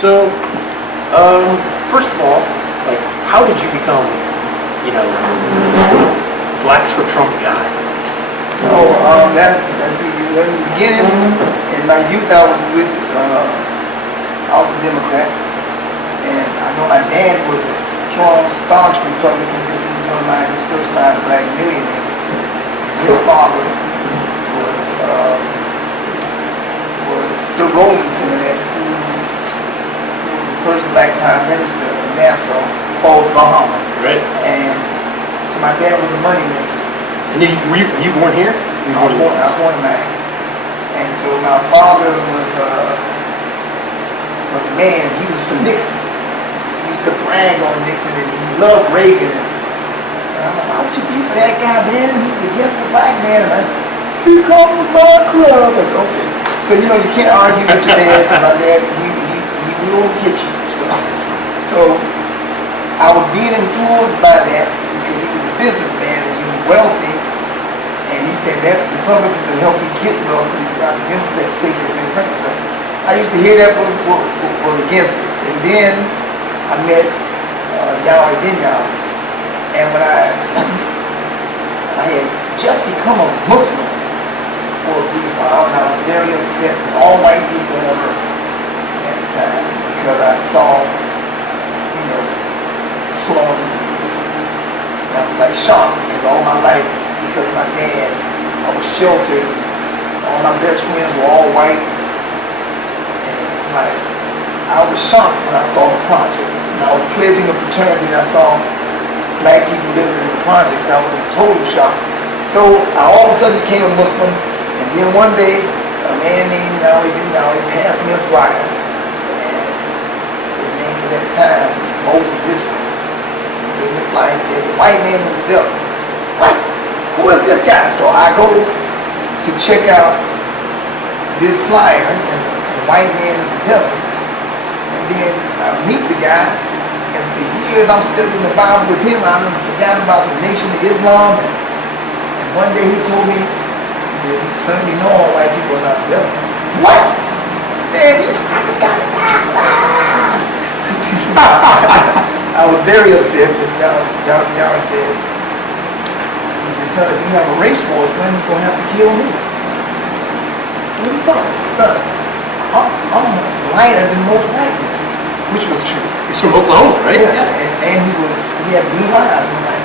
So, first of all, like, how did you become, you know, Blacks for Trump guy? Oh, that's easy. In the beginning, in my youth, I was with, I was a Democrat, and I know my dad was a strong, staunch Republican because he was one of his first 5 black millionaires. His father was Sir Rowland Simonette, who was the first black prime minister of Nassau, or Bahamas. Right. And so my dad was a moneymaker. And then were you born here? I was born in Miami. And so my father was a man. He was for Nixon. He used to brag on Nixon, and he loved Reagan. And I'm like, why would you be for that guy, man? He's against the black man. And he come to my club. I said, okay. So you can't argue with your dad. So my dad, he will hit you. So I was being influenced by that because he was a businessman and he was wealthy. And he said that Republicans can help you get wealthy without the Democrats taking everything from you. So I used to hear that was against it. And then I met Yahweh Ben Yahweh. And when I had just become a Muslim for a brief while, and I was very upset with all white people on earth at the time because I saw, slums. And I was like shocked because all my life, because of my dad, I was sheltered. All my best friends were all white. And it was like, I was shocked when I saw the projects. And I was pledging a fraternity and I saw black people living in the projects. I was in total shock. So I all of a sudden became a Muslim. And then one day, a man named Yahweh Ben Yahweh passed me a flyer. And his name was at the time Moses Israel. He gave me a flyer and said, the white man was the devil. What? Who is this guy? So I go to check out this flyer, and the white man is the devil. And then I meet the guy, and for years I'm studying the Bible with him. I forgot about the Nation of Islam. And one day he told me, son, you know all white people are not the devil. What? Man, these crackers got it. I was very upset, but y'all said, son, if you have a race war, son, you're going to have to kill me. What are you talking about? Son, I'm lighter than most white men, which was true. He's from Oklahoma, right? Yeah. And he had blue eyes. I'm like,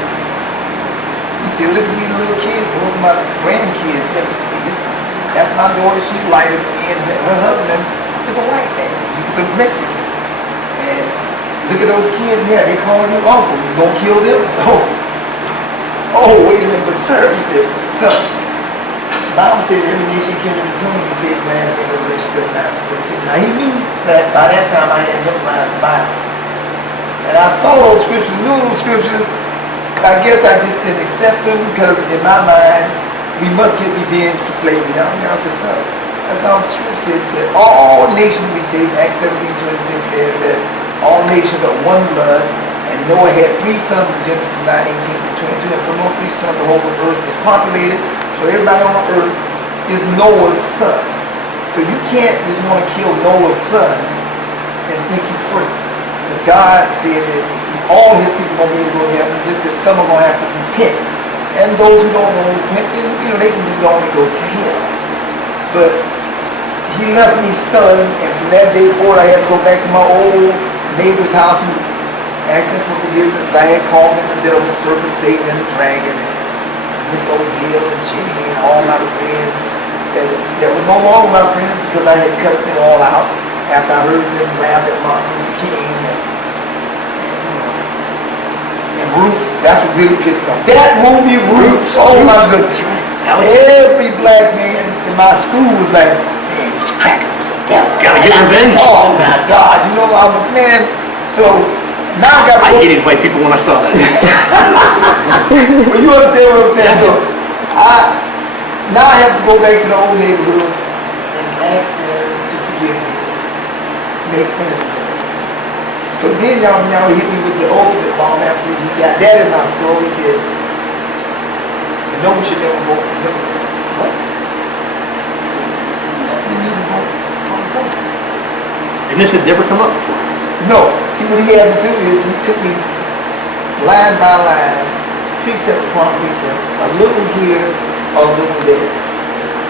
he said, look at these little kids, those are my grandkids. That's my daughter, she's lighter than me, and her husband is a white man. He's a Mexican. And look at those kids here, they calling you uncle. You gonna kill them? Oh, wait a minute, but sir, he said, son, the Bible said every nation can return to say the last name of the still not to put it. Now he knew that by that time I had memorized the Bible. And I saw those scriptures, knew those scriptures. I guess I just didn't accept them because in my mind, we must get revenge for slavery. Now I said, son, that's not what the scripture says. It said, all nations will be saved. Acts 17:26 says that all nations are one blood. And Noah had 3 sons in Genesis 9:18-22, and from those 3 sons the whole earth was populated. So everybody on earth is Noah's son. So you can't just want to kill Noah's son and think you're free. Because God said that all his people are going to be able to go to heaven, just that some are going to have to repent. And those who don't want to repent, then, they can just go and go to hell. But he left me stunned, and from that day forward I had to go back to my old neighbor's house and asked him for forgiveness. I had called him the devil, serpent, Satan, and the dragon, and Miss O'Neill and Jimmy and all my friends. That were no longer my friends because I had cussed them all out after I heard them laugh at Martin Luther King and Roots. That's what really pissed me off. That movie, Roots. Oh my goodness. Every black man in my school was like, man, these crackers is the devil. Gotta get revenge. Oh my God. I was, man. So now I hated white people when I saw that. Well, you understand what I'm saying? So now I have to go back to the old neighborhood and ask them to forgive me, make friends with them. So then y'all hit me with the ultimate bomb after he got that in my skull. He said, you know we should never vote for Democrats. What? He said, we need to vote for Republicans. And And this had never come up before. No. See, what he had to do is he took me line by line, precept upon precept, a little here, a little there.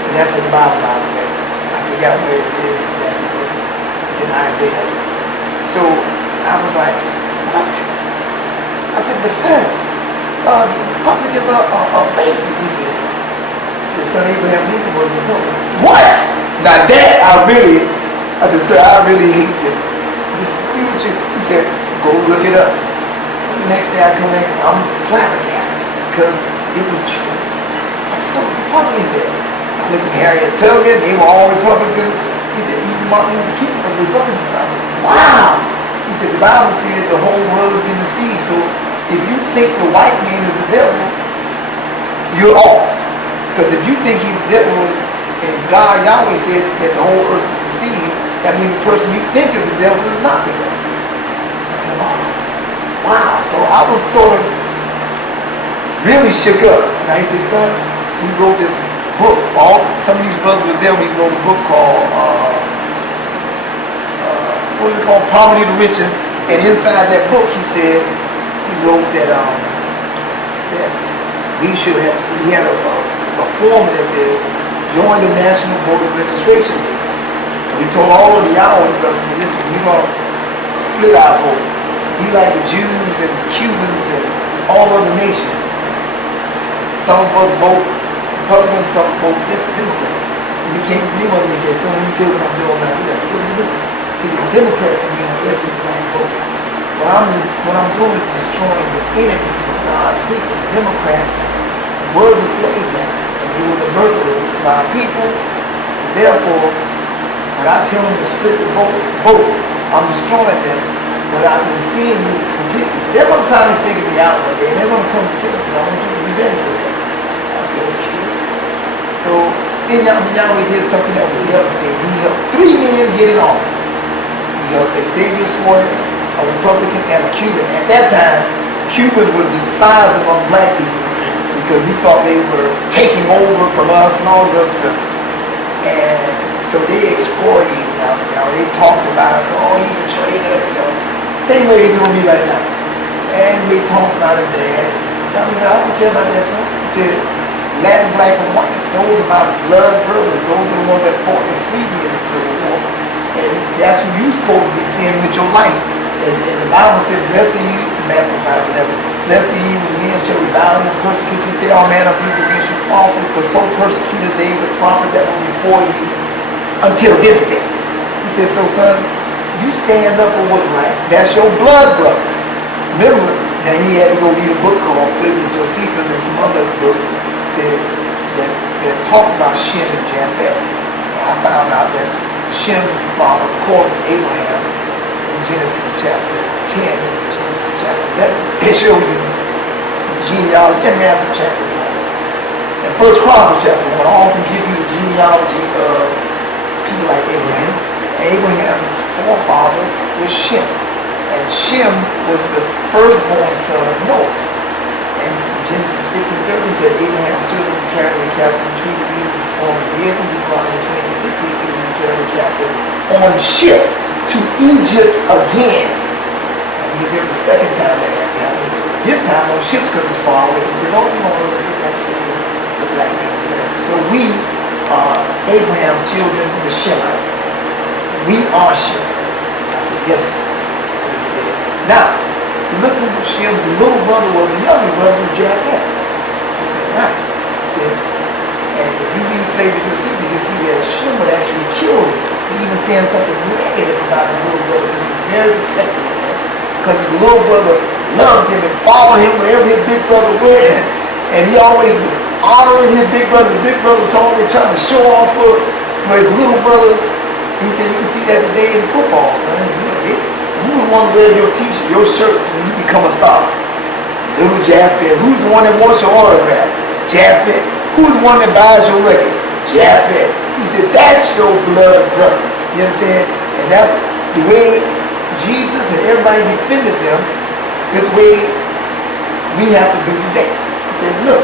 And that's in the Bible, by the way. I forgot where it is exactly, but it's in Isaiah. So I was like, what? I said, but sir, the Republicans are racist, he said. He said, son, Abraham Lincoln was a Republican. What? Now that I said, sir, I really hate to disagree with you. He said, go look it up. So the next day I come back, I'm flabbergasted because it was true. I saw Republicans there. I looked at Harriet Tubman, they were all Republicans. He said, even Martin Luther King was Republican. So I said, wow. He said, the Bible said the whole world has been deceived. So if you think the white man is the devil, you're off. Because if you think he's the devil, and God Yahweh said that the whole earth is deceived, that means the person you think is the devil is not the devil. I said, oh, wow. So I was sort of really shook up. Now he said, son, he wrote this book. Some of these brothers were there when he wrote a book called, what is it called? Poverty to Riches. And inside that book, he said, he wrote that we should have, he had a form that said, join the National Voter Registration Day. So he told all of the Yahweh brothers, he said, listen, we're going to split our vote. Be like the Jews and the Cubans and all other nations. Some of us vote Republicans, some vote Democrats. And he came to me one day and said, son, let me tell you what I'm doing now. I said, what are you doing? See, the Democrats are being every black vote. What I'm doing is destroying the enemy of God's people. The Democrats were the slave masters, and they were the murderers of our people. So therefore, when I tell them to split the vote, I'm destroying them. But I've been seeing you completely. They're going to finally figure me out one day, and they're going to come to kill me. So I want you to be ready for that. I said, okay. So then Yahweh did something that was devastating. He helped 3 men get in office. He helped Xavier Swartz, a Republican, and a Cuban. At that time, Cubans were despised among black people because we thought they were taking over from us and all this other stuff. And so they excoriated him. They talked about him, oh, he's a traitor, Same way they doing me right now. And they talked about him bad. I don't care about that, son. He said, Latin, black, and white, those are my blood brothers. Those are the ones that fought to free me in the Civil War. And that's who you're supposed to defend with your life. And the Bible said, blessed are you, Matthew 5:11. Blessed are you when men shall revile you and persecute you, say all manner of evil against you falsely, for so persecuted they the prophet that were before you until this day. He said, so son, you stand up for what's right. That's your blood brother. Remember that he had to go read a book called Flavius Josephus and some other books that talked about Shem and Japheth. I found out that Shem was the father, of course, of Abraham in Genesis chapter 10. Genesis chapter 11. It shows you the genealogy in Matthew chapter 1. And First Chronicles chapter 1 also gives you the genealogy of people like Abraham. Abraham's forefather was Shem. And Shem was the firstborn son of Noah. And Genesis 15:13 said Abraham's children were carried away captive and treated evil for 400 years. And Deuteronomy 20:16 said they were carried away captive on ships to Egypt again. And he did the second time that happened. This time on ships because it's far away. He said, oh, you don't look at that ship. The black man. So we are Abraham's children, the Shemites. We are Shem. I said, yes, sir. So he said, now, look at Shem, the little brother was the younger brother was Japheth. I said, right. I said, and if you read Flavius Josephus, you can see that Shem would actually kill him. He even saying something negative about his little brother. He was very protective of him. Because his little brother loved him and followed him wherever his big brother went. And he always was honoring his big brother. His big brother was always trying to show off for his little brother. He said, you can see that today in football, son. Who would want to wear your t-shirt, your shirts when you become a star? Little Japheth. Who's the one that wants your autograph? Japheth. Who's the one that buys your record? Japheth. He said, that's your blood brother. You understand? And that's the way Jesus and everybody defended them, is the way we have to do today. He said, look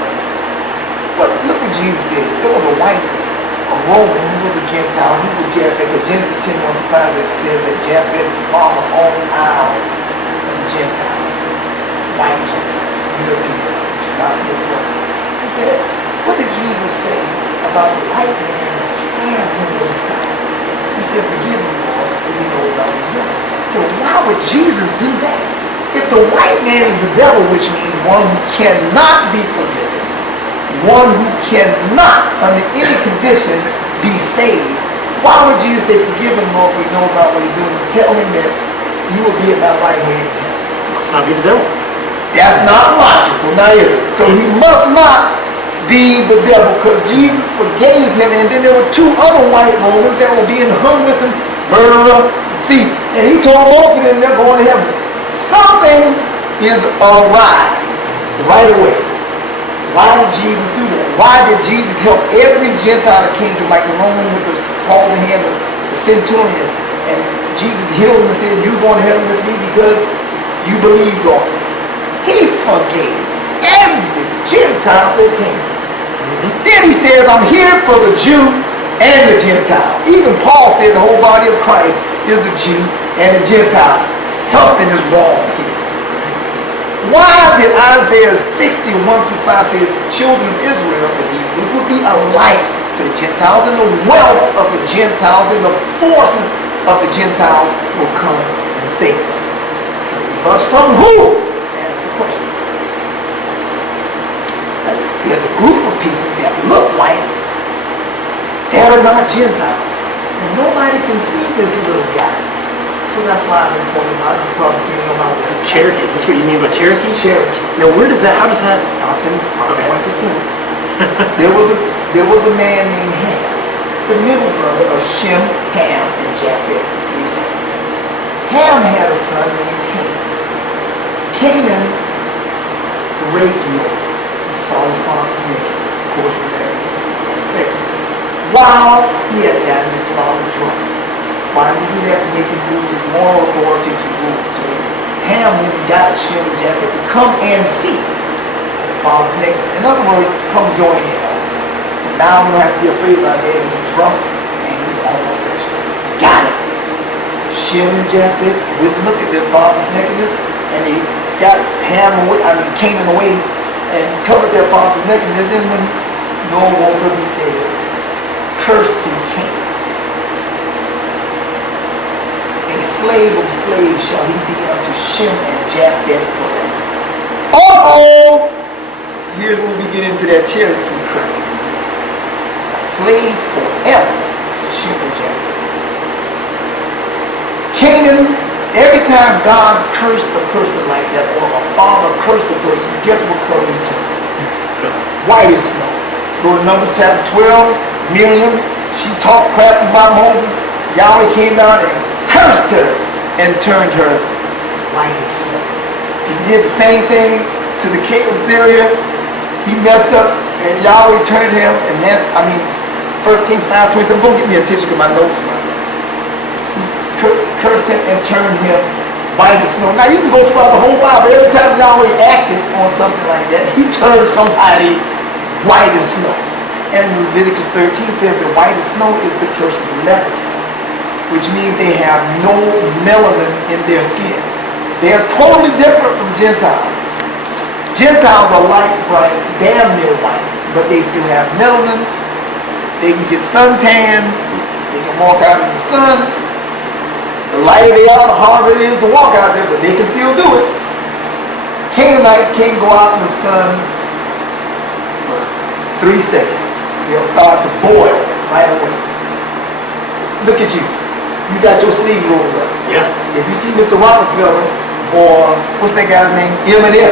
what Jesus did. There was a white man a Roman who was a Gentile, who was Japheth. Because Genesis 10:1-5 it says that Japheth is the father of all the isles of the Gentiles, white Gentiles, European, which is not your brother. He said, what did Jesus say about the white man that stabbed him in the side? He said, forgive me, Lord, for you know about his doing. So why would Jesus do that? If the white man is the devil, which means one who cannot be forgiven, one who cannot, under any condition, be saved, why would Jesus say, forgive him, Lord, for you know about what he's doing, and tell him that you will be at my right hand in heaven? Must not be the devil. That's not logical, now is it? So he must not be the devil, because Jesus forgave him, and then there were two other white Romans that were being hung with him, murderer, thief. And he told both of them they're going to heaven. Something is awry right away. Why did Jesus do that? Why did Jesus help every Gentile that came to, like the Roman with the palsy hand, the centurion, and Jesus healed him and said, you're going to heaven with me because you believed on me. He forgave every Gentile that came to him. Then he says, I'm here for the Jew and the Gentile. Even Paul said the whole body of Christ is the Jew and the Gentile. Something is wrong here. Why did Isaiah 61-5 say the children of Israel, the Hebrews, would be alike to the Gentiles, and the wealth of the Gentiles and the forces of the Gentiles will come and save us? Us from who? That's the question. There's a group of people that look white that are not Gentiles. And nobody can see this little guy. So that's why I've been talking about it. You've probably seen it on my website. Cherokee. Is this what you mean by Cherokee? Cherokee. Now, where did that, how does that? I'm Okay. going to tell you. There was a man named Ham, the middle brother of Shem, Ham, and Japheth, the three sons. Ham had a son named Canaan. Canaan raped Noah. He saw his father's nakedness. Of course, you married him. He had sex with him. While he had gotten his father drunk. Why did he do that? To make him lose his moral authority to rule. So Ham, when he got Shem and Japheth to come and see the father's nakedness. In other words, come join him. And now I'm going to have to be afraid about that. He's drunk and he's homosexual. Got it. Shem and Japheth wouldn't look at their father's nakedness, and they got Canaan away and covered their father's nakedness. And when Noah woke up, he said, "Cursed be Canaan. A slave of slaves shall he be unto Shem and Japheth forever." Uh-oh! Here's where we get into that Cherokee crap. A slave forever to Shem and Japheth. Canaan, every time God cursed a person like that, or a father cursed a person, guess what color he turned? White as snow. Go to Numbers chapter 12, Miriam, she talked crap about Moses. Yahweh came down and cursed her and turned her white as snow. He did the same thing to the king of Syria. He messed up and Yahweh turned him, and then, 1 Kings 5:27, go get me a tissue because my notes are running. Cursed him and turned him white as snow. Now you can go throughout the whole Bible. Every time Yahweh acted on something like that, he turned somebody white as snow. And Leviticus 13 says the white as snow is the curse of leprosy, which means they have no melanin in their skin. They are totally different from Gentiles. Gentiles are light, bright, damn near white, but they still have melanin. They can get suntans. They can walk out in the sun. The lighter they are, the harder it is to walk out there, but they can still do it. Canaanites can't go out in the sun for 3 seconds. They'll start to boil right away. Look at you. You got your sleeves rolled up. Yeah. If you see Mr. Rockefeller, or what's that guy's name? Eminem.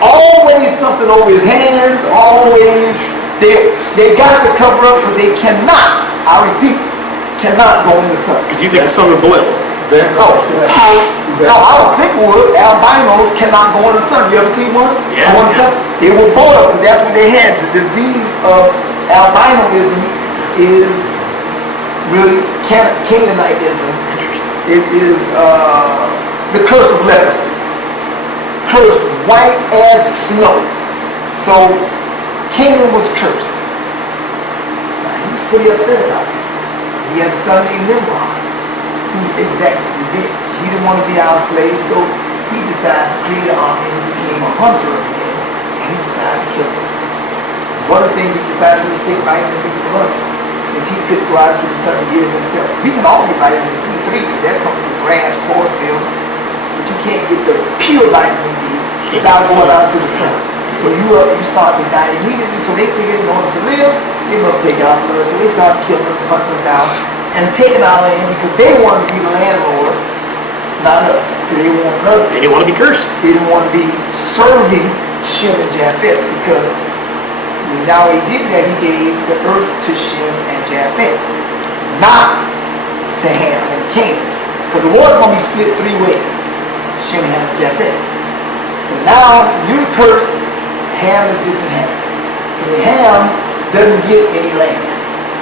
Always something over his hands, always. They got to cover up because they cannot, I repeat, cannot go in the sun. Because you think the sun would boil. No, I don't think it would. Albinos cannot go in the sun. You ever see one? Yeah, Go in the sun? They will boil because that's what they had. The disease of albinoism is really Canaanitism. It is the curse of leprosy. Cursed white as snow. So Canaan was cursed. pretty upset about it. He had a son named Nimrod who exacted revenge. He didn't want to be our slave, so he decided to create an army and became a hunter of men, and he decided to kill them. One of the things he decided to do was take vitamin D from us, since he couldn't go out to the sun and get it himself. We can all get vitamin D3, because that comes from grass, cornfield, but you can't get the pure vitamin D without going out to the sun. So you start to die immediately, so they figured in order to live, they must take our blood. So they started killing us, hunting us down, and taking our land because they wanted to be the landlord, not us. So they wanted us. They didn't want to be cursed. They didn't want to be serving Shem and Japheth, because when Yahweh did that, he gave the earth to Shem and Japheth, not to Ham and Canaan. Because the war's going to be split three ways, Shem, Ham, and Japheth. But now you're cursed, Ham is disinherited. So Ham doesn't get any land.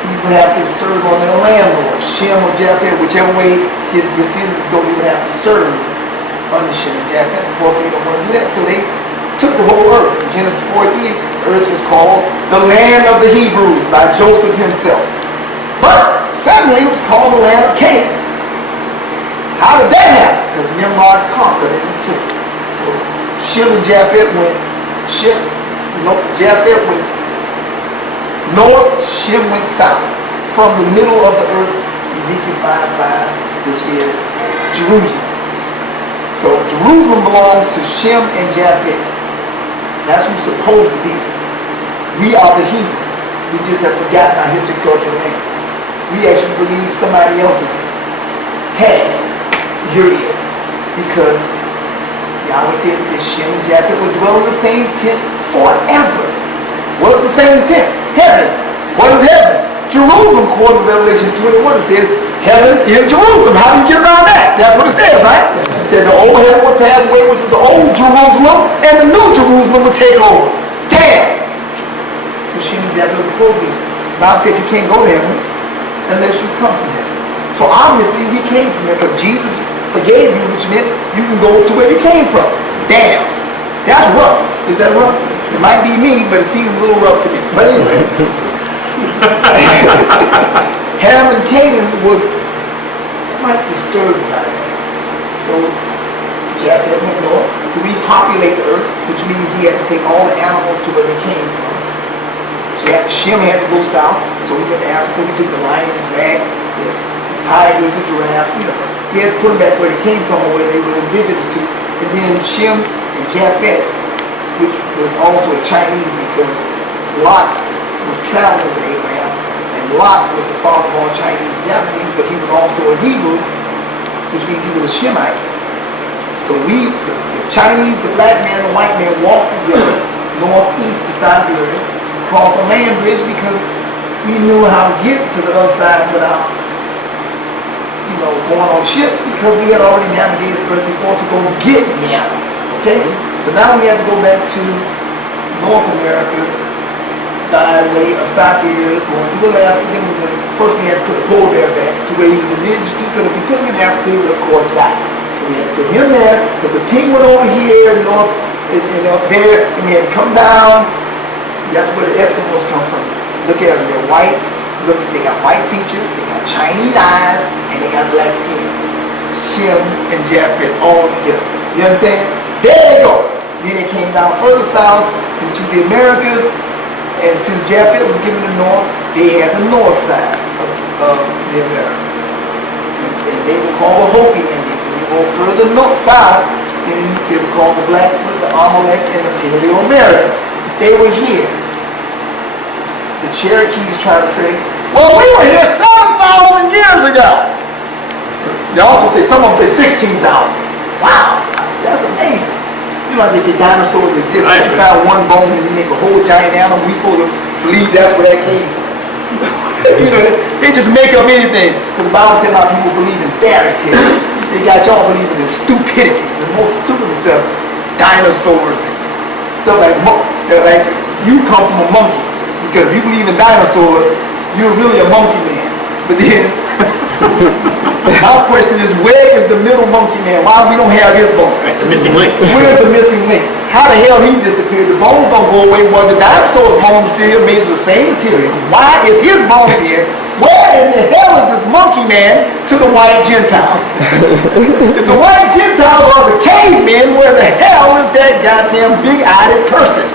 He would have to serve on their landlord, Shem or Japheth, whichever way his descendants go, he would have to serve under Shem and Japheth. Of course, they don't want to do that. So they took the whole earth. In Genesis 43, earth was called the land of the Hebrews by Joseph himself. But suddenly it was called the land of Canaan. How did that happen? Because Nimrod conquered and he took it. So Shem and Japheth went, Japheth went north, Shem went south. From the middle of the earth, Ezekiel 5:5, which is Jerusalem. So Jerusalem belongs to Shem and Japheth. That's who's supposed to be there. We are the Hebrews. We just have forgotten our history, culture, and language. We actually believe somebody else is it. Tag, you're it. Because Yahweh said that Shem and Japheth would dwell in the same tent forever. What's the same tent? Heaven. What is heaven? Jerusalem, according to Revelation 21, it says, heaven is Jerusalem. How do you get around that? That's what it says, right? It said the old heaven would pass away, which was the old Jerusalem, and the new Jerusalem would take over. Damn! So Shem and Japheth was supposed to be. The Bible said you can't go to heaven unless you come from heaven. So obviously we came from there because Jesus forgave you, which meant you can go to where you came from. Damn! That's rough. Is that rough? It might be me, but it seems a little rough to me. But anyway. Ham and Canaan was quite disturbed by that. So Japheth went north to repopulate the earth, which means he had to take all the animals to where they came from. Shem had to go south, so we went to Africa. We took the lions back, the tigers, the giraffes. We had to put them back where they came from, or where they were indigenous to. And then Shem and Japheth, which was also a Chinese, because Lot was traveling with Abraham, and Lot was the father of all Chinese and Japanese, but he was also a Hebrew, which means he was a Shemite. So the Chinese, the black man, and the white man walked together northeast to Siberia, across a land bridge, because we knew how to get to the other side without, going on a ship, because we had already navigated the earth before to go get the animals. Okay? So now we have to go back to North America by way of Siberia, going through Alaska. Then first we had to put the polar bear back to where he was indigenous to, because if we put him in Africa, he would of course die. So we had to put him there, put the penguin over here, north, and up there, and we had to come down. That's where the Eskimos come from. Look at them, they're white. Look, they got white features, they got Chinese eyes, and they got black skin. Shem and Japheth all together. You understand? There they go. Then they came down further south into the Americas, and since Japheth was given the north, they had the north side of the Americas. And they were called the Hopi Indians. And they go further north south, then they were called the Blackfoot, the Amalek, and the Paleo American. They were here. The Cherokees tried to say, well, we were here 7,000 years ago. They also say, some of them say 16,000. Wow, that's amazing. You know, like they say dinosaurs exist. Right, you found one bone and you make a whole giant animal. We supposed to believe that's where that came from. They just make up anything. Because the Bible said a lot of people believe in fairy tales. They got y'all believing in stupidity. The most stupid stuff. Dinosaurs and stuff like you come from a monkey. Because if you believe in dinosaurs, you're really a monkey man. But then, our question is, where is the middle monkey man? Why we don't have his bone? Right, the missing link. Where's the missing link? How the hell he disappeared? The bones don't go away. Well, the dinosaur's bones still made of the same material. Why is his bones here? Where in the hell is this monkey man to the white Gentile? If the white Gentiles are the cavemen, where the hell is that goddamn big-eyed person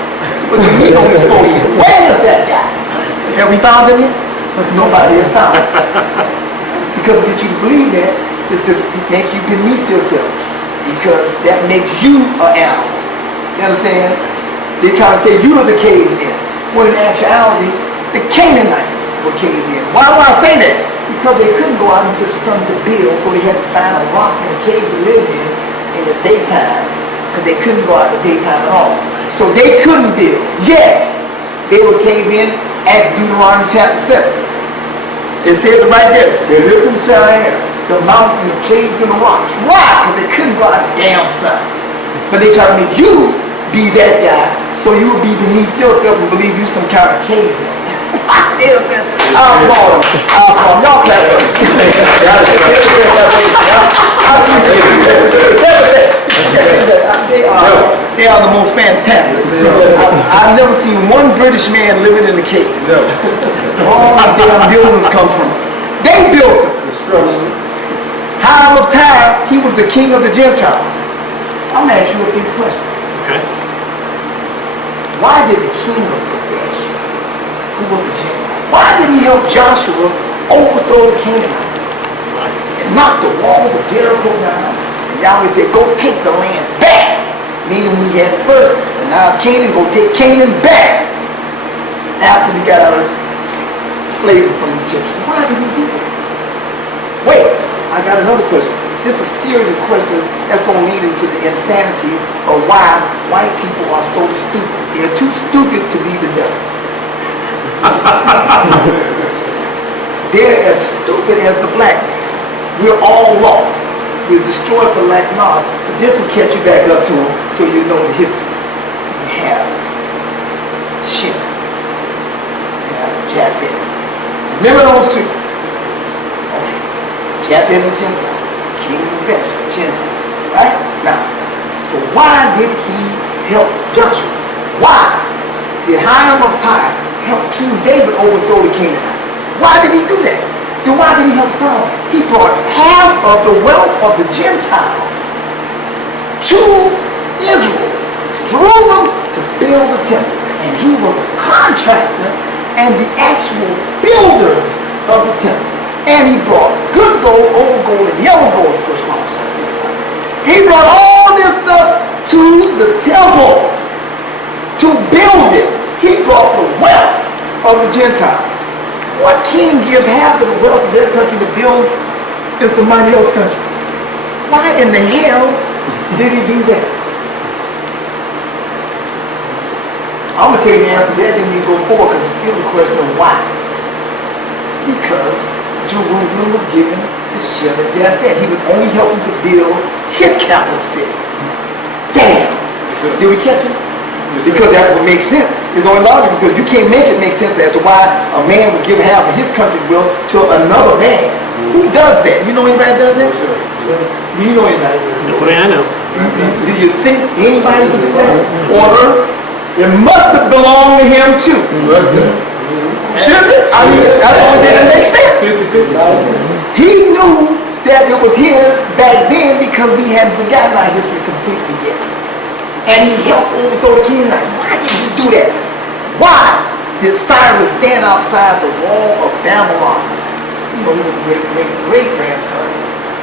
with the meat on his forehead? Where is that guy? Have we found him yet? Nobody has found him. Because to get you to believe that is to make you beneath yourself. Because that makes you an animal. You understand? They try to say you are the cavemen. When in actuality, the Canaanites were cavemen. Why do I say that? Because they couldn't go out into the sun to build, so they had to find a rock and a cave to live in the daytime, because they couldn't go out in the daytime at all. So they couldn't build. Yes, they were cavemen. Acts Deuteronomy chapter 7. It says it right there. They lived in China, the mountain, the caves, and the rocks. Why? Because they couldn't go out in the damn sun. But they try to make you be that guy, so you will be beneath yourself and believe you some kind of caveman. I'll applaud them. Y'all clap for them. They are the most fantastic. I've never seen one British man living in a cave. All the damn buildings come from. They built it. Hiram of Tyre, he was the king of the Gentiles. I'm gonna ask you a few questions. Okay. Why did the king of Kadesh, who was a Gentile, why did he help Joshua overthrow the Canaanites and knock the walls of Jericho down? And Yahweh said, go take the land back. Meaning we had it first, and now it's Canaan, go take Canaan back. After we got out of slavery from the Egyptians. Why did he do that? Wait, I got another question. This is a series of questions that's going to lead into the insanity of why white people are so stupid. They're too stupid to be the devil. They're as stupid as the black man. We're all lost. We're destroyed for lack of knowledge. But this will catch you back up to them so you know the history. You have Shem. You have Japheth. Remember those two? Okay. Japheth is Gentile. King of Kadesh, Gentile. Right? Now, so why did he help Joshua? Why did Hiram of Tyre help King David overthrow the Canaanites? Why did he do that? Then why did he help Solomon? He brought half of the wealth of the Gentiles to Israel, to Jerusalem, to build the temple. And he was the contractor and the actual builder of the temple. And he brought good gold, old gold, and yellow gold, first Chronicles 6. He brought all this stuff to the temple to build it. He brought the wealth of the Gentiles. What king gives half of the wealth of their country to build in somebody else's country? Why in the hell did he do that? I'm going to tell you the answer to that, then we go forward, because it's still the question of why. Because Jerusalem was given to Shemaiah. He was only helping to build his capital city. Damn! Did we catch it? Because that's what makes sense. It's only logical because you can't make it make sense as to why a man would give half of his country's wealth to another man. Who does that? You know anybody that does that? You know anybody that does that? Nobody I know. Do you think anybody would do that on earth? It must have belonged to him too. Should it? I mean, that's the only thing that makes sense. He knew that it was his back then because we hadn't forgotten our history completely yet. And he helped overthrow the Canaanites. Why did he do that? Why did Cyrus stand outside the wall of Babylon? You know, he was the great-grandson.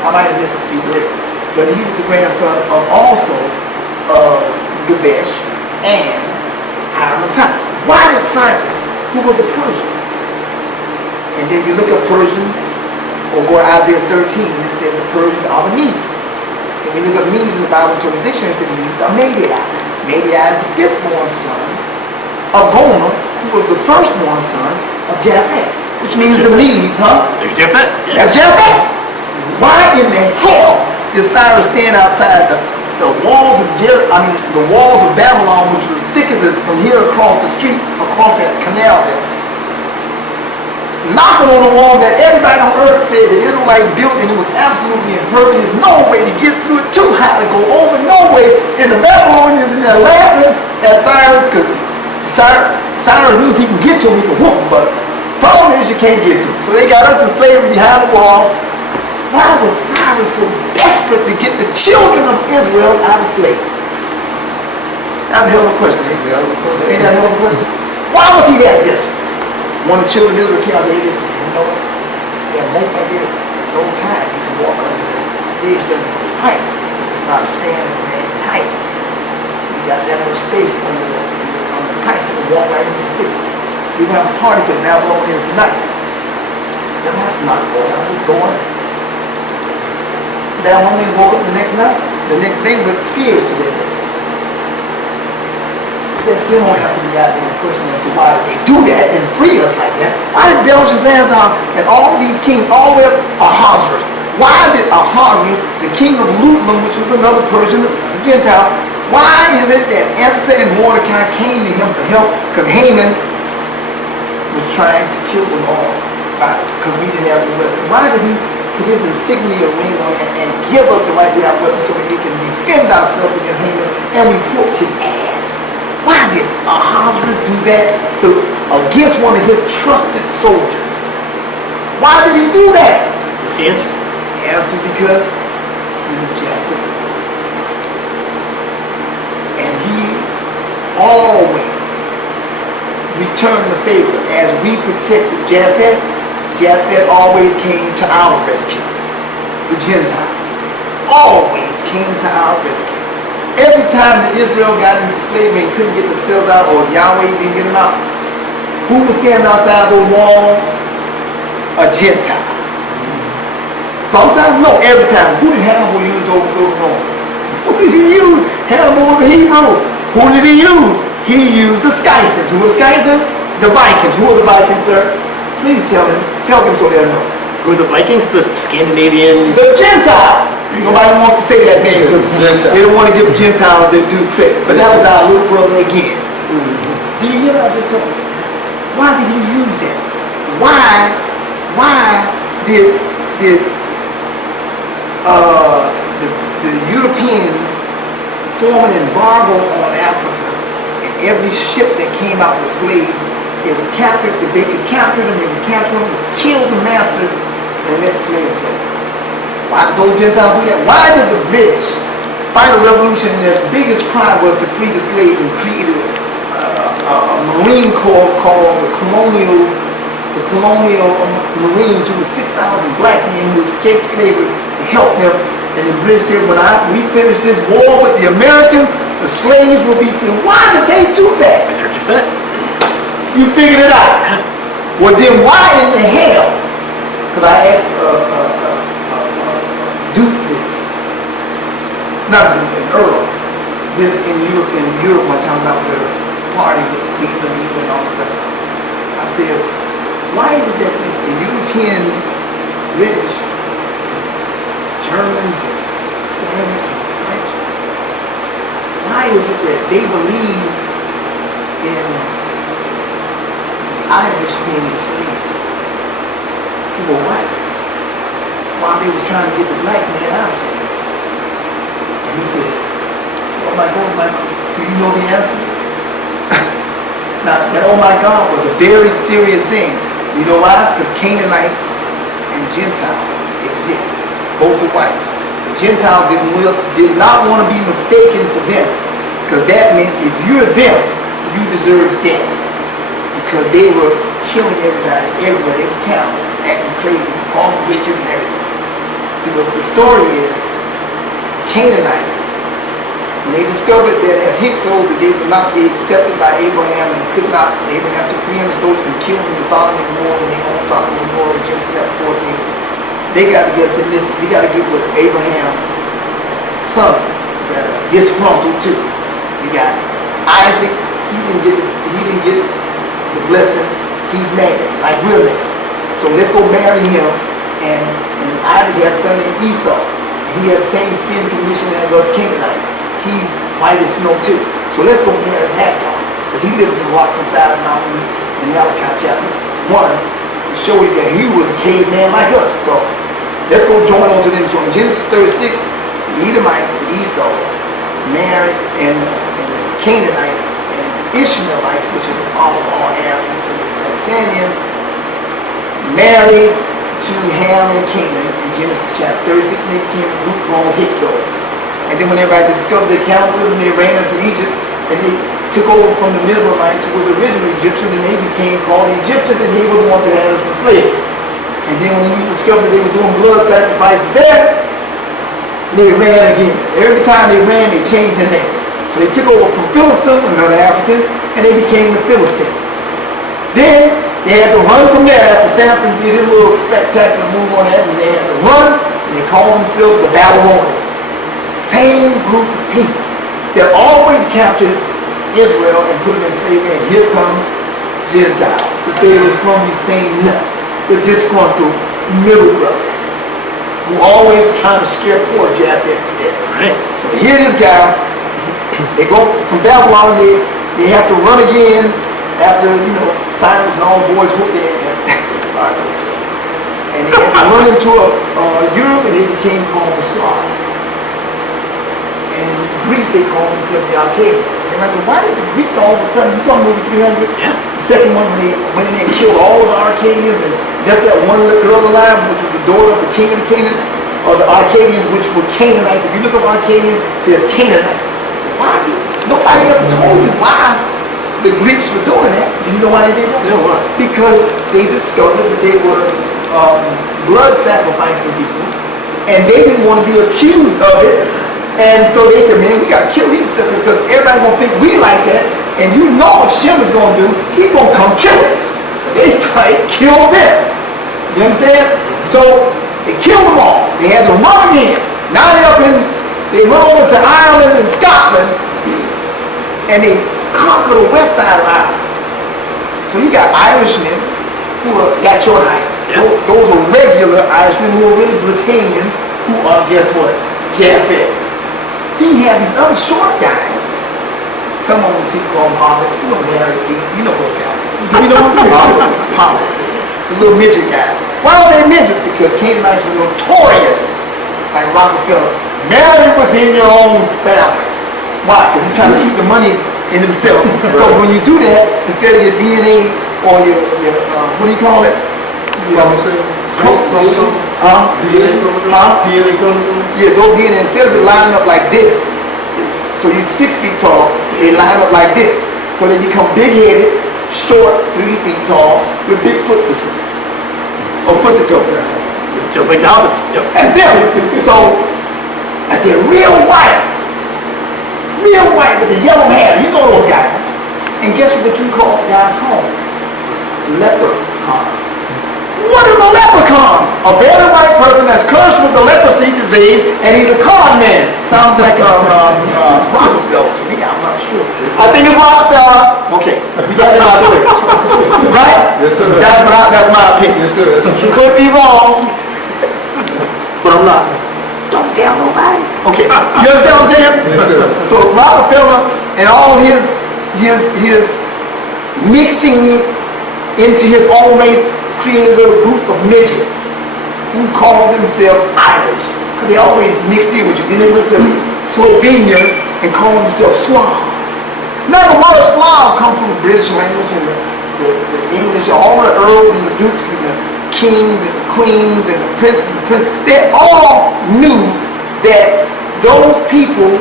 I might have missed a few greats. But he was the grandson of also Gabesh and Hiram of Tyre. Why did Cyrus, who was a Persian, and then you look at Persians, or go to Isaiah 13, it says the Persians are the Medes. And when you look at Medes in the Bible Interpretation Dictionary, it says the Medes are Madai. Madai is the fifth-born son of Gomer, who was the first-born son of Japheth, which means the Medes, huh? There's Japheth? That's Japheth. Why in the hell did Cyrus stand outside the walls of the walls of Babylon, which was as thick as from here across the street, across that canal there? knocking on the wall that everybody on earth said the Israelites built, and it was absolutely impervious, no way to get through it, too high to go over, no way. And the Babylonians in there laughing at Cyrus, because Cyrus knew if he can get to him, he can whoop him, but problem is you can't get to him. So they got us in slavery behind the wall. Why was Cyrus so desperate to get the children of Israel out of slavery? That's a hell of a question, ain't that a hell of a question? Why was he that desperate? One of the children of Israel came out there and said, you know, see a moat like this, at no time you can walk under the bridge there with those pipes. It's about a span of a man height. You got that much space under the pipe, you can walk right into the city. We can have a party for the Babylonians tonight. You don't have to knock the wall down, just go on. The Babylonians woke up the next night, the next day with spears to their necks. There's still no answer to the goddamn question as to why did they do that and free us like that. Why did Belshazzar and all these kings, all the way up Ahasuerus, why did Ahasuerus, the king of Ludlam, which was another Persian, a Gentile, why is it that Esther and Mordecai came to him for help? Because Haman was trying to kill them all because we didn't have the weapon. Why did he put his insignia ring on it and give us the right to have weapons so that we can defend ourselves against Haman, and we whooped his ass? Why did Ahasuerus do that against one of his trusted soldiers? Why did he do that? What's the answer? The answer is because he was Japheth. And he always returned the favor. As we protected Japheth, Japheth always came to our rescue. The Gentiles always came to our rescue. Every time that Israel got into slavery and couldn't get themselves out, or Yahweh didn't get them out, who was standing outside those walls? A Gentile. Sometimes, no, every time. Who did Hannibal use to overthrow Rome? Who did he use? Hannibal was a Hebrew. Who did he use? He used the Scythians. Who were the Scythians? The Vikings. Who were the Vikings, sir? Please tell them so they'll know. Who are the Vikings? The Scandinavian... The Gentiles! Nobody wants to say that name because they don't want to give Gentiles their due credit. But that was our little brother again. Do you hear what I just told you? Why did he use that? Why did the Europeans form an embargo on Africa, and every ship that came out with slaves, they would capture, if they could capture them, they would capture them, kill the master, and let the slaves go? Why did those Gentiles do that? Why did the British fight a revolution? Their biggest crime was to free the slaves and created a Marine Corps called the Colonial Marines, who were 6,000 black men who escaped slavery to help them. And the British said, when we finish this war with the Americans, the slaves will be free. Why did they do that? Research effect. You figured it out. Well, then why in the hell? Because I asked Duke this. Not Duke, it's Earl. This in Europe one time I was at a party with Queen Latifah and all this stuff. I said, why is it that the European, British, Germans, and Spanish, and French, why is it that they believe in the Irish being enslaved? People were white. While they was trying to get the black man out of slavery. And he said, oh my God, do you know the answer? Now, that oh my God was a very serious thing. You know why? Because Canaanites and Gentiles exist. Both are whites. The Gentiles did not want to be mistaken for them. Because that meant if you're them, you deserve death. Because they were killing everybody everywhere. They were cannibals, acting crazy, calling witches and everything. See, what the story is, Canaanites, when they discovered that as Hyksos, that they would not be accepted by Abraham and could not, Abraham took 300 soldiers and killed them in Sodom and Gomorrah when they owned Sodom and Gomorrah in Genesis chapter 14. They got together and said, listen, we got to get with Abraham's sons that are disgruntled too. We got Isaac, he didn't get the blessing, he's mad, like we're mad. So let's go marry him, and Isaac had a son named Esau. He had the same skin condition as us Canaanites. He's white as snow too. So let's go marry that guy. Because he lives in the rocks inside the mountain in Malachi chapter 1. to show you that he was a caveman like us. So let's go join on to them. So in Genesis 36, the Edomites, the Esau's, married, and the Canaanites and Ishmaelites, which is the father of all Arabs and Palestinians, married to Ham and Canaan in Genesis chapter 36, and they became a group called Hyksos. And then when everybody discovered their cannibalism, they ran into Egypt, and they took over from the Mizraimites, who were the original Egyptians, and they became called the Egyptians, and they were the ones that had us enslaved. And then when we discovered they were doing blood sacrifices there, they ran again. Every time they ran, they changed their name. So they took over from Philistine, another African, and they became the Philistines. Then they had to run from there after Samson did a little spectacular move on that, and they had to run, and they called themselves the Babylonians. Same group of people that always captured Israel and put them in slavery, and here comes Gentiles to say it was from these same nuts, the disgruntled middle brother, who always trying to scare poor Japheth to death. Right. So here this guy, they go from Babylon, they have to run again after, Cyrus and all the boys whooped their ass. Sorry. And they had to run into Europe, and they became called the Slavs. And in Greece, they called themselves the Arcadians. And I said, why did the Greeks all of a sudden, you saw movie 300? Yeah. The second one, when they went in there and killed all of the Arcadians and left that one little girl alive, which was the daughter of the king of Canaan, or the Arcadians, which were Canaanites. If you look up Arcadian, it says Canaanite. Why? Nobody ever told you why the Greeks were doing that. Do you know why they did that? No, why? Because they discovered that they were blood sacrificing people, and they didn't want to be accused of it. And so they said, man, we got to kill these suckers because everybody going to think we like that. And you know what Shem is going to do. He's going to come kill us. So they started killing them. You understand? So they killed them all. They had to run again. Now they run over to Ireland and Scotland, and they conquer the west side of Ireland. So you got Irishmen who got your height. Yeah. Those are regular Irishmen who are really Britannians who are, guess what? Japheth. Then you have these other short guys. Some of them people call them hobbits. You know Harry Feet. You know those guys. You know them? Hobbits. The little midget guys. Why are they midgets? Because Canaanites were notorious, like Rockefeller. Marry within your own family. Why? Because he's trying to keep the money in himself. So when you do that, instead of your DNA or your what do you call it? Chromosomes? DNA chromosomes? Yeah, those DNA, instead of it lining up like this, so you're 6 feet tall, they line up like this. So they become big-headed, short, 3 feet tall, with big foot systems. Or foot to toe. Just like the hobbits. Yep. That's them. So, they're real white with the yellow hair. You know those guys. And guess what you call guys called? Leprechauns. What is a leprechaun? A very white person that's cursed with the leprosy disease, and he's a con man. Sounds like a Rockefeller to me. I'm not sure. I think it's Rockefeller. Okay, we got it out of the way. Right? Yes, sir. That's my opinion. Yes, sir. That's true. Could be wrong, but I'm not. Don't tell nobody. Okay, you understand what I'm saying? Yes, sir. So Rockefeller and all his mixing into his own race created a little group of midgets who called themselves Irish. Because they always mixed in with you. Then they went to Slovenia and called themselves Slavs. Now the word Slav comes from the British language and the English, all the earls and the dukes and the kings and the queens and the princes and the prince. They all knew that those people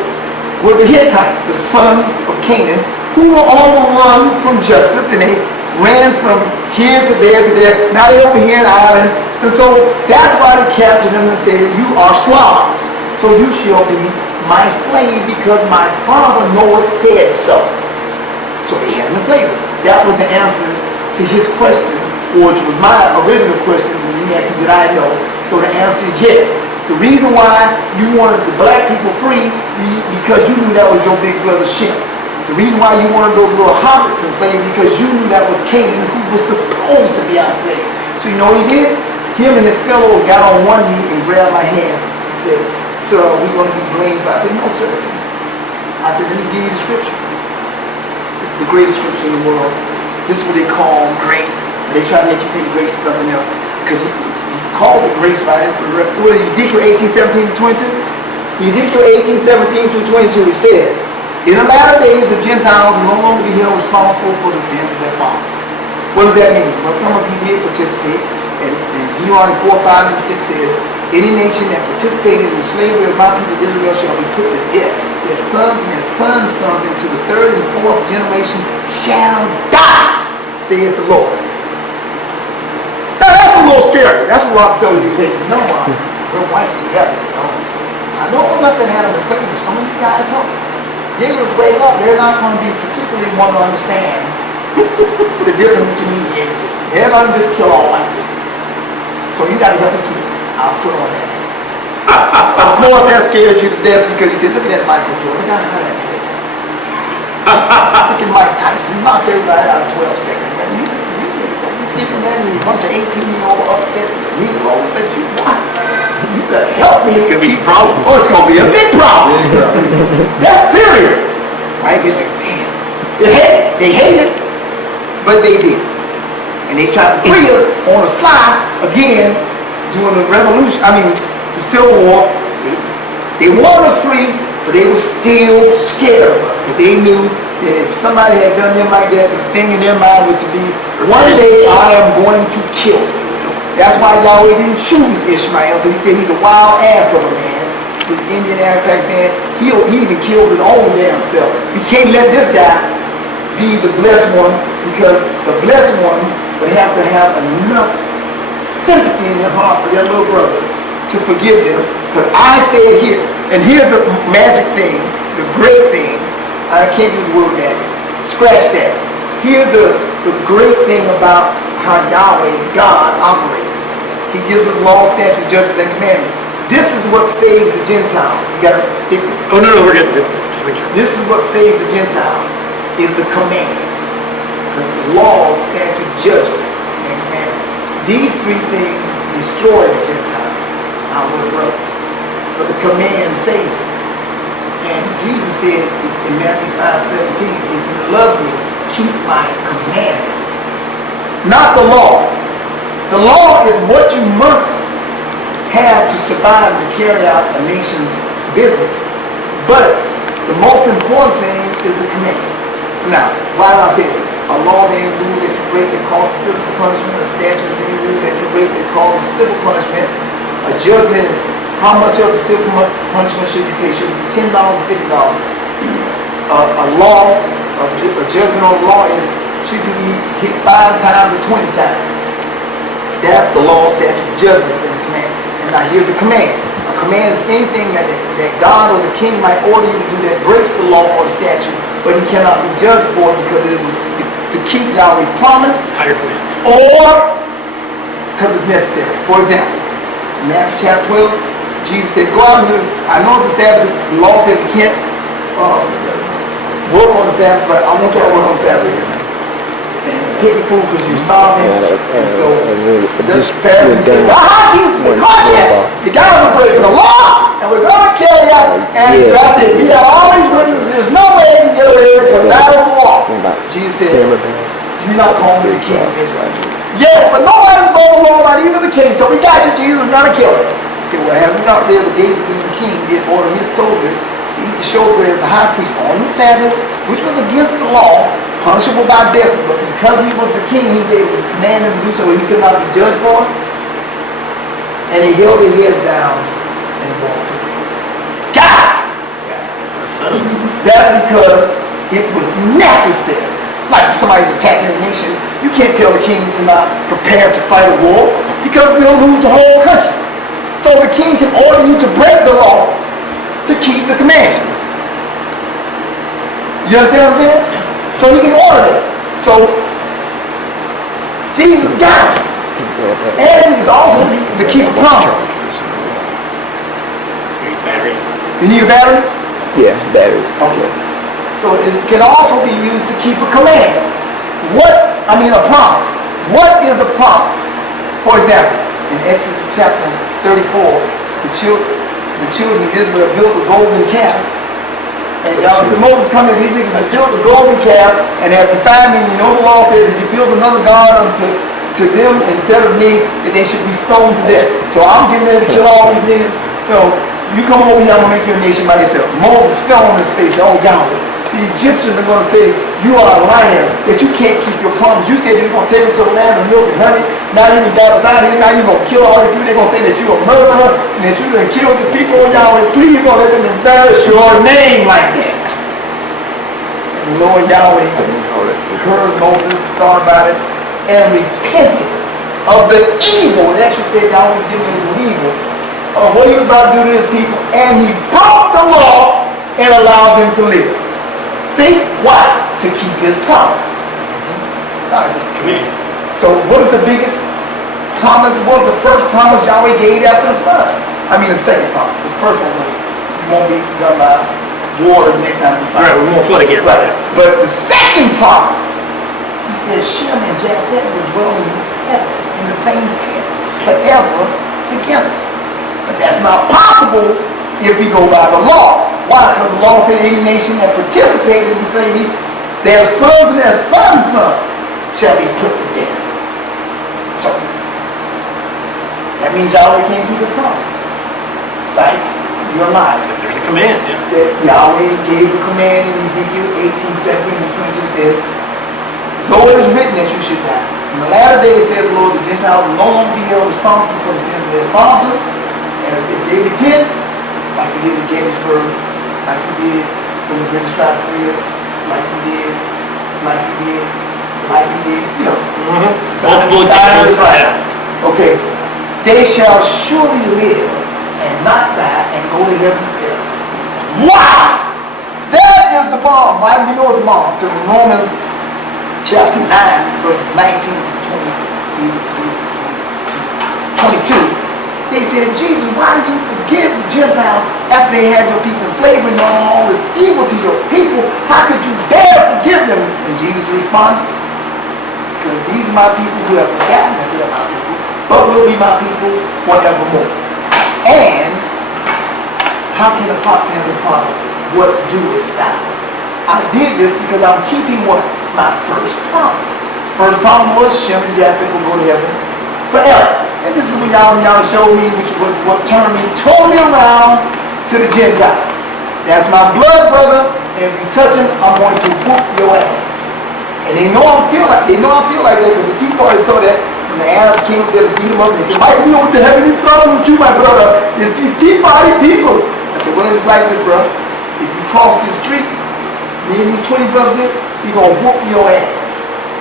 were the Hittites, the sons of Canaan, who were on the run from justice, and they ran from here to there to there. Now they're over here in Ireland. And so that's why they captured them and said, you are Slavs. So you shall be my slave because my father Noah said so. So they had him in slavery. That was the answer to his question, which was my original question when he asked me, did I know? So the answer is yes. The reason why you wanted the black people free, because you knew that was your big brother Shem. The reason why you wanted those little hobbits in slavery, because you knew that was Canaan, who was supposed to be our slave. So you know what he did? Him and his fellow got on one knee and grabbed my hand and said, sir, are we going to be blamed? I said, no, sir. I said, let me give you the scripture. This is the greatest scripture in the world. This is what they call grace. They try to make you think grace is something else. Because he called it grace, right? What is Ezekiel 18:17-22? Ezekiel 18:17-22, it says, in the latter days, the Gentiles will no longer be held responsible for the sins of their fathers. What does that mean? Well, some of you did participate. And Deuteronomy 4:5 and 6 says, any nation that participated in the slavery of my people Israel shall be put to death. Their sons and their sons' sons into the third and fourth generation shall die, saith the Lord. Now that's a little scary. That's what Rockefeller you think. No, we're white together. No. I know it was us that had a mistake, but some of you guys help. They was wake up, they're not going to be particularly want to understand the difference between the and they're not just kill all white people. So you got to help me keep our foot on that. Of course that scares you to death because you said, look at that Michael Jordan. Look at how that kid is. Look at Mike Tyson. He knocks everybody out in 12 seconds. Man, you people that a bunch of 18-year-old upset Negroes that you want. You better help me. It's going to be some problems. Oh, it's going to be a big problem. That's serious. Right? You say, damn. They hate it, but they did. And they tried to free us on the sly again during the revolution, the Civil War. They wanted us free, but they were still scared of us because they knew that if somebody had done them like that, the thing in their mind was to be, one day I am going to kill you. That's why Yahweh didn't choose Ishmael, because he said he's a wild ass of a man. This Indian out of Pakistan, he even killed his own damn self. You can't let this guy be the blessed one, because the blessed ones would have to have enough sympathy in their heart for their little brother to forgive them. Because I said here, and here's the magic thing, the great thing, I can't use the word magic, scratch that. Here's the great thing about how Yahweh, God, operates. He gives us law, statutes, judgments, and commandments. This is what saves the Gentile. You gotta fix it. Oh, no, we're good. Just make sure. This is what saves the Gentile, is the command. The laws, statutes, judgments, and commandments. These three things destroy the Gentile, our little brother. But the command saves it. And Jesus said in Matthew 5:17, if you love me, keep my commandments. Not the law. The law is what you must have to survive and carry out a nation's business. But the most important thing is the commandment. Now, why do I say that? A law is any rule that you break that causes physical punishment. A statute is any rule that you break that causes civil punishment. A judgment is how much of the civil punishment should you pay? Should it be $10 or $50? A law, a judgment on the law is should you be hit 5 times or 20 times? That's the law, statutes, judgments, and the command. And now here's the command. A command is anything that God or the king might order you to do that breaks the law or the statute, but he cannot be judged for it because it was to keep Yahweh's promise, Higher command. or because it's necessary. For example, in Matthew chapter 12, Jesus said, go out and I know it's the Sabbath, the law said we can't work on the Sabbath, but I want you to work on the Sabbath. And pick the food because you're starving. And so the Pharisees says, Jesus, we caught you. You guys are breaking the law, and we're going to kill you. And I said, we have all these witnesses. There's no way you can get away with it because that is the law. Jesus said, you're not calling me the king of Israel. Yes, but nobody's going the law, not even the king. So we got you, Jesus. We're going to kill you. He said, well, have you not read what David being the king did order his soldiers to eat the showbread of the high priest on the Sabbath, which was against the law, punishable by death, but because he was the king, he was able to command him to do so, he could not be judged for it. And they held their heads down and walked away. God! That's because it was necessary. Like if somebody's attacking a nation, you can't tell the king to not prepare to fight a war because we'll lose the whole country. So the king can order you to break the law to keep the command. You understand what I'm saying? So he can order it. So Jesus got it. And he's also to keep a promise. You need battery. You need a battery? Yeah, battery. Okay. So it can also be used to keep a command. A promise. What is a promise? For example, in Exodus chapter 34, the children of Israel built a golden calf. And God said, Moses, come in, these niggas built a golden calf, and have defined, and you know the law says, if you build another god unto to them instead of me, that they should be stoned to death. So I'm getting ready to kill all these niggas. So you come over here, I'm gonna make you a nation by yourself. Moses fell on his face, oh Yahweh. The Egyptians are gonna say, you are a liar, that you can't keep your promise. You said you're gonna take us to the land of milk and honey. Now you got us out here, now you're gonna kill all these people. They're gonna say that you're a murderer and that you done killed the people, oh Yahweh. Please don't let them embarrass your name like that. And Lord Yahweh heard Moses, thought about it, and repented of the evil. It actually said Yahweh was giving him evil of what he was about to do to his people, and he broke the law and allowed them to live. See? Why? To keep his promise. So what is the biggest promise? What was the first promise Yahweh gave after the flood? I mean the second promise. The first one was you won't be done by water next time you fight. Right, we won't flood again. Right. But the second promise, he says Shem and Japheth will dwell in heaven in the same tent forever together. But that's not possible if we go by the law. Why? Because the law said any nation that participated in slavery, their sons and their sons' sons shall be put to death. So, that means Yahweh can't keep his promise. Psych, you're lying. So there's a command, yeah. That Yahweh gave a command in Ezekiel 18, 17, and 22 says, though it is written that you should die. In the latter days, says the Lord, the Gentiles will no longer be held responsible for the sins of their fathers. And if they repent, like we did at Gettysburg, like we did when the British tried to free us, like we did, you know. Multiple examples. Right. Okay. They shall surely live and not die and go to heaven forever. Wow! That is the bomb. Why do you know it's the bomb? Because in Romans chapter 9, verse 19 to 22, they said, Jesus, why do you forgive the Gentiles after they had your people in slavery and done all this evil to your people? How could you dare forgive them? And Jesus responded, because these are my people who have forgotten that they are my people, but will be my people forevermore. And how can the fox answer the problem? What doest thou? I did this because I'm keeping what? My first promise. First promise was Shem and Japheth will go to heaven forever. And this is what Yahweh showed me, which was what turned me totally around to the Gentiles. That's my blood brother, and if you touch him, I'm going to whoop your ass. And they know I feel like that because the Tea Party saw that when the Arabs came up there to beat them up, they said, Mike, you know what the heck is problem with you, my brother? It's these Tea Party people. I said, well, it's like this, bro. If you cross the street, me and these 20 brothers here, we're going to whoop your ass.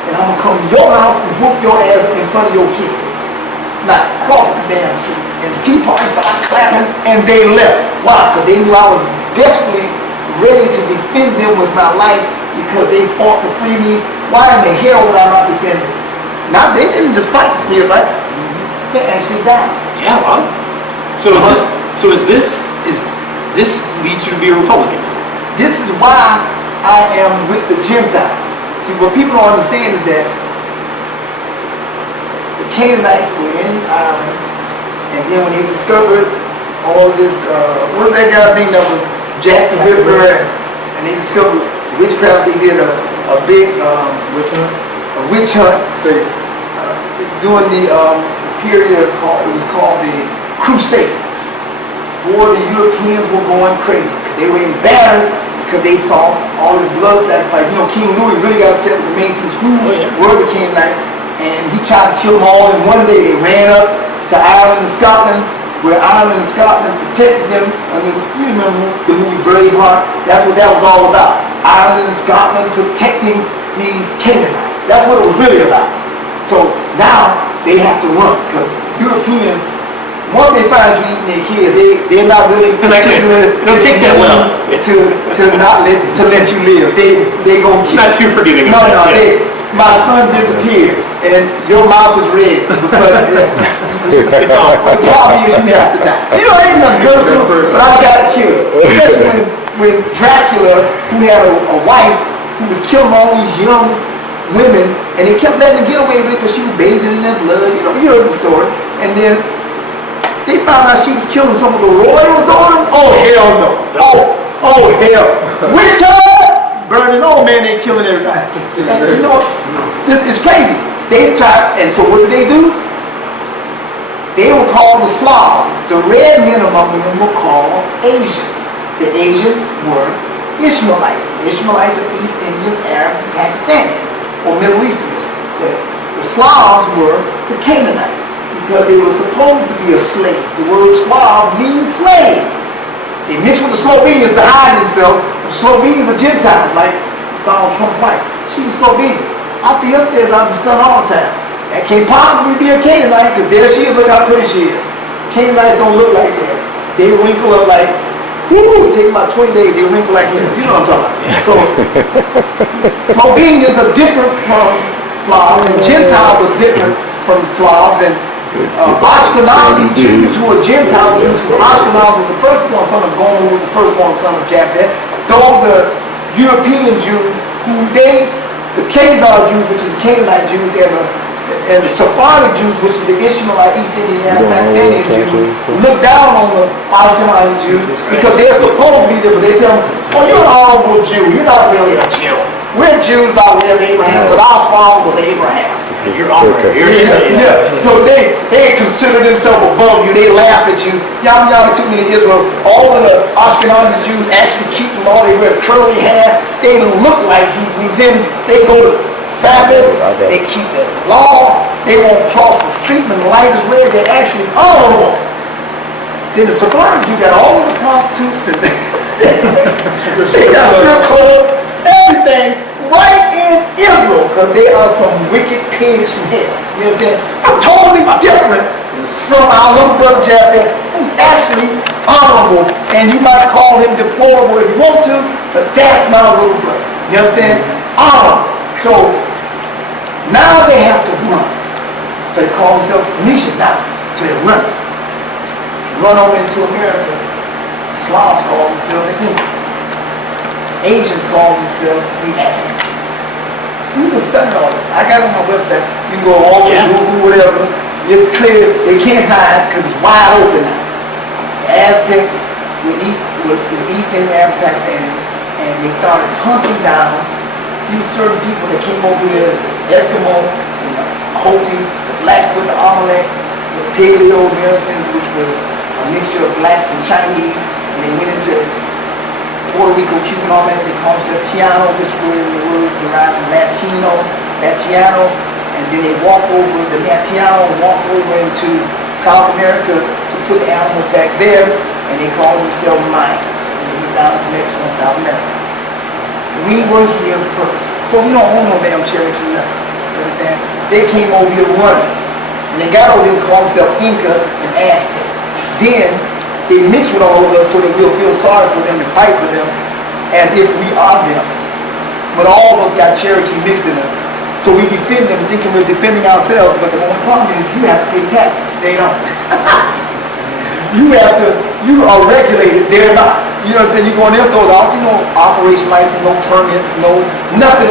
And I'm going to come to your house and whoop your ass in front of your kids. Not cross the damn street. And the Tea Party started clapping and they left. Why? Because they knew I was desperately ready to defend them with my life because they fought to free me. Why in the hell would I not defend them? Now they didn't just fight to free us, right? They actually died. Yeah, well. So is this leads you to be a Republican? This is why I am with the Gentiles. See, what people don't understand is that the Canaanites were in Ireland, and then when they discovered all this, what was that guy's name that was Jack the Ripper, and they discovered witchcraft, they did a big witch hunt during the period it was called the Crusades. Boy, the Europeans were going crazy because they were embarrassed because they saw all this blood sacrifice. You know, King Louis really got upset with the Masons who were the Canaanites, and he tried to kill them all in one day. They ran up to Ireland and Scotland, where Ireland and Scotland protected them. I mean, you remember the movie Braveheart? That's what that was all about. Ireland and Scotland protecting these Canaanites. That's what it was really about. So now they have to run because Europeans, once they find you eating their kids, they're not really particular. They don't take that well to not let you live. They gonna keep. Not too forgiving. No. My son disappeared, and your mouth is red because It's all. the problem is you have to die. You know, ain't nothing good to do, but I got killed. Especially when Dracula, who had a wife who was killing all these young women, and they kept letting her get away with it because she was bathing in their blood. You heard the story. And then they found out she was killing some of the royals' daughters. Oh hell no! Oh hell! Witch hunt, burning. Oh man, they killing everybody. And you know, this is crazy. They tried, and so what did they do? They were called the Slavs. The red men among them were called Asians. The Asians were Ishmaelites. The Ishmaelites are East Indians, Arabs, and Pakistanis, or Middle Easterners. The Slavs were the Canaanites because they were supposed to be a slave. The word Slav means slave. They mixed with the Slovenians to hide themselves. The Slovenians are Gentiles, like Donald Trump's wife. She's a Slovenian. I see her stairs out in the sun all the time. That can't possibly be a Canaanite because there she is. Look how pretty she is. Canaanites don't look like that. They wrinkle up like, whoo, take about 20 days, they wrinkle like this. You know what I'm talking about. So, Slovenians are different from Slavs, and Gentiles are different from Slavs, and Ashkenazi Jews who are Gentile Jews, because Ashkenaz was the firstborn son of Gomer, who was the firstborn son of Japheth. Those are European Jews who date the Khazar Jews, which is the Canaanite Jews, and the Sephardic Jews, which is the Ishmaelite, East Indian, and Pakistani Jews, look down on the Ashkenazi Jews because they're supposed to be there, but they tell them, oh, you're an honorable Jew, you're not really a Jew. We're Jews by way of Abraham, but our father was Abraham. You're honored. So they consider themselves above you. They laugh at you. Y'all took me to Israel. All of the Ashkenazi Jews actually keep them all. They wear curly hair. They look like Hebrews. Then they go to Sabbath. They keep the law. They won't cross the street when the light is red. They're actually honorable. Then the Sephardic Jew got all of the prostitutes and they got strip clubs, everything. Right in Israel, because they are some wicked pigs from hell. You understand? I'm totally different from our little brother Japheth, who's actually honorable, and you might call him deplorable if you want to, but that's my little brother. You understand? Honorable. So now they have to run. So they call themselves Phoenicians now. So they run. They run over into America. The Slavs call themselves the Incas. Asians call themselves the Aztecs. You can study all this. I got it on my website. You can go all over Google, whatever. It's clear. They can't hide because it's wide open now. The Aztecs were East Indian, Arab, Pakistani, and they started hunting down these certain people that came over here, the Eskimo, the Hopi, the Blackfoot, the Amalek, the Paleo-Americans, which was a mixture of blacks and Chinese, and they went into Puerto Rico, Cuban, all that. They call themselves Tiano, which word in the word derived from Latino, Latiano, and then they walk over, the Latiano walk over into South America to put the animals back there, and they call themselves Mayans. And they went down to Mexico and South America. We were here first. So we don't own no damn Cherokee nothing. You understand? They came over here running. And they got over here and called themselves Inca and Aztecs. Then they mix with all of us so that we'll feel sorry for them and fight for them as if we are them. But all of us got Cherokee mixed in us. So we defend them thinking we're defending ourselves, but the only problem is you have to pay taxes. They don't. You are regulated, they're not. You know what I'm saying? You go in their stores, I don't see no operation license, no permits, no nothing.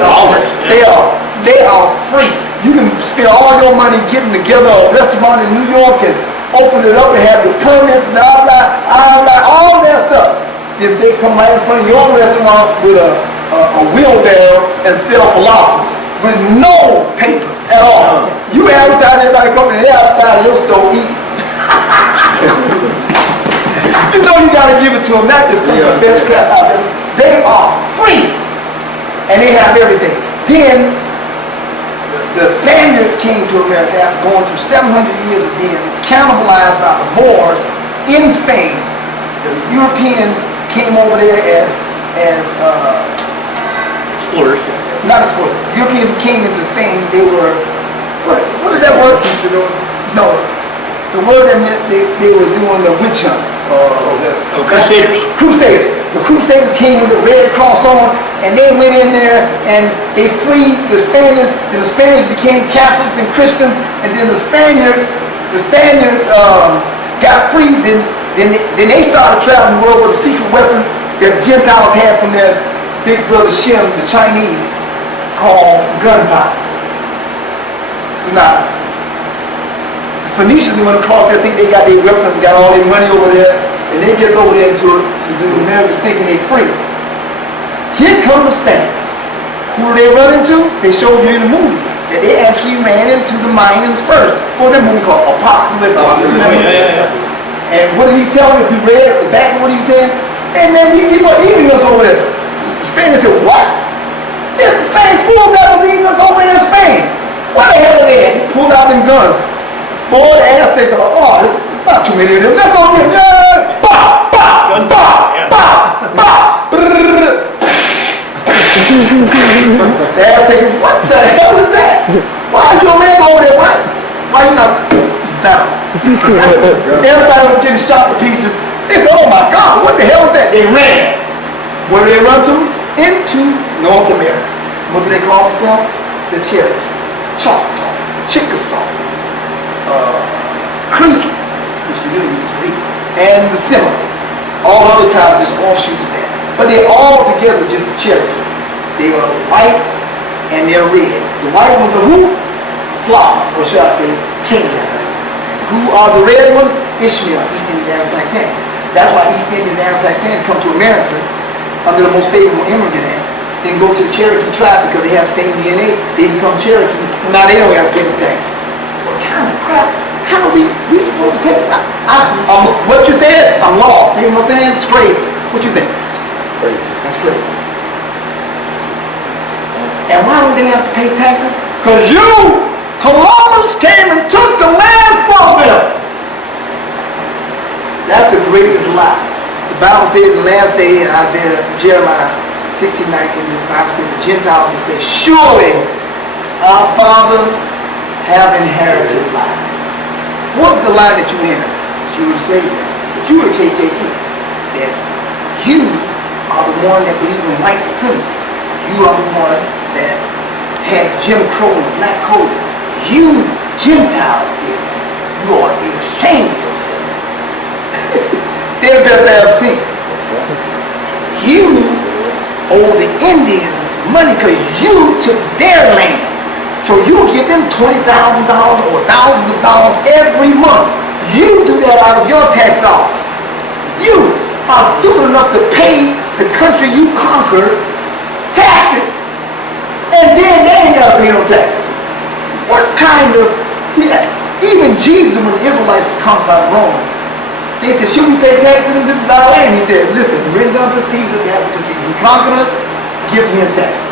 They are free. You can spend all your money getting together a restaurant in New York and open it up and have your permits and all that stuff. Then they come right in front of your restaurant with a wheelbarrow and sell falafels with no papers at all. You advertise everybody coming in outside of your store eating. You know you gotta give it to them, not just some of the best crap out there. They are free and they have everything. Then the Spaniards came to America after going through 700 years of being cannibalized by the Moors in Spain. The Europeans came over there as explorers. Not explorers. Europeans came into Spain. They were what did that word? No, the word that meant they were doing the witch hunt. Crusaders. Crusaders. The Crusaders came with the red cross on, and they went in there and they freed the Spaniards. Then the Spaniards became Catholics and Christians, and then the Spaniards got free. Then they started traveling the world with a secret weapon that the Gentiles had from their big brother Shem, the Chinese, called gunpowder. So now, the Phoenicians went across there, think they got their weapons, got all their money over there, and they get over there into the Americans thinking they're free. Here come the Spaniards. Who do they run into? They showed you in the movie. that they actually ran into the Mayans first. What was that movie called? Apocalypse. And what did he tell me if you read the back of what he said? Hey man, these people are eating us over there. The Spaniards said, what? It's the same fool that was eating us over there in Spain. What the hell are they at? He pulled out them guns. Boy, the Aztecs are like, oh, it's not too many of them. Let's go get them. Yeah. Bah, bah, bah, bah, bah. The Aztecs said, what the hell is that? Why is your leg over there? Why you not down? Everybody was getting shot to pieces. They said, oh my God, what the hell is that? They ran. Where did they run to? Into North America. What do they call themselves? The Cherokee, Choctaw, Chickasaw, Creek, which really means Creek, and the Seminole. All other tribes just offshoots of that. But they're all together just the Cherokee. They are white and they're red. The white ones are who? Slavs, or should I say, Canaanites. Who are the red ones? Ishmael, East Indian and Pakistan. That's why East Indian and Pakistan come to America under the most favorable immigrant act. Then go to the Cherokee tribe because they have the same DNA. They become Cherokee. So now they don't have to pay the tax. What kind of crap? How are we supposed to pay? What you said, I'm lost. See what I'm saying? It's crazy. What you think? Crazy. That's crazy. And why don't they have to pay taxes? Because you, Columbus, came and took the land from them. That's the greatest lie. The Bible says in the last day in Isaiah, Jeremiah 16:19, the Bible says the Gentiles will say, surely our fathers have inherited life. What's the lie that you inherited? That you were the slave master, that you were the KKK, that you are the one that believe in white supremacy. You are the one that had Jim Crow and Black Code. You, Gentile, did that. You ought to be ashamed of yourself. They're the best I ever seen. You owe the Indians money because you took their land. So you give them $20,000 or thousands of dollars every month. You do that out of your tax dollars. You are stupid enough to pay the country you conquered taxes. And then they ain't got to pay no taxes. What kind of... Even Jesus, when the Israelites was conquered by the Romans, they said, should we pay taxes? And this is our land. He said, listen, render unto Caesar that which is Caesar. He conquered us, give me his taxes.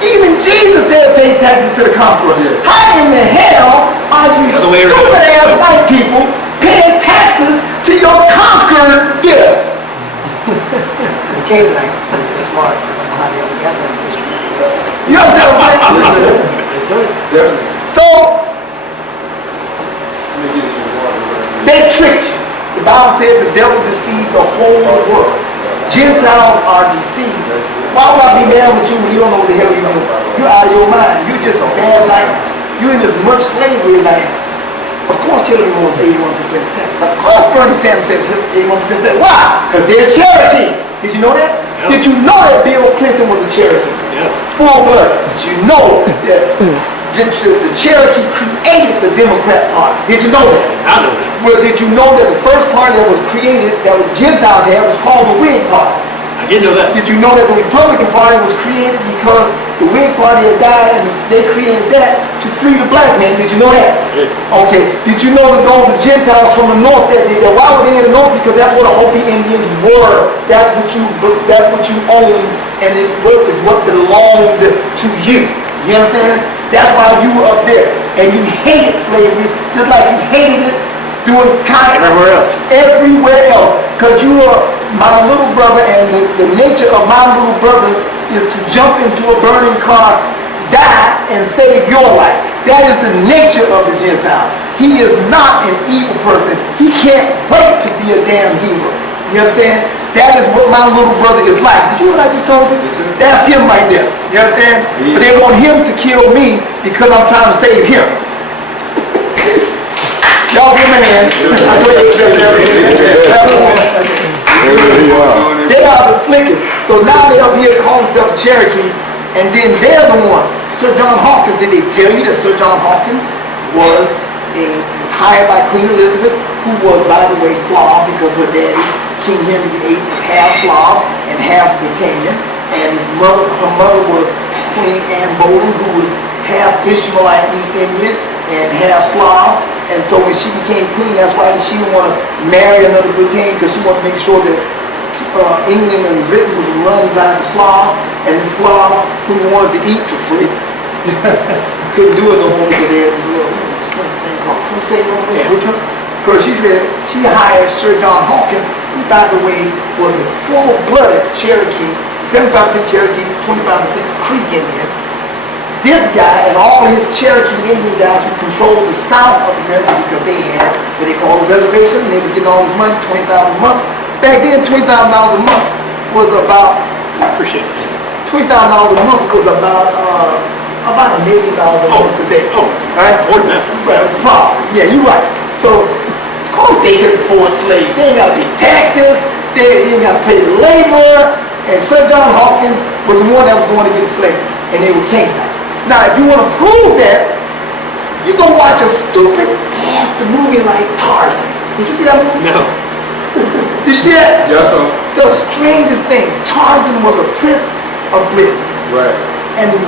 Even Jesus said pay taxes to the conqueror. How in the hell are you stupid ass white people paying taxes to your conquered debtor? The Canaanites are smart. I don't know how they ever got that. You understand what I'm saying? Yes, sir. Definitely. So, Let me get you water. they tricked you. The Bible said the devil deceived the whole world. Gentiles are deceived. Why would I be mad with you when you don't know what the hell you're doing? You're out of your mind. You're just a bad life. You're in as much slavery as I am. Of course Hillary wants 81% tax. Of course Bernie Sanders says 81% tax. Why? Because they're Cherokee. Did you know that? Yeah. Did you know that Bill Clinton was a Cherokee? Yeah. Full blood. Did you know that the Cherokee created the Democrat Party? Did you know that? I know that. Well, did you know that the first party that was created, that was Gentiles had, was called the Whig Party? I didn't know that. Did you know that the Republican Party was created because the Whig Party had died and they created that to free the black man? Did you know that? Yeah. Okay. Did you know that those were Gentiles from the north that did that? Why were they in the north? Because that's what the Hopi Indians were. That's what you own, and it is what belonged to you. You understand? That's why you were up there. And you hated slavery just like you hated it doing Everywhere else. Everywhere else. Because you are my little brother, and the nature of my little brother is to jump into a burning car, die, and save your life. That is the nature of the Gentile. He is not an evil person. He can't wait to be a damn hero. You understand? That is what my little brother is like. Did you hear what I just told you? That's him right there. You understand? But they want him to kill me because I'm trying to save him. Y'all give me a hand. They are the slickest. So now they're up here calling themselves Cherokee, and then they're the ones. Sir John Hawkins, did they tell you that Sir John Hawkins was hired by Queen Elizabeth, who was, by the way, Slav, because her daddy, King Henry VIII, was half Slav and half Britannian, and her mother was Queen Anne Boleyn, who was half Ishmaelite East Indian and half Slav. And so when she became queen, that's why she didn't want to marry another Britannian, because she wanted to make sure that England and Britain was run by the Slav, and the Slav who wanted to eat for free couldn't do it no more because they had this little thing called crusade over there. Which one? Because she hired Sir John Hawkins, who, by the way, was a full-blooded Cherokee, 75% Cherokee, 25% Creek Indian. This guy and all his Cherokee Indian guys who controlled the south of America, because they had what they called a reservation, and they was getting all this money, $20,000 a month. Back then, $20,000 a month was about, I appreciate it. $20,000 a month was about $1 million a month today. Oh, right? more than that. Well, probably. Yeah, you're right. So, of course they could afford slaves. They ain't got to pay taxes. They ain't got to pay the labor. And Sir John Hawkins was the one that was going to get slaves, and they were Canaanites. Now, if you want to prove that, you go watch a stupid ass movie like Tarzan. Did you see that movie? No. Did you see that? Yes, sir. The strangest thing, Tarzan was a prince of Britain. Right. And the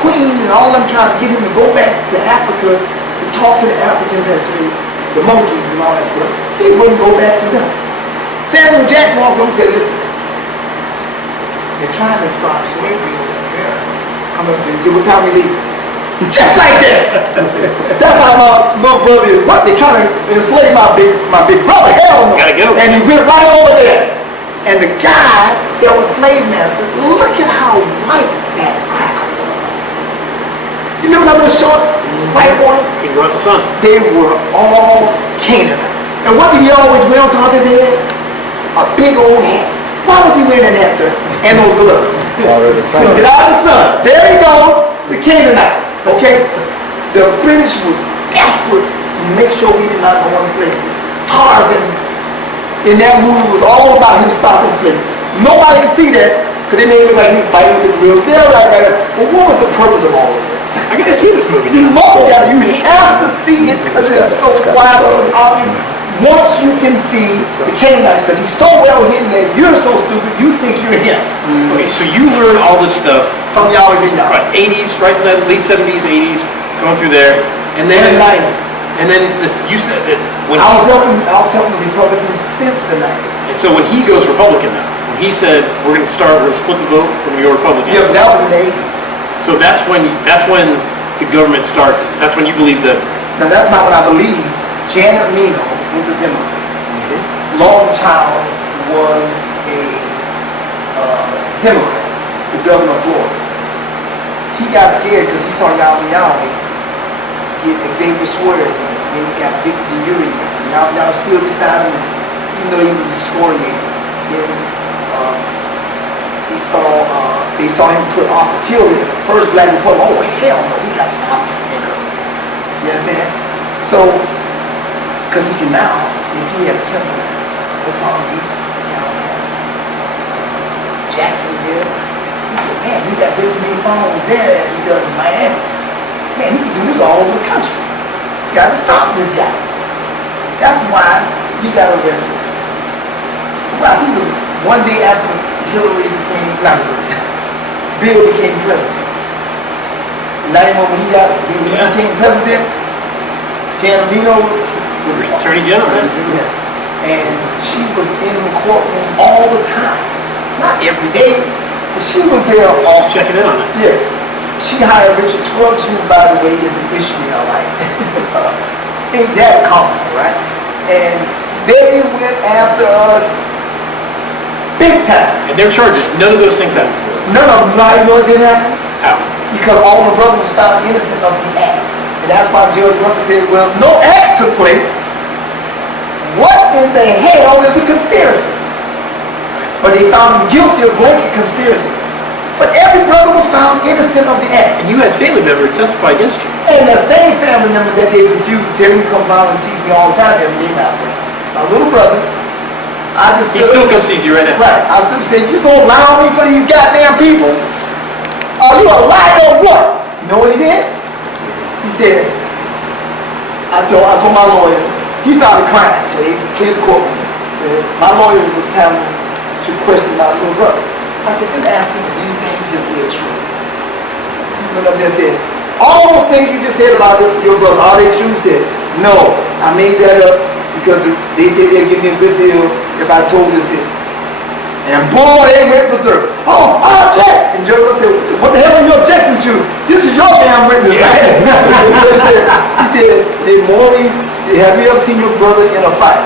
queen and all of them trying to get him to go back to Africa to talk to the Africans and to the monkeys and all that stuff. He wouldn't go back with them. Samuel Jackson walked on and said, listen, they're trying to start slavery over there. I'm going to say, what time we leave? Just like that. That's how my little brother is. What? They trying to enslave my big brother? Hell no. Gotta go. And he went right over there. And the guy that was slave master, look at how white that cracker was. You remember that little short white boy? Can go out the sun. They were all Canaanites. And what did he always wear on top of his head? A big old hat. Why was he wearing that hat, sir? And those gloves. So get out of the sun. There he goes, the Canaanites. Okay? The British were desperate to make sure we did not go on slavery. Tarzan in that movie was all about him stopping slavery. Nobody could see that because they made it look like he was fighting with the real deal. Right. But what was the purpose of all of this? I gotta see this movie You now. must have. You have to see it because it's so wild and obvious. Once you can see the Canaanites, because he's so well hidden that you're so stupid, you think you're him. Okay, so you learn all this stuff, From Yahweh to Yahweh. right, 80s, right in the late 70s, 80s, going through there, and And then, the 90s. and then this, you said that when I was he, helping the Republicans since the 90s. and so when he goes Republican now, when he said, we're gonna split the vote, we're gonna go Republican. Yeah, but that was in the 80s. So that's when the government starts, that's when you believe that, Now that's not what I believe. Janet Reno was a Democrat. Longchild was a Democrat, the governor of Florida. He got scared because he saw Yahweh get Xavier Swears in it. Then he got Victor DeUry in it. Yahweh still beside him, even though he was excoriated. Then they saw him put Arthur Tilley in, first black Republican. Oh hell no, we got to stop this nigga. You understand? So, because he can now, they see he had a temple in West Palm Beach, Tallahassee, Jacksonville. He said, man, he got just as many followers there as he does in Miami. Man, he can do this all over the country. You got to stop this guy. That's why he got arrested. Well, I think it was one day after Bill became president. And now you know when he became president, Janet Reno was Attorney General, man. yeah. And she was in the courtroom all the time. Not every day, but she was there all Checking in on it. Yeah. She hired Richard Scruggs, who, by the way, is an Ishmaelite. Ain't that common, right? And they went after us big time. And their charges, none of those things happened. None of them, not even didn't happen. How? Because all the brothers was found innocent of the acts. And that's why Judge Rucker said, well, no acts took place. What in the hell is a conspiracy? But they found him guilty of blanket conspiracy. But every brother was found innocent of the act. And you had family members testify against you. And the same family member that they refused to tell me come by and see me all the time every day now. My little brother, I just He still comes sees you right now. right. I still said, you gonna lie on me for these goddamn people? Are you a liar or what? You know what he did? He said, I told my lawyer, he started crying, so they cleared the courtroom. My lawyer was telling me to question my little brother. I said, just ask him if anything he just said true. He went up there and said, All those things you just said about your brother, all they true said, no, I made that up because they said they'd give me a good deal if I told this it. And boy, they went berserk. Oh, I object. And Joe said, what the hell are you objecting to? This is your damn witness, right? he said, hey, Maurice, have you ever seen your brother in a fight?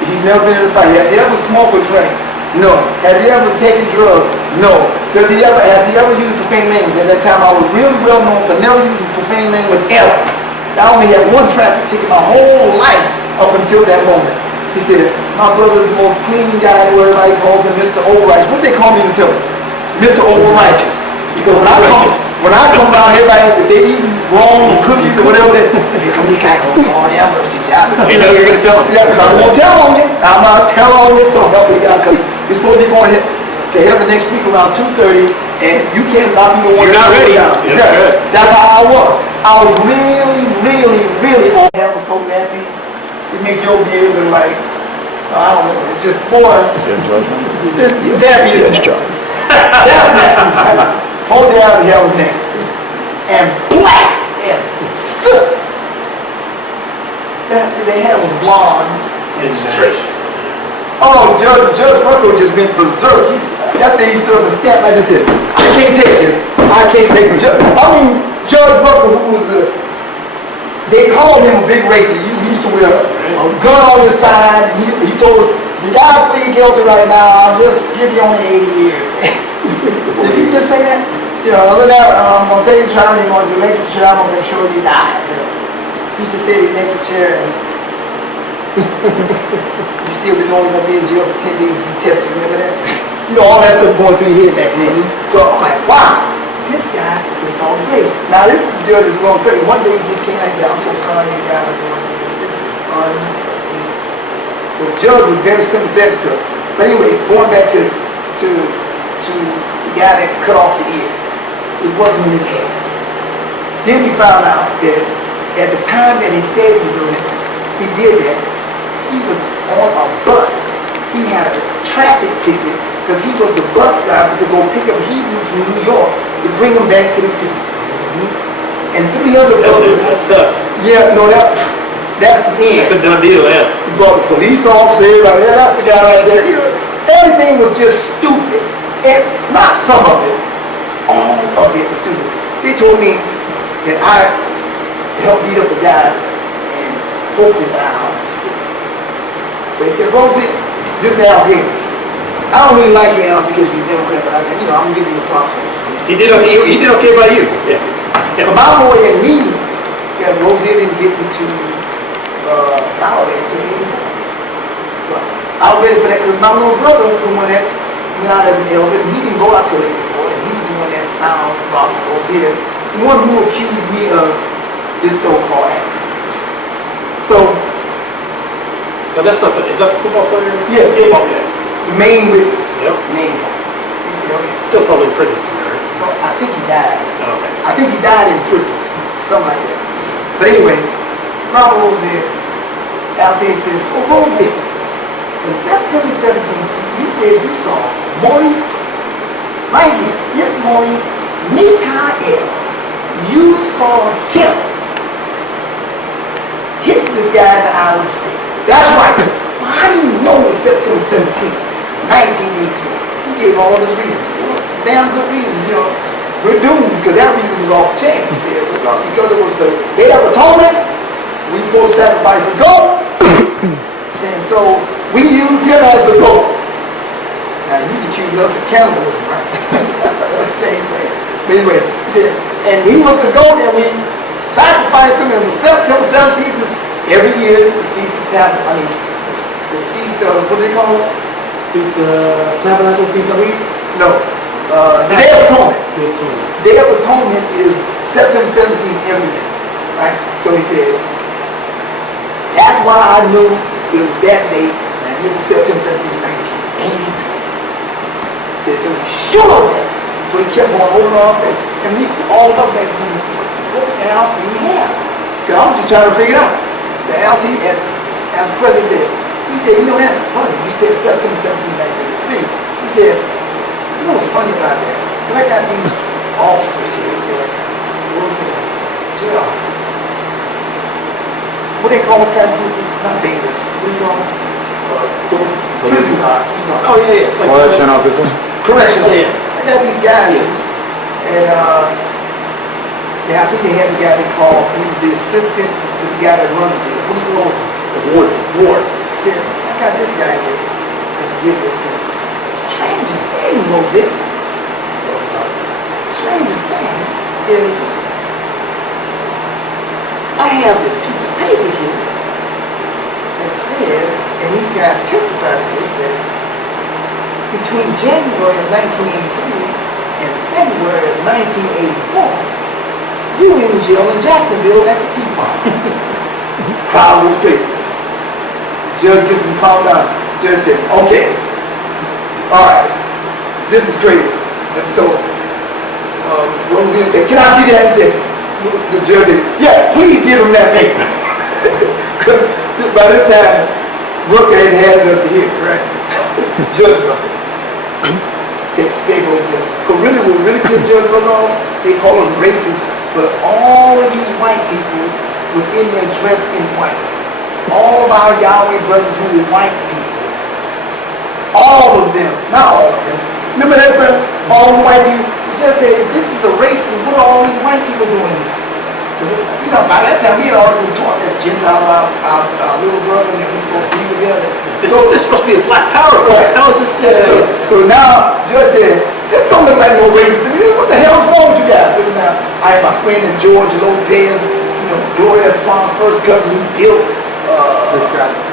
He's never been in a fight. Has he ever smoked or drank? No. Has he ever taken drugs? No. Has he ever used profane language? At that time, I was really well known for never using profane language ever. I only had one traffic ticket my whole life up until that moment. He said, my brother is the most clean guy where everybody calls him Mr. O'Righteous. What they call me in the temple? Mr. O'Righteous. Because when I come down, everybody, they eating wrong cookies or whatever, they come, this guy, oh, Lord have mercy, God. You know you're going to tell him. Yeah, because I won't tell on you. I'm not tell on this song. Help me, God, because you're supposed to be going to heaven next week around 2:30, and you cannot be the one. You're not ready. Down. Yeah, that's how I was. I was really, really, really, oh, I was so nappy. It makes your beard look like, I don't know, it's just, boy, this nappy. That's nappy. Whole day out of here was nappy. And black and soot. Their hair was blonde and straight. Oh, Judge Rucko just went berserk. That's the day he stood up and stamped like this. I can't take this. I can't take the judge. I mean, Judge Rucko, who was they called him a big racist. He used to wear a gun on his side. He told us, you guys plead guilty right now, I'll just give you only 80 years. Did he just say that? You know, other than that, I'm going to take your child, you're going to make the chair, I'm going to make sure you die. You know? He just said he'd make the chair and you see, we're only going to be in jail for 10 days to be tested, remember that? You know, all that stuff going through your head back then. So I'm like, wow, this guy is talking great. Now this judge is going crazy. One day he just came out and said, I'm so sorry you guys are doing this. This is unbelievable. So the judge was very sympathetic to it. But anyway, going back to the guy that cut off the ear. It wasn't in his head. Then we found out that at the time that he said he was doing it, he did that. He was on a bus. He had a traffic ticket because he was the bus driver to go pick up Hebrews from New York to bring them back to the feast. And 3 other brothers. That's tough. Yeah, no, that's the end. It's a done deal, yeah. He brought the police officer, everybody, yeah, that's the guy right there. You know, everything was just stupid. And not some of it, all of it was stupid. They told me that I helped beat up a guy and poked his eye out with a stick. So he said, Rosie, this is Al here. I don't really like you, Al, because you're Democrat, but I'm gonna give you a props. He did okay by you. Yeah. But my boy and me, yeah, Rosie didn't get into holiday until 84. So I was ready for that because my little brother was the one that went out as an elder, and he didn't go out till 84, and he was the one that found Robert Rozier, the one who accused me of this so-called act. So, But that's not is that the football player? Yeah. Football player. the main witness, Yep. main guy, he said, okay, Still probably in prison somewhere, right? well, I think he died. Oh, okay. I think he died in prison, something like that. But anyway, Robert Rozier, Al says, so Rozier, on September 17th, you said you saw Maurice, right here, yes, Maurice, Mikael, you saw him hit this guy in the eye with a stick. That's right. Well, how do you know it was September 17th, 1983? He gave all his reasons. Damn good reasons, you know. We're doomed because that reason was off the chain. He said, because it was the Day of Atonement, we supposed to sacrifice a goat. And so we used him as the goat. Now he's accusing us of cannibalism, right? That's the same thing. But anyway, he said, and he was the goat and we sacrificed him and it was September 17th. Every year, the Feast of Tabernacles, the Feast of, what do they call it? Feast Tabernacle, Feast of Weeks? No, the Day of Atonement. Day of Atonement. Day of Atonement is September 17th every year, right? So he said, that's why I knew it was that day, and it was September 17th, 1983. He said, so he's sure of that. So he kept on holding off, and we, all of us back saying, what else do we have? Because I was just trying to figure it out. So Al, as the president said, you know, that's funny. You said September 17th, 1983. He said, you know what's funny about that? I got these officers here that working jailhouse. What they call this kind of people? Not bailiffs. What do you call them? Prison guards. Oh, yeah, yeah. Correction officer. Correction. Yeah. I got these guys, and yeah, I think they had the guy they called, he was the assistant to the guy that runs the jail. What do you call him? The warden. Ward. Said, I got this guy here that's witness. The strangest thing, Mosey, the strangest thing is I have this piece of paper here that says, and these guys testified to this, that between January of 1983 and February of 1984, you were in jail in Jacksonville at the P Farm. Crowd was crazy. The judge gets him calmed down. The judge said, okay, all right, this is crazy. So, Roseanne said, can I see that? He said, the judge said, yeah, please give him that paper. Because by this time, Rooker had it up to here, right? Judge Rooker takes the paper over to him. Because really, what really pissed Judge Rooker off, they call him racist, but all of these white people was in there dressed in white. All of our Yahweh brothers who were white people. All of them, not all of them. Remember that, sir? All the white people. Just that this is a racist. What are all these white people doing here? You know, by that time we had already been taught that Gentile, our little brother, and we go be together. This is supposed to be a black power class. How is this? So now, Judge said, this don't look like no racist. What the hell is wrong with you guys? So now, I have my friend in George Lopez, you know, Gloria Estefan's first cousin who built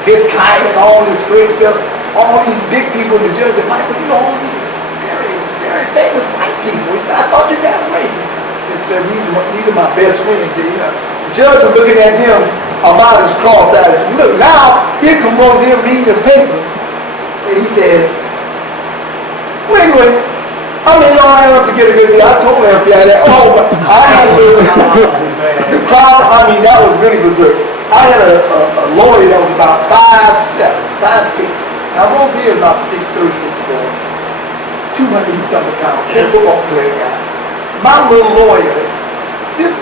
Viscaya and all this great stuff. All these big people, the judge said, Michael, you know, all these very, very famous white people. He said, I thought you guys were racist. I said, sir, these are my best friends. And, you know, the judge was looking at him about his cross-eyed. Look, now, here comes Roseanne reading this paper. And he says, wait, I mean, you know, I have to get a good deal. I told the FBI that, oh, but I had a little, the crowd, I mean, that was really berserk. I had a lawyer that was about 5'7", 5'6". Now, Rosie is about 6'3", 6'4", 200 and something pounds. They're a football player guy. My little lawyer, this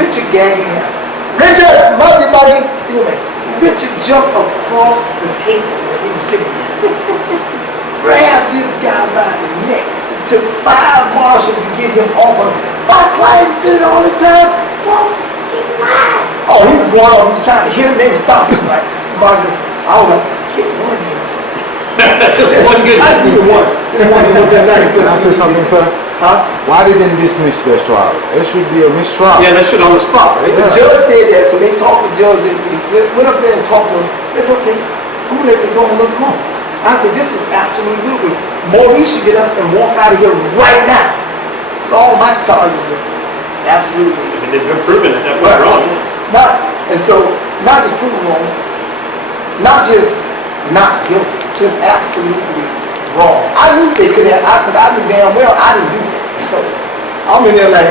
Richard Gagnon. Richard, love you, buddy. Anyway, Richard jumped across the table where he was sitting there. Grabbed this guy by the neck. It took 5 marshals to get him off of him. My client's been all this time from fucking live. Oh, he was going on, he was trying to hit him, they were stopping him, right? Marshal, I was like, get one in. Just one good. I just needed one. Just one to look that night. Can I say something, sir? Huh? Why they didn't dismiss that trial? It should be a mistrial. Yeah, that should on the spot, right? The judge said that, so they talked to the judge, they went up there and talked to him. It's okay, I'm gonna let this go and look home. I said, this is absolutely ludicrous. Maurice should get up and walk out of here right now. All my charges were absolutely. I mean, they've been proven that that was wrong. And so, not just proven wrong, not just not guilty, just absolutely wrong. I knew they could have, because I knew damn well I didn't do that. So, I'm in there like,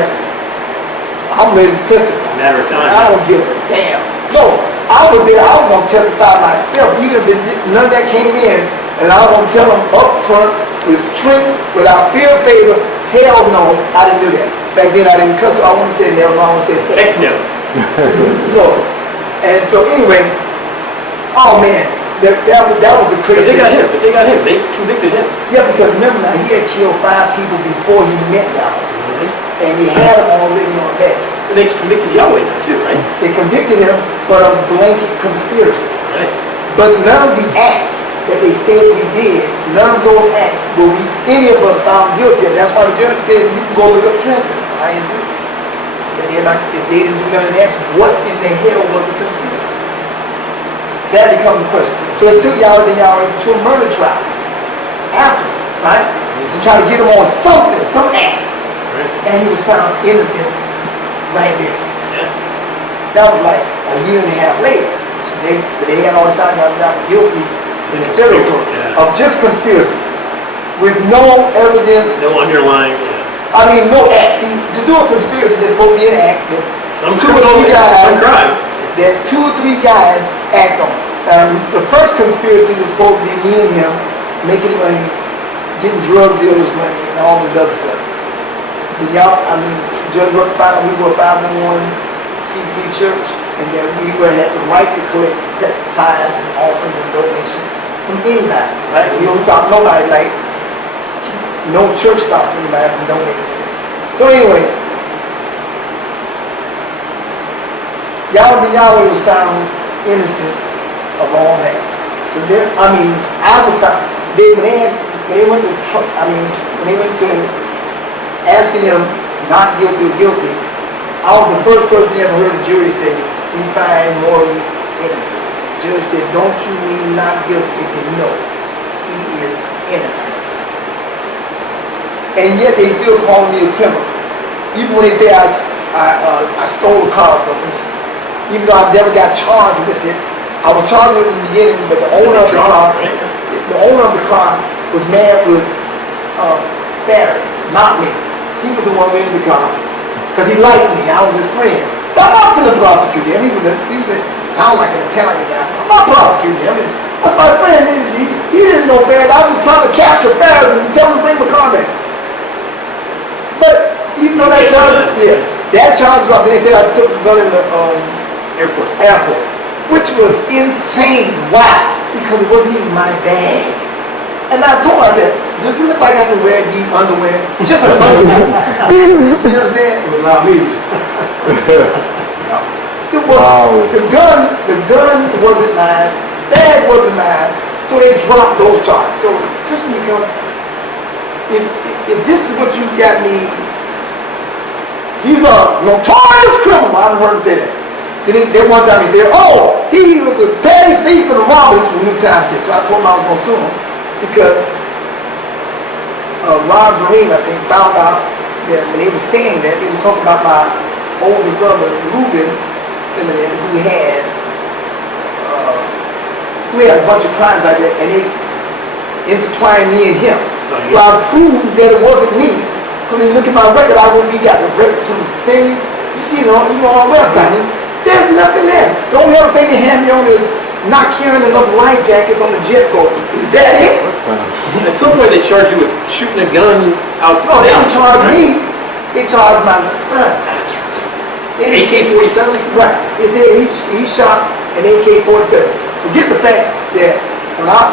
I'm ready to testify. Matter of time. I don't give a damn. No, I was there, I was going to testify myself, even if none of that came in, and I was going to tell them up front, with strength, without fear or favor, hell no, I didn't do that. Back then I didn't cuss, I wouldn't say hell no, I would say heck Heck no. So anyway, oh man, that was a crazy. But they got him. They convicted him. Yeah, because remember now, he had killed 5 people before he met Yahweh. And he had them already on that. And they convicted Yahweh now too, right? They convicted him for a blanket conspiracy. Right. But none of the acts that they said we did, none of those acts will be any of us found guilty of. That's why the judge said you can go look up transcripts. I ain't seen. If they didn't do none of the acts, what in the hell was a conspiracy? That becomes a question. So they took Yahweh to a murder trial after, right? To try to get him on something, some act. Right. And he was found innocent right there. Yeah. That was like a year and a half later. They had all the time Yahweh guilty in the federal court of just conspiracy with no evidence. No underlying. I mean, no act. See, to do a conspiracy, there's supposed to be an act that Some 2 or 3 guys, some crime. that 2 or 3 guys act on. The first conspiracy was supposed to be me and him making money, getting drug dealers money, and all this other stuff. Judge Ruck found out we were a 501 C3 church, and that we would have the right to collect tithes and offerings and donations from anybody, right? We don't stop nobody, like, no church stops anybody from donating. So anyway, Yahweh was found innocent of all that. So there, I mean, I was found, when they went to asking him not guilty or guilty, I was the first person that ever heard the jury say, we find Maurice innocent. The judge said, don't you mean not guilty? They said, no, he is innocent. And yet they still call me a criminal. Even when they say I stole a car from them, even though I never got charged with it. I was charged with it in the beginning, but the owner of the car was mad with Ferris, not me. He was the one in the car because he liked me. I was his friend. So I'm not going to prosecute him. He was sound like an Italian guy. I'm not prosecuting him. That's my friend. He didn't know Ferris. I was trying to capture Ferris and tell him to bring my car back. But even though that charge dropped, they said I took the gun in the airport, which was insane. Why? Because it wasn't even my bag. And I told her, I said, does it look like I can wear these underwear? Just a underwear. You understand? It was not me. The gun wasn't mine, bag wasn't mine, so they dropped those charges. So, just because, if this is what you got me, he's a notorious criminal. I haven't heard him say that. Then one time he said, oh, he was a petty thief and a robber. This was New Times said. So I told him I was going to sue him because Ron Vereen, I think, found out that when they were saying that, they were talking about my older brother, Ruben Simeon, who had a bunch of crimes like that, and they intertwined me and him. So I proved that it wasn't me. Because when you look at my record, I wouldn't be got the records from the thing. You see it on our website. There's nothing there. The only other thing they have me on is not carrying enough life jackets on the jet boat. Is that it? At some point they charge you with shooting a gun out. No, they didn't charge me. They charged my son. That's right. AK-47? Right. They said he shot an AK-47. Forget the fact that when I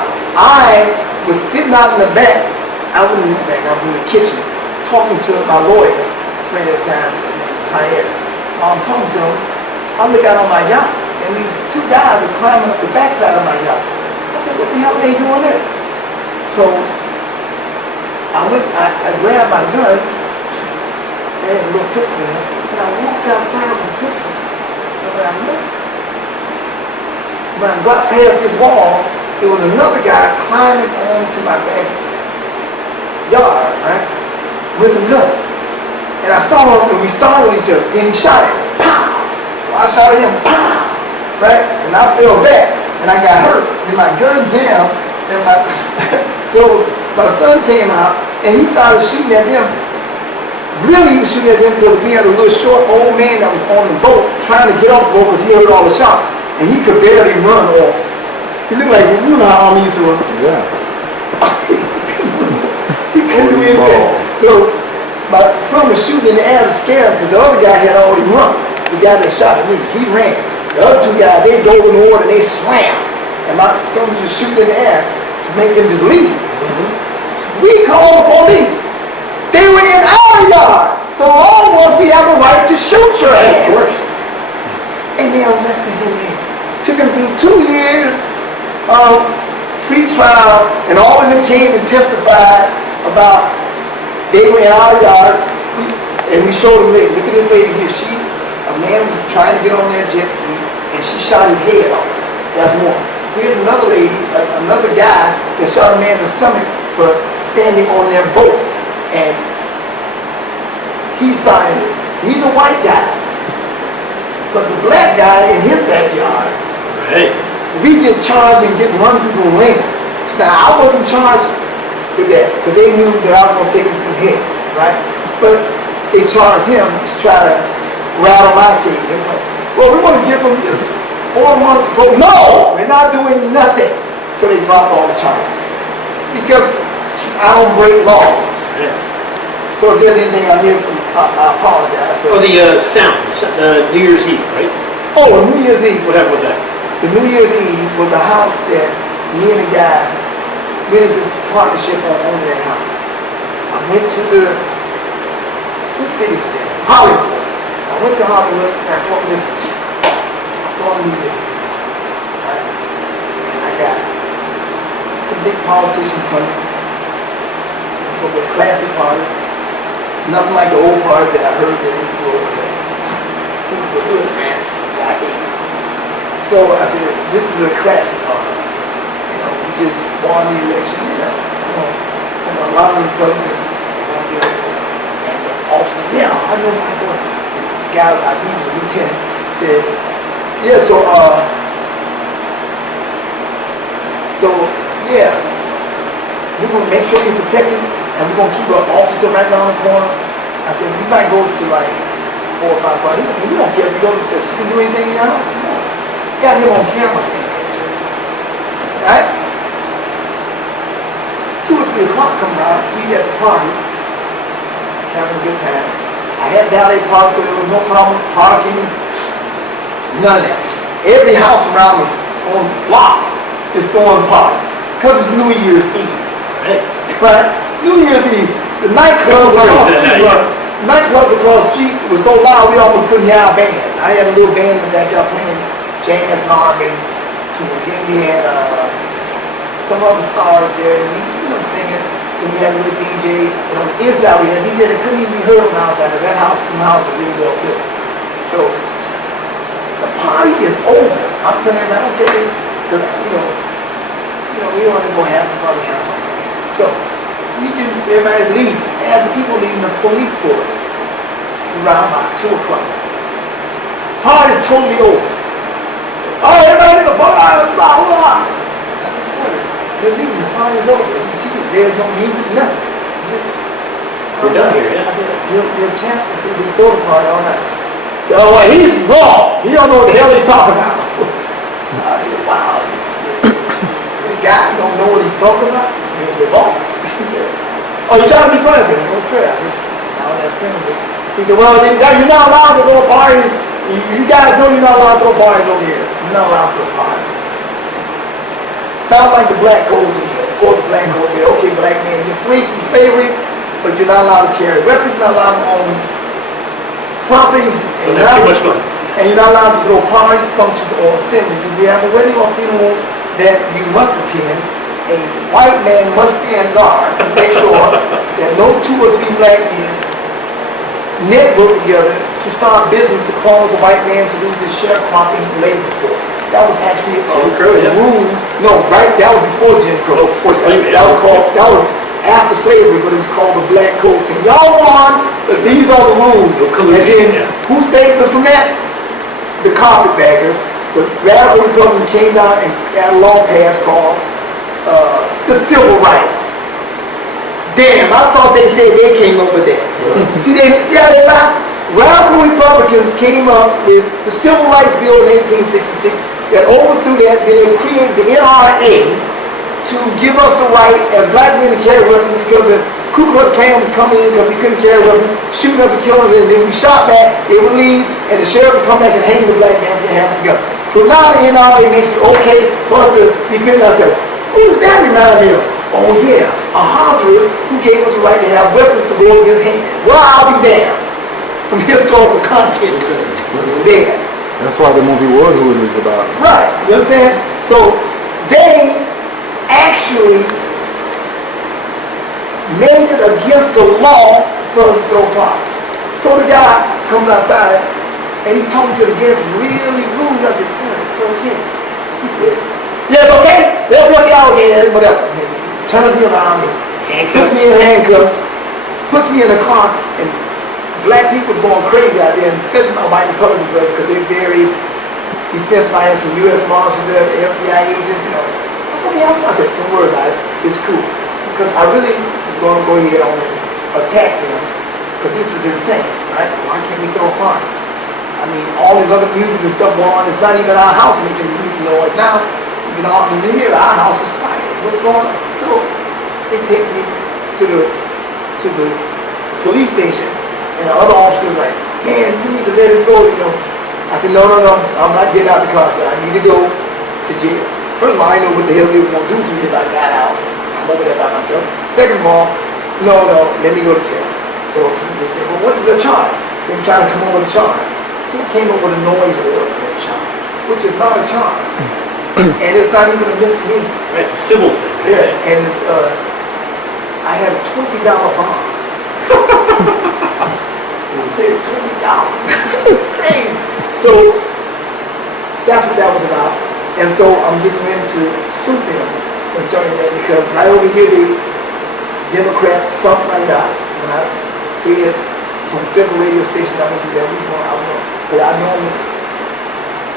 was sitting out in the back, I wasn't in the back, I was in the kitchen, talking to my lawyer, friend at the time, Pierre. I'm talking to him. I look out on my yacht, and these two guys are climbing up the backside of my yacht. I said, what the hell are they doing there? So I grabbed my gun, I had a little pistol in it, and I walked outside with the pistol. And when I looked, when I got past this wall, there was another guy climbing onto my backyard, right, with a gun. And I saw him, and we startled each other, and he shot it, pow! So I shot at him, pow! Right? And I fell back, and I got hurt. And my gun jammed, and so my son came out, and he started shooting at them. Really, he was shooting at them because we had a little short old man that was on the boat, trying to get off the boat because he heard all the shots. And he could barely run, or he looked like, you know how Army used to run? Yeah. He couldn't do anything. So my son was shooting in the air to scare him because the other guy had already run. The guy that shot at me, he ran. The other two guys, they dove in the water and they swam. And my son was just shooting in the air to make them just leave. We called the police. They were in our yard. The law was we have a right to shoot your ass. And they arrested him there. Took him through 2 years of pre-trial, and all of them came and testified about they were in our yard, and we showed them, look at this lady here, a man was trying to get on their jet ski, and she shot his head off. That's one. Here's another lady, another guy that shot a man in the stomach for standing on their boat, and he's fine. He's a white guy, but the black guy in his backyard, Right. we get charged and get run through the ringer. Now, I wasn't charged with that because they knew that I was going to take him from here, right? But they charged him to try to rattle my cage. Well, we want to give him just 4 months ago. No, we're not doing nothing. So they dropped all the charges because I don't break laws. Yeah. So if there's anything I miss, I apologize. Oh, But, the sound, New Year's Eve, right? oh, New Year's Eve. What happened with that? The New Year's Eve was a house that me and a guy went into partnership on owning that house. I went to what city was that? Hollywood. I went to Hollywood and I told him this. I told him this. Right? And I got some big politicians coming. It's going to be a classic party. Nothing like the old party that I heard that they threw over there. The hood rats. I hate it. So I said, this is a classic party. You know, we just won the election. Some a lot of Republicans want to be over there. And the officer, yeah, I know my boy. The guy, I think he was a lieutenant, said, yeah, yeah, we're going to make sure you're protected, and we're going to keep an officer right down the corner. I said, we might go to like 4 or 5 parties. We don't care if you go to 6. You can do anything in your house. No. Got him on camera saying this. Right? 2 or 3 o'clock come around, we at the party, having a good time. I had valet park, so there was no problem parking, none of that. Every house around us on the block is throwing parties, because it's New Year's Eve. Right? New Year's Eve. The nightclubs across the street was so loud we almost couldn't hear our band. I had a little band in the backyard playing jazz and R&B. And then we had some other stars there, and we were singing. Then we had a little DJ. But on the inside we had a DJ that couldn't even be heard on the outside, because that house was really well built. So the party is over. I'm telling you, I don't care, because we want to go have some other kind of fun. So everybody's leaving. As the people leaving, the police pulled up around about 2 o'clock. Party's totally over. Oh, everybody in the party, blah, blah. I said, sir, you're leaving, the party's over. You see, there's no music, nothing. We're done here, yeah. I said, you're camping until we throw the party all night. So, well, he's wrong. He don't know what the hell he's talking about. I said, wow. The guy don't know what he's talking about. The boss. He said, oh, you trying to be funny? I said, no, sir. I just, now that's thing. He said, well, you're not allowed to throw parties. You guys know you're not allowed to throw parties over here. You're not allowed to throw parties. Sounds like the black code to me. Of course, the black code said, okay, black man, you're free from slavery, but you're not allowed to carry weapons, you're not allowed to own property. Don't have too much fun. And you're not allowed to throw parties, functions, or assemblies. If you have a wedding or funeral that you must attend, a white man must be on guard to make sure that no 2 or 3 black men network together to start business to cause the white man to lose his sharecropping labor force. That was actually Jim Crow, yeah. rule. No, right? That was before Jim Crow. Oh, before slavery, That yeah. was after slavery, but it was called the Black Code. And y'all won, but these are the rules. collusion, And then, yeah. who saved us from that? The carpetbaggers. The radical Republicans came down and got a law passed called the Civil Rights. Damn, I thought they said they came up with that. See how they lie? Radical Republicans came up with the Civil Rights Bill in 1866 that overthrew that. They created the NRA to give us the right as black men to carry weapons, because the Ku Klux Klan was coming in because we couldn't carry weapons, shooting us and killing us, and then we shot back, they would leave, and the sheriff would come back and hang the black man for having a gun. So now the NRA makes it okay for us to defend ourselves. Who does that remind me of? Oh yeah, a Honduras who gave us the right to have weapons to go against him. Well, I'll be damned. Some historical content there. That's why the movie Warzone is about. Right, you understand? So they actually made it against the law for us to throw parties. So the guy comes outside and he's talking to the guests really rude. I said, sir, it's okay. He said, yeah, it's okay. What's y'all again? Whatever. Turns me around and puts me in a handcuff, puts me in a car, and black people's going crazy out there, and especially my white Republican brothers, because they're very defensive. I had some U.S. Marshals there, FBI agents, Okay, I said, don't worry about it. It's cool. Because I really was going to go ahead on and attack them, because this is insane, right? Why can't we throw a party? I mean, all this other music and stuff going on, it's not even our house making noise now. You can all hear our house is quiet. What's going on? So it takes me to the police station, And the other officer's like, man, you need to let him go, you know. I said, no, I'm not getting out of the car, so I need to go to jail. First of all, I didn't know what the hell they were going to do to me if I got out. I'm over there by myself. Second of all, no, let me go to jail. So they said, well, what is the charge? They were trying to come up with a charge. So they came up with a noise ordinance charge, which is not a charge. And it's not even a misdemeanor. Right, it's a civil thing. Yeah, and it's, I had a $20 bond. It said $20. It's crazy. So that's what that was about. And so I'm getting ready to sue them concerning that because right over here the Democrats, something like that, when I see it from several radio stations, I went to that which one I was on. But I normally,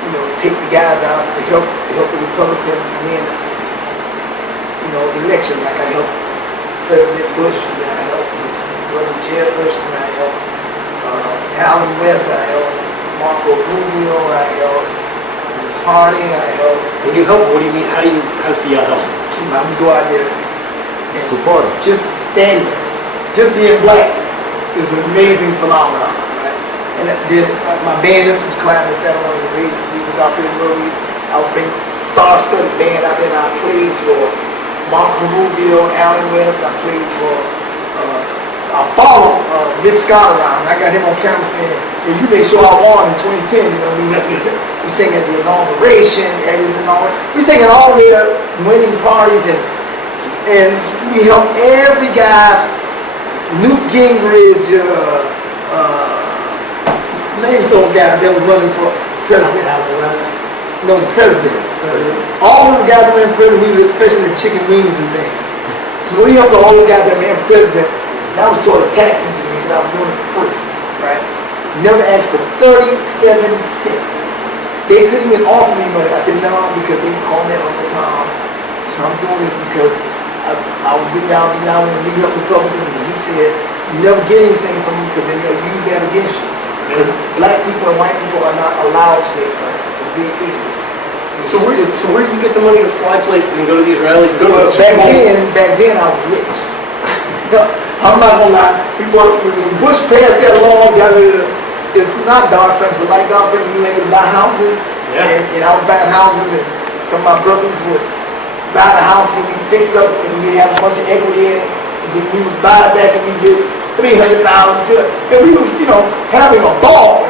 you know, take the guys out to help the Republican win, you know, election. Like I helped President Bush, and then I helped his brother Jeb Bush, and I helped Alan West, I helped Marco Rubio, I helped Ms. Harding, I helped. When you help, what do you mean? How does the help? I would go out there and Support him. just stand there. Just being black is an amazing phenomenon, right? And then my band, this is Climbing Federal on the Race. He was out there where I would bring star-studded band out there, and I played for Marco Rubio, Alan West. I played for, I followed Rick Scott around. I got him on camera saying, yeah, you made sure I won in 2010. You know what I mean? We sang at the inauguration, at his inauguration. We sang at all their winning parties, and we helped every guy, Newt Gingrich, name some guys that was running for president. No, the president. All of the guys that ran for president, especially the chicken wings and things. When we helped all the guys that ran for president, that was sort of taxing to me because I was doing it for free, right? Never asked for 37 cents. They couldn't even offer me money. I said, no, because they would call me Uncle Tom. So I'm doing this because I was with y'all when we helped Republicans, and he said, you never get anything from me because then they'll use that against you. Because black people and white people are not allowed to make money. It's being ignorant. So where did you get the money to fly places and go to these rallies? Go to the Super Bowl? Back then I was rich. I'm not gonna lie. When Bush passed that law, it's not Dodd-Frank, but like Dodd-Frank, you were able to buy houses. Yeah. And I was buying houses, and some of my brothers would buy the house, then we fix it up, and we have a bunch of equity in it. And then we would buy it back, and we get $300,000 to it. And we were, you know, having a ball.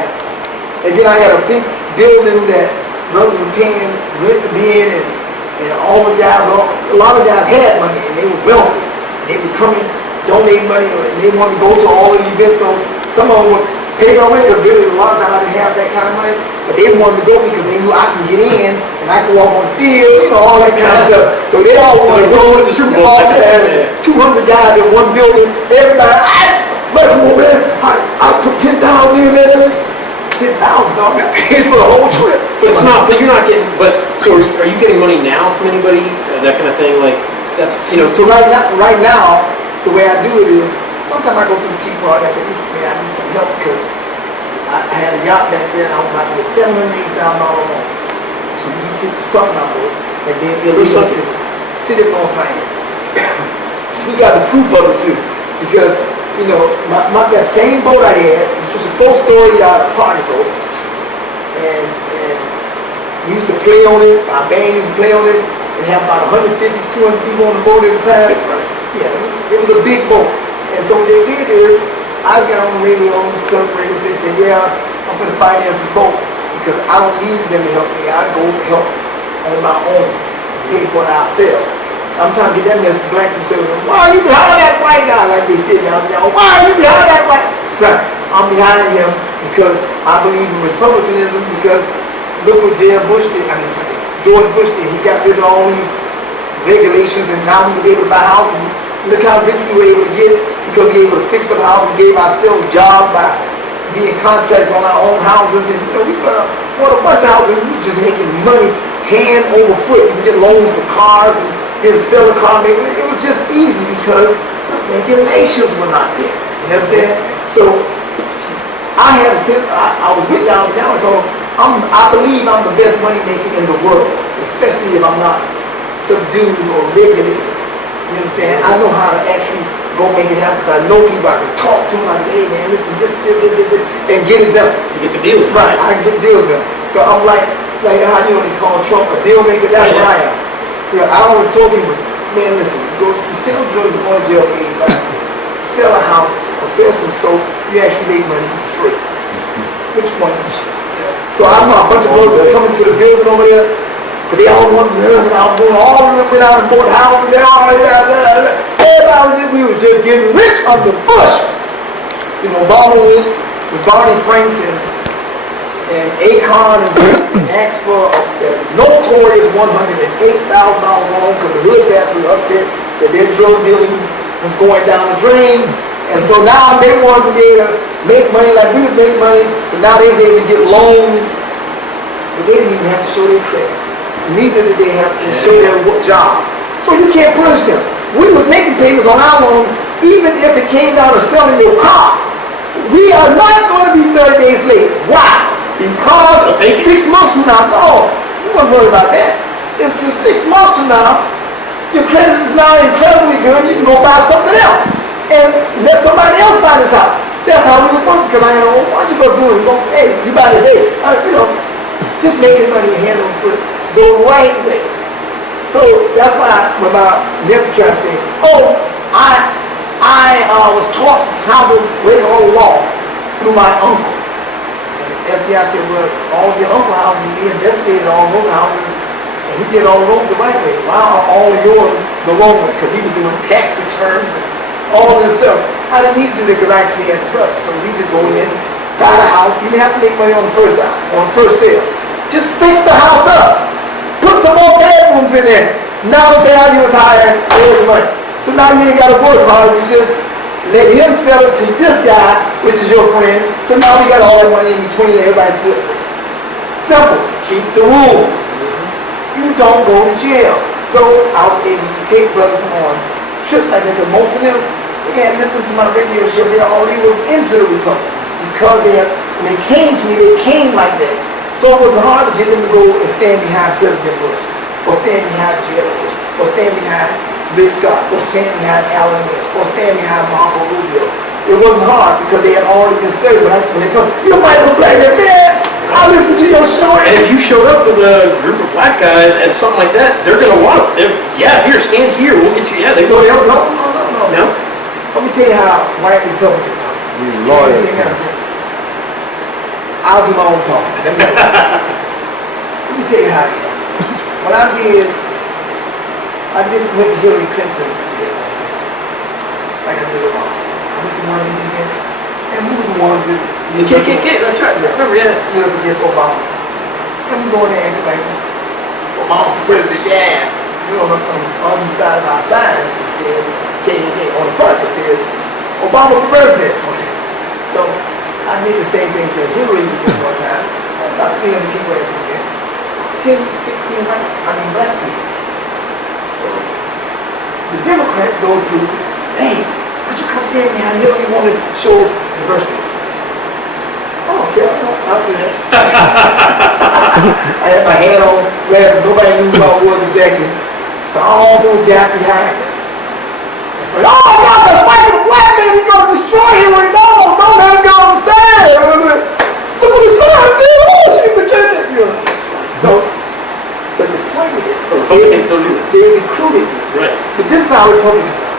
And then I had a big building that brothers were paying rent to be in, and all the guys, a lot of guys had money, and they were wealthy. And they would come and donate money, and they wanted to go to all of the events. So some of them would pay my rent, because really a lot of times I didn't have that kind of money. But they wanted to go because they knew I can get in, and I could walk on the field, you know, all that kind of stuff. So they all wanted to go to the Super Bowl. 200 guys in one building, everybody, man, I put 10,000 in there. $10,000 that pays for the whole trip. But it's not. But you're not getting. But so are you getting money now from anybody? That kind of thing. Like that's So right now, the way I do it is sometimes I go to the tea party. I say, listen, man, I need some help because I had a yacht back there and I was about to get $700,000 more. So these people something I owe, and then illegal to sit in North Miami. We got the proof of it too, because. You know, that same boat I had, it was just a 4-story party boat, and we used to play on it, our band used to play on it, and have about 150, 200 people on the boat at a time. Yeah, it was a big boat. And so what they did is, I got on the radio, on the Southern radio station, said, yeah, I'm going to finance this boat, because I don't need them to help me, I go help on my own, pay for it ourselves. I'm trying to get that message to black people saying, why are you behind that white guy? Like they said down there, why are you behind that white guy? Right. I'm behind him because I believe in republicanism, because look what George Bush did. He got rid of all these regulations, and now we were able to buy houses. Look how rich we were able to get because we were able to fix up houses, gave ourselves jobs by being contracts on our own houses, and we bought a bunch of houses, and we were just making money hand over foot. We get loans for cars and sell a car. It was just easy because the regulations were not there. You understand? So I was with y'all now, so I believe I'm the best money maker in the world, especially if I'm not subdued or regulated. You understand? I know how to actually go make it happen. Because I know people I can talk to, like, hey man, this, and get it done. You get the deal. Right, I can get deals done. So I'm like how you know they call Trump a deal maker, that's what I am. So I always told people, man, listen, you sell drugs, you're going to jail for 85 years. Sell a house or sell some soap, you actually make money for free. Which one you should? So I saw a bunch of brothers coming to the building over there, but they all want to learn about going all of them went out and bought houses, they all everybody we was just getting rich under Bush. You know, Obama went with Barney Franks and Akon and asked for a notorious $108,000 loan because the hood rats were upset that their drug dealing was going down the drain. And so now they wanted to be able to make money like we was making money. So now they were able to get loans, but they didn't even have to show their credit. Neither did they have to show their job. So you can't punish them. We was making payments on our loan, even if it came down to selling your car. We are not going to be 30 days late. Why? Because 6 months from now, no, you won't worry about that. It's just 6 months from now, your credit is now incredibly good, you can go buy something else. And let somebody else buy this house. That's how we was working, because I had a whole bunch of us doing it. Hey, you buy this, hey, you know, just making money hand on foot the right way. So that's why when my nephew tried to say, oh, I was taught how to break all the law through my uncle. FBI said, well, all of your uncle houses, he investigated all those houses, and he did all those the right way. Why are all of yours the wrong way? Because he was doing tax returns and all this stuff. I didn't need to do that because I actually had trust. So we just go in, buy the house. You didn't have to make money on the first sale. Just fix the house up. Put some more bedrooms in there. Now the value is higher, there's money. So now you ain't got to work hard, you just let him sell it to this guy, which is your friend. So now we got all that money in between everybody's foot. Simple. Keep the rules. You don't go to jail. So I was able to take brothers on trips like that because most of them, they had listened to my radio show, they already was into the Republic. Because when they came to me, they came like that. So it wasn't hard to get them to go and stand behind President Bush, or stand behind Jeb Bush, or stand behind Rick Scott, or stand behind Alan West, or stand behind Marco Rubio. It wasn't hard because they had already been studied. When they come, you're Michael Black, man, I listened to your show. And if you showed up with a group of black guys and something like that, they're going to want it. Yeah, here, stand here, we'll get you. Yeah, they go, No. no. Let me tell you how white Republicans are. He's It's loyal crazy to thing him. I said. I'll do my own talking. Let me tell you how they are. When I went to Hillary Clinton's event one time. Like I did with Obama. I went to one of these events, and we was the ones that The KKK, that's right. I remember, yeah. stood up against Obama. And we go in there and act like Obama for president, yeah. You know, on the side of our sign, it says KKK. On the front, it says Obama for president. Okay. So I did the same thing to Hillary event one time. About 300 people at the event. 10, 15 black people. So the Democrats go through, hey, could you come stand behind Hillary? You want to show diversity. Oh, okay, I'll do that. I had my hand on glasses, nobody knew who I was exactly. So I almost got behind it. It's like, oh my God, that's Michael Black, man, he's gonna destroy Hillary. No, don't let him go on stage. Look what the sign did. Oh, she's the candidate. You know. So, but the point is, So Republicans don't do that. they recruited me. Right. But this is how Republicans are.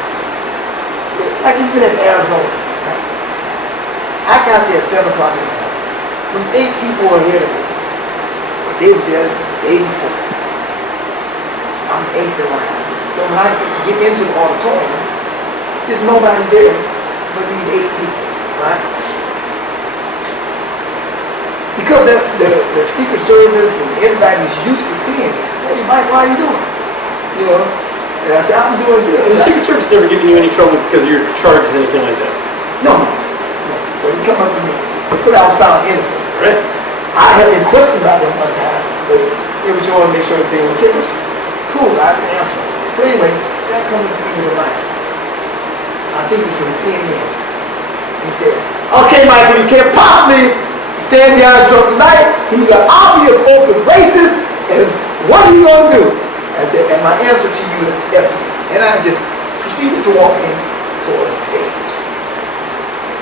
Like even in Arizona, right? I got there at 7 o'clock in the morning. There was 8 people ahead of me. But they were there the day before. I'm 8th around. So when I get into the auditorium, there's nobody there but these 8 people, right? Because the Secret Service and everybody's used to seeing it. Hey, Mike, why are you doing? You know? And I said, I'm doing good. And the Secret Service never given you any trouble because of your charges, anything like that. No. So he come up to me, because I was found innocent. Right. I had been questioned by them one time, but they were trying to make sure everything was okay. Cool, I didn't answer. So anyway, that comes to me tonight. I think it's from CNN. He said, okay, Michael, you can't possibly stand behind Trump tonight. He's an obvious open racist, and what are you going to do? I said, and my answer to you is F you. And I just proceeded to walk in towards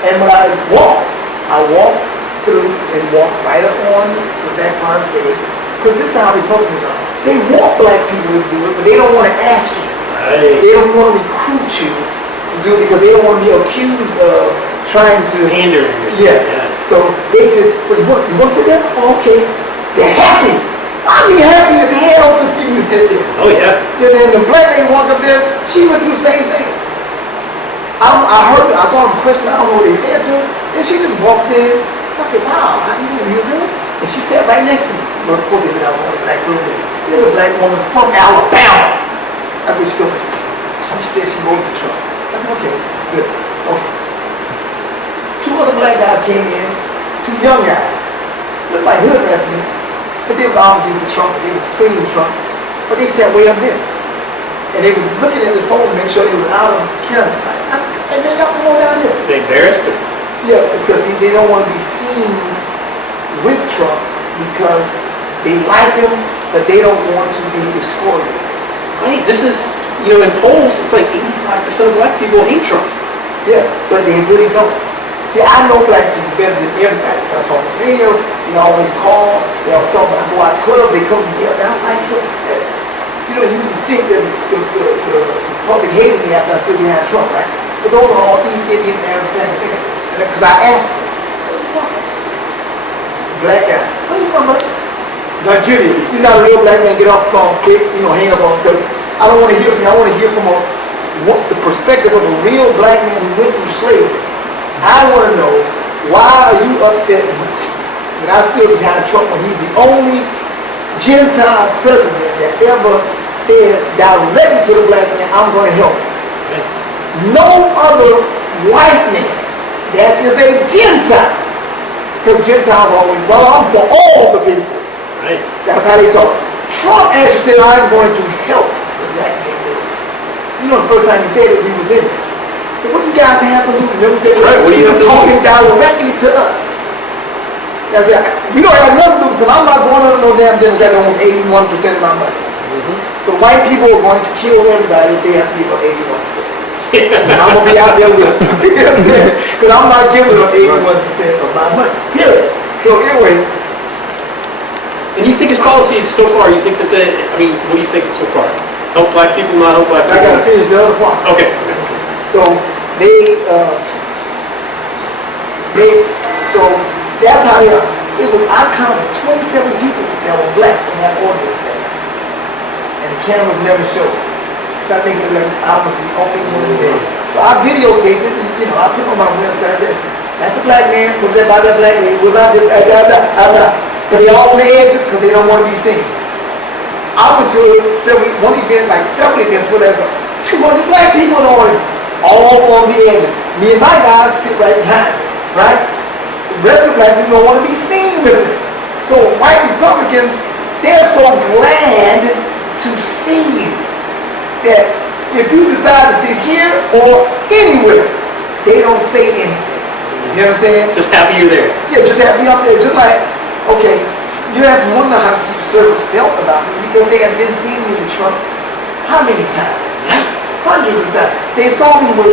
And when I walked through and walked right up on to the back part of the stage. Because this is how Republicans are. They want black people to do it, but they don't want to ask you. Right. They don't want to recruit you to do it because they don't want to be accused of trying to. Pandering or something. Yeah. So they just, well, you want to sit there? Oh, okay. They're happy. I'd be happy as hell to see you sit there. Oh yeah. And then the black lady walk up there, she went through the same thing. I saw them question, I don't know what they said to her, and she just walked in. I said, wow, how you doing? You good? And she sat right next to me. But of course they said I was a black girl there. There's a black woman from Alabama. That's what she told me. She said she rode the truck. I said, okay, good. Okay. Two other black guys came in, two young guys. Looked like hood rats me. But they were obviously the truck, they were screening truck. But they sat way up there. And they were looking at the phone to make sure they were out of camera sight. I said, hey man, y'all come on down here. They embarrassed her. Yeah, it's because they don't want to be seen with Trump because they like him, but they don't want to be excoriated. Right. This is, in polls, it's like 85% of black people hate Trump. Yeah, but they really don't. See, I know black people better than everybody. If I talk on the radio, they always call, they always talk about go out clubs, they come and yell, I don't like Trump. You would think that the public hated me after I stood behind Trump, right? But those are all East Indian, Arab, Pakistani. Because I asked them, where you from? Black guy. Where you from, brother? Nigeria. You see, not a real black man get off the phone, hang up on, because I don't want to hear from you. I want to hear from the perspective of a real black man who went through slavery. I want to know, why are you upset that I stood behind Trump when he's the only Gentile president that ever said directly to the black man, I'm going to help him. No other white man that is a Gentile, because Gentiles are always, well, I'm for all the people. Right. That's how they talk. Trump actually said, I'm going to help the black man. The first time he said it, we was in there. So what do you guys have to lose? That's right. What do you have to talking lose? directly to us. That's it. We don't have nothing to lose because I'm not going under no damn Democrat that wants 81% of my money. The white people are going to kill everybody if they have to give up 81%. And I'm going to be out there with them. Because I'm not giving up 81% of my money. Period. So anyway. And you think his policies so far, what do you think so far? Help black people, not help black people? I got to finish the other part. Okay. So so that's how they are. I counted 27 people that were black in that audience that night. And the cameras never showed. So I think like I was the only one there. So I videotaped it and I put it on my website. I said, that's a black man, put that by that black man, what about this, But they all on the edges because they don't want to be seen. I went to several events where there's 200 black people in the audience, all on the edges. Me and my guys sit right behind them, right? The rest of the black people don't want to be seen with it. So white Republicans, they're so glad to see you that if you decide to sit here or anywhere, they don't say anything. You understand? Just happy you're there. Yeah, just happy up there. Just like, okay, you have to wonder how the Secret Service felt about me because they have been seeing me with Trump how many times? Hundreds of times. They saw me with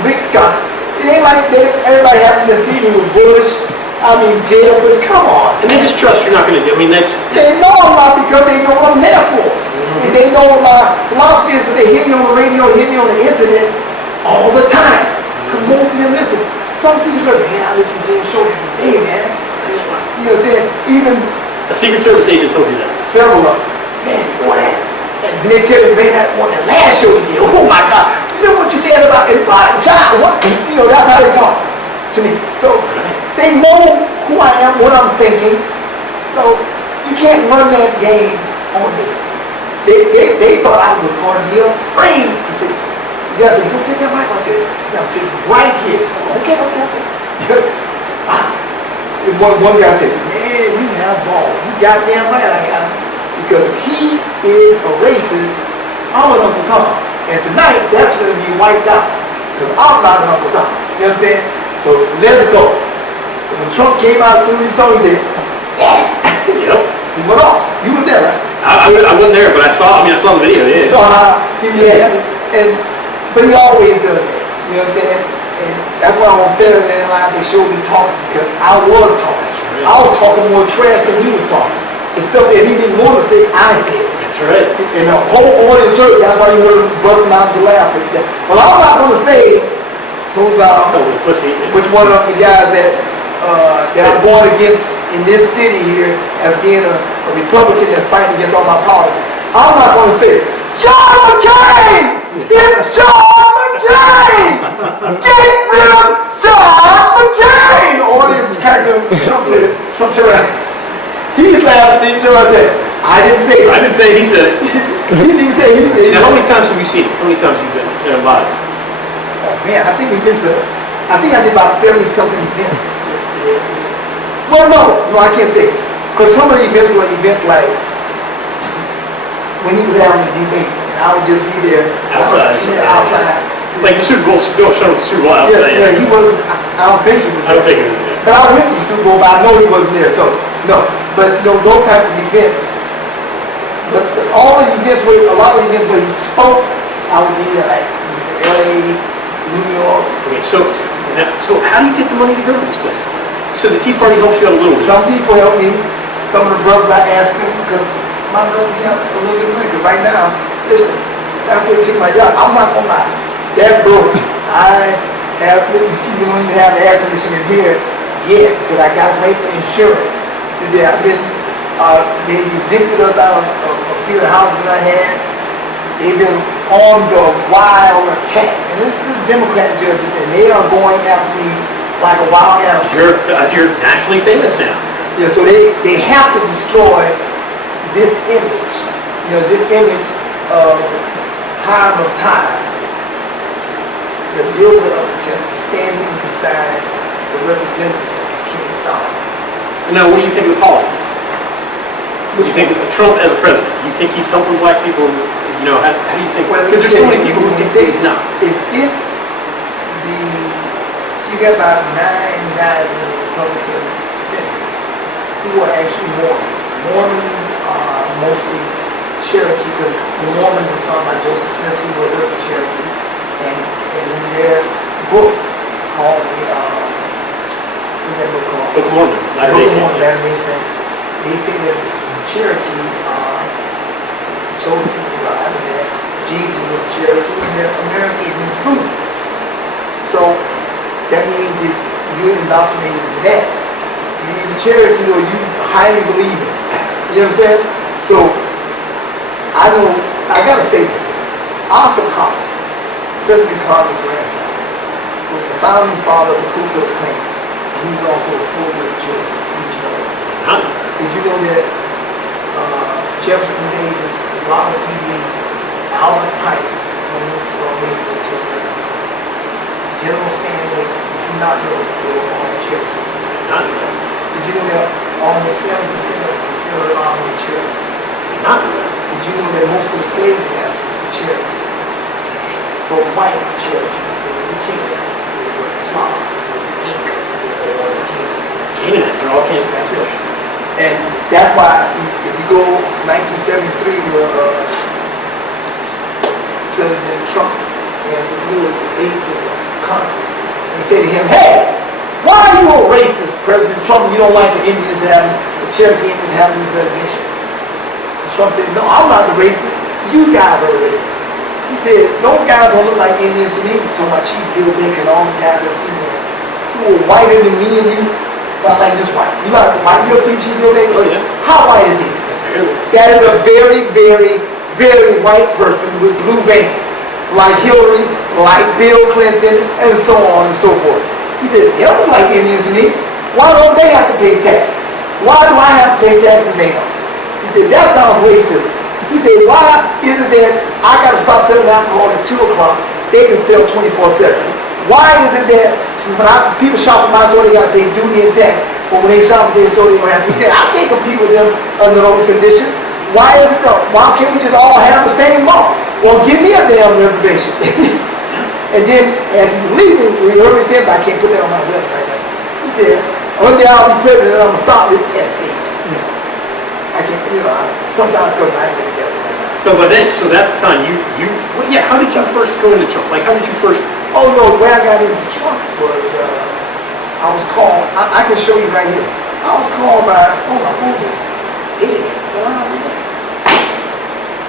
Rick Scott. It ain't like everybody happened to see me with Bush. Jeb Bush. Come on. And they just trust you're not going to do. They know I'm not because they know what I'm there for. And they know what my philosophy is, but they hear me on the radio, hear me on the internet all the time. Because most of them listen. Some Secret Service, man, I listen to your show every day, man. You understand? Even a Secret Service agent told you that. Several of them. Man, boy, that. And then they tell me, man, that one, the last show you did, oh my God. You know what you said about John? What? That's how they talk to me. So they know who I am, what I'm thinking. So you can't run that game on me. They thought I was going to be afraid to sit. You guys said, you take that mic? I said, I'm sitting right here. Okay. Wow. One guy said, man, you have balls. You goddamn right I got him. Because if he is a racist, I'm an Uncle Tom. And tonight, that's going to be wiped out. Because I'm not an Uncle Tom. You understand? So let's go. So when Trump came out, as soon as he saw me, he said, yeah. Yep. He went off. You was there, right? I wasn't there, but I saw the video, yeah. You saw how he reacted. But he always does that. You understand? And that's why on Saturday Night Live they showed me talking, because I was talking. right. I was talking more trash than he was talking. The stuff that he didn't want to say, I said. That's right. And the whole audience heard it. That's why you heard him busting out to laugh. He said, well, I'm not going to say who's Oh, the pussy. which one of the guys that I'm going against in this city here as being a Republican that's fighting against all my policies. I'm not going to say it. John McCain! It's John McCain! Get rid of John McCain! The audience is cracking up. Trump turned around. He's laughing. He turned around and said, I didn't say it. I didn't say it, he said it. He didn't even say it. He said it. Now, how many times have you seen it? How many times have you been there live? Oh man, I think we've been to, I think I did about 70 something events. Well, no, I can't say. Because some of the events were events like when he was having a debate, and I would just be there. Outside. Outside. Like the Super Bowl, Bill showed the Super Bowl outside. Yeah, he wasn't, I don't think he was I don't there. think it was. But I went to the Super Bowl, but I know he wasn't there, so, no. But no, those type of events. But all the events where, a lot of the events where he spoke, I would be there, like, LA, New York. Okay, so how do you get the money to go to these places? So the Tea Party helps you out a little bit. Some people help me. Some of the brothers I ask them, because my brothers got a little bit of money. Because right now, especially after they took my job, I'm not gonna lie, that broke. I have, you see, we don't even have air conditioning here yet, because I got to wait for insurance. Yeah, I've been, they evicted us out of a few of the houses I had. They've been on the wild attack. And this is Democrat judges, and they are going after me like a wild animal. You're nationally famous now. Yeah, so they have to destroy this image, this image of Hiram of Tyre, the builder of the temple, standing beside the representative of King Solomon. So now, what do you think of the policies? What do you think of Trump as a president? You think he's helping black people? How do you think? Because there's so many people who think he's not. If you got about 9 guys in the Republican Senate who are actually Mormons. Mormons are mostly Cherokee, because the Mormon was founded by Joseph Smith, who was a Cherokee, and in their book, it's called what's that book called? Book of Mormon. Book of Mormon, Latter-day Saint. They say that Cherokee are the chosen people of God, and that Jesus was Cherokee, and that America is New Jerusalem. So that means that you're indoctrinated into that. You're either Cherokee or you highly believe it. You understand? So I gotta say this. Asa Carter, President Carter's grandfather, was the founding father of the Ku Klux Klan. And he was also a full-blooded Cherokee. Did you know that? Did you know that Jefferson Davis, Robert E. Lee, Albert Pike, when he was basically to America, General Stanley, did you not know they were all Cherokee? Not know. Did you know that almost 70% of the Confederate Army were Cherokee? Not know. Did you know that most of the slave masters were Cherokee? But white Cherokee, they were the Canaanites, they were the Slavs, they were the Incas, they were all the Canaanites. Canaanites are all Canaanites. That's right. And that's why, if you go to 1973, where President Trump has his little debate with the Congress, they say to him, hey, why are you a racist, President Trump? You don't like the Indians having, the Cherokee Indians having the reservation. Trump said, no, I'm not the racist. You guys are the racist. He said, those guys don't look like Indians to me. He's talking about Chief Bill Baker and all the guys that see him who are whiter than me and you. But like this white. You like white? You ever seen Chief Bill Baker? Oh, yeah. How white is he? Barely. That is a very, very, very white person with blue veins. Like Hillary, like Bill Clinton, and so on and so forth. He said, they don't look like Indians to me. Why don't they have to pay taxes? Why do I have to pay taxes and they don't? He said, that sounds racist. He said, why is it that I got to stop selling alcohol at 2 o'clock, they can sell 24/7? Why is it that when people shop at my store, they got to pay duty and tax, but when they shop at their store, they don't have to? He said, I can't compete with them under those conditions. Why is it though? Why can't we just all have the same law? Well, give me a damn reservation. And then, as he was leaving, we heard me say, but I can't put that on my website right now. He said, one day I'll be president and I'm going to stop this SH. I can't, sometimes because I ain't going to get it right now. So that's the time how did you first go into Trump? Like, how did you first Oh no, the way I got into Trump was, I was called, I can show you right here. I was called by, oh my goodness, idiot.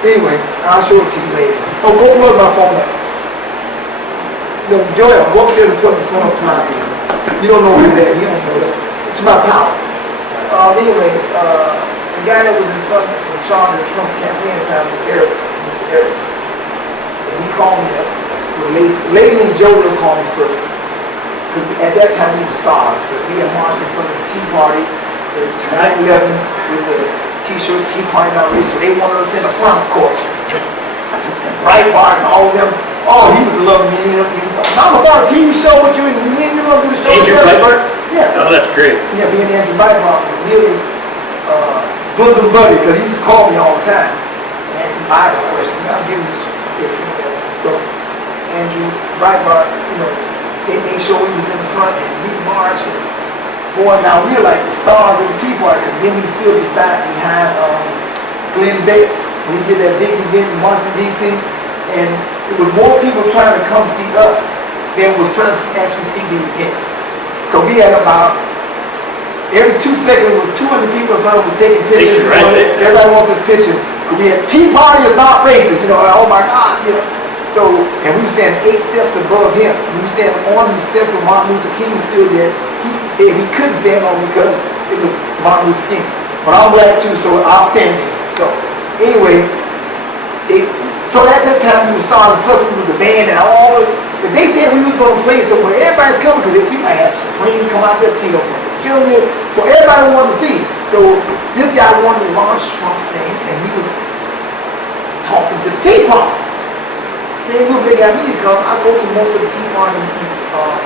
Anyway, I'll show it to you later. Oh, go plug my phone up. No, Joel, go upstairs and plug this phone up to my, you don't know who's that, you don't know that. To my power. Anyway, the guy that was in charge of the Trump campaign time was Erickson, Mr. Erickson. And he called me up. Lady and Joe will call me first. Because at that time we were stars. Because we had marched in front of the Tea Party, the 9/11 with the T-shirts, Tea Party and all this. So they wanted us in the front, of course. And Breitbart and all of them. Oh, he would love me. I'm gonna start a TV show with you, and me and you gonna do the show. Andrew Breitbart? Yeah. Oh, that's great. Yeah, me and Andrew Breitbart were really bosom buddy, because he used to call me all the time and ask me Bible questions. I'll give him the scripture. So Andrew Breitbart, they made sure he was in the front and we marched. And boy, now we're like the stars of the Tea Party, because then we still behind Glenn Beck when he did that big event in Washington, D.C. And it was more people trying to come see us than was trying to actually see the event. Because we had about, every 2 seconds was 200 people in front of us taking pictures. Right. Everybody wants a picture. We had Tea Party is not racist, oh my God, So, and we were standing 8 steps above him. We were standing on the step where Martin Luther King stood there. He said he couldn't stand on me because it was Martin Luther King. But I'm black too, so I'll stand there. So, anyway, so at that time we were starting, plus we were the band and all of if they said we was going to play somewhere, everybody's coming because we might have Supremes come out there, Tito Jr. So everybody wanted to see. So this guy wanted to launch Trump's thing, and he was talking to the Tea Party. Then when they got me to come, I go to most of the Tea Party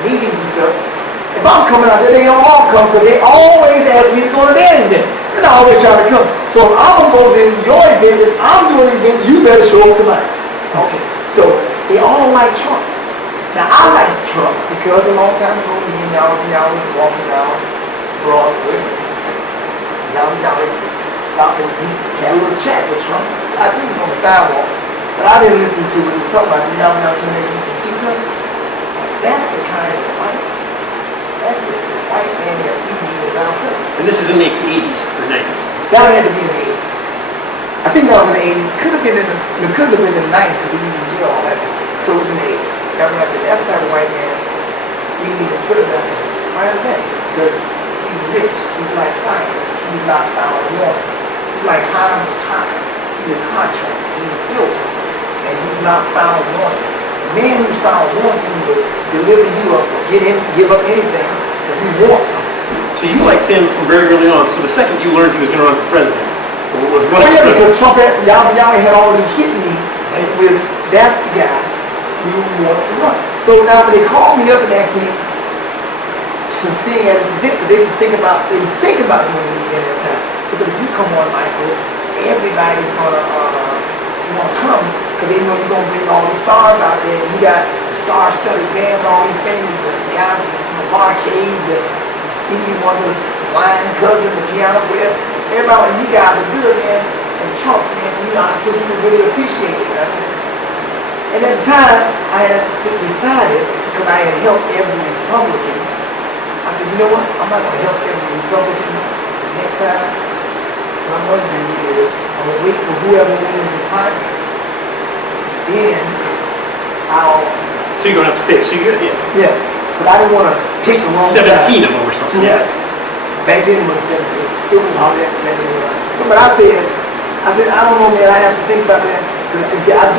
meetings and stuff. If I'm coming out there, they don't all come because they always ask me to go to their event. And I always try to come. So if I'm going to your event, if I'm doing an event, you better show up to mine. Okay. So they all like Trump. Now I like Trump because a long time ago, me and y'all was walking down Broadway. Y'all stopped and we had a little chat with Trump. I think it was on the sidewalk. But I didn't listen to what he was talking about. Y'all came in and said, see something? That's the kind of white. That is the white man that we need as our president. And this is in the 80s or 90s. That had to be in the 80s. I think that was in the 80s. It could have been in the 90s because he was in jail all that time. So it was in the 80s. I said, that's the type of white man we need as president. I said, prime minister, because he's rich. He's like science. He's not found wanting. He's like high on the time. He's a contractor. He's a builder. And he's not found wanting. The man who's found wanting will deliver you up or give up anything because he wants something. So you liked him from very early on. So the second you learned he was going to run for president, was running yeah, for because president. Trump y'all had already hit me with that's the guy we want to run. So now when they called me up and asked me to sing at the event, they was thinking about doing it at that time. So but if you come on, Michael, everybody's gonna come because they know you're gonna bring all these stars out there. And you got the star-studded band with all these famous, the guy from the Barcades, the Stevie Wonder's blind cousin, the piano player. Everybody, you guys are good, man. And Trump, man, I think he would really appreciate it. I said, and at the time, I had decided, because I had helped every Republican, I said, you know what? I'm not going to help every Republican. The next time, what I'm going to do is, I'm going to wait for whoever wins the primary. Then, So you're going to have to pick. So you're, yeah. But I didn't want to pick the wrong 17 side. of them or something. Yeah. Back then it was 17. It was hard that so, but I said, I don't know, man, I have to think about that. You see, I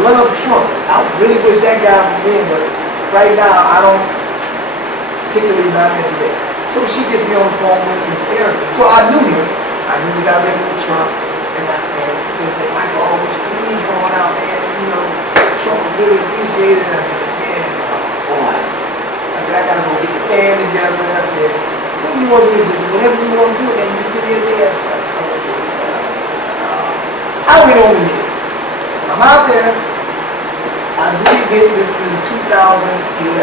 love Trump. I really wish that guy would win, but right now I don't particularly not into that. So she gets me on the phone with Ms. Erickson. So I knew him. I knew the guy with Trump. And so he said, Michael, oh, would you please going out, man? Trump would really appreciate it. And I said, man, boy. I said, I gotta go get the band together. And I said, what do you want to do? He said, whatever you want to do, man, just give me a day. I went on the day. I'm out there. I believe this is in 2011.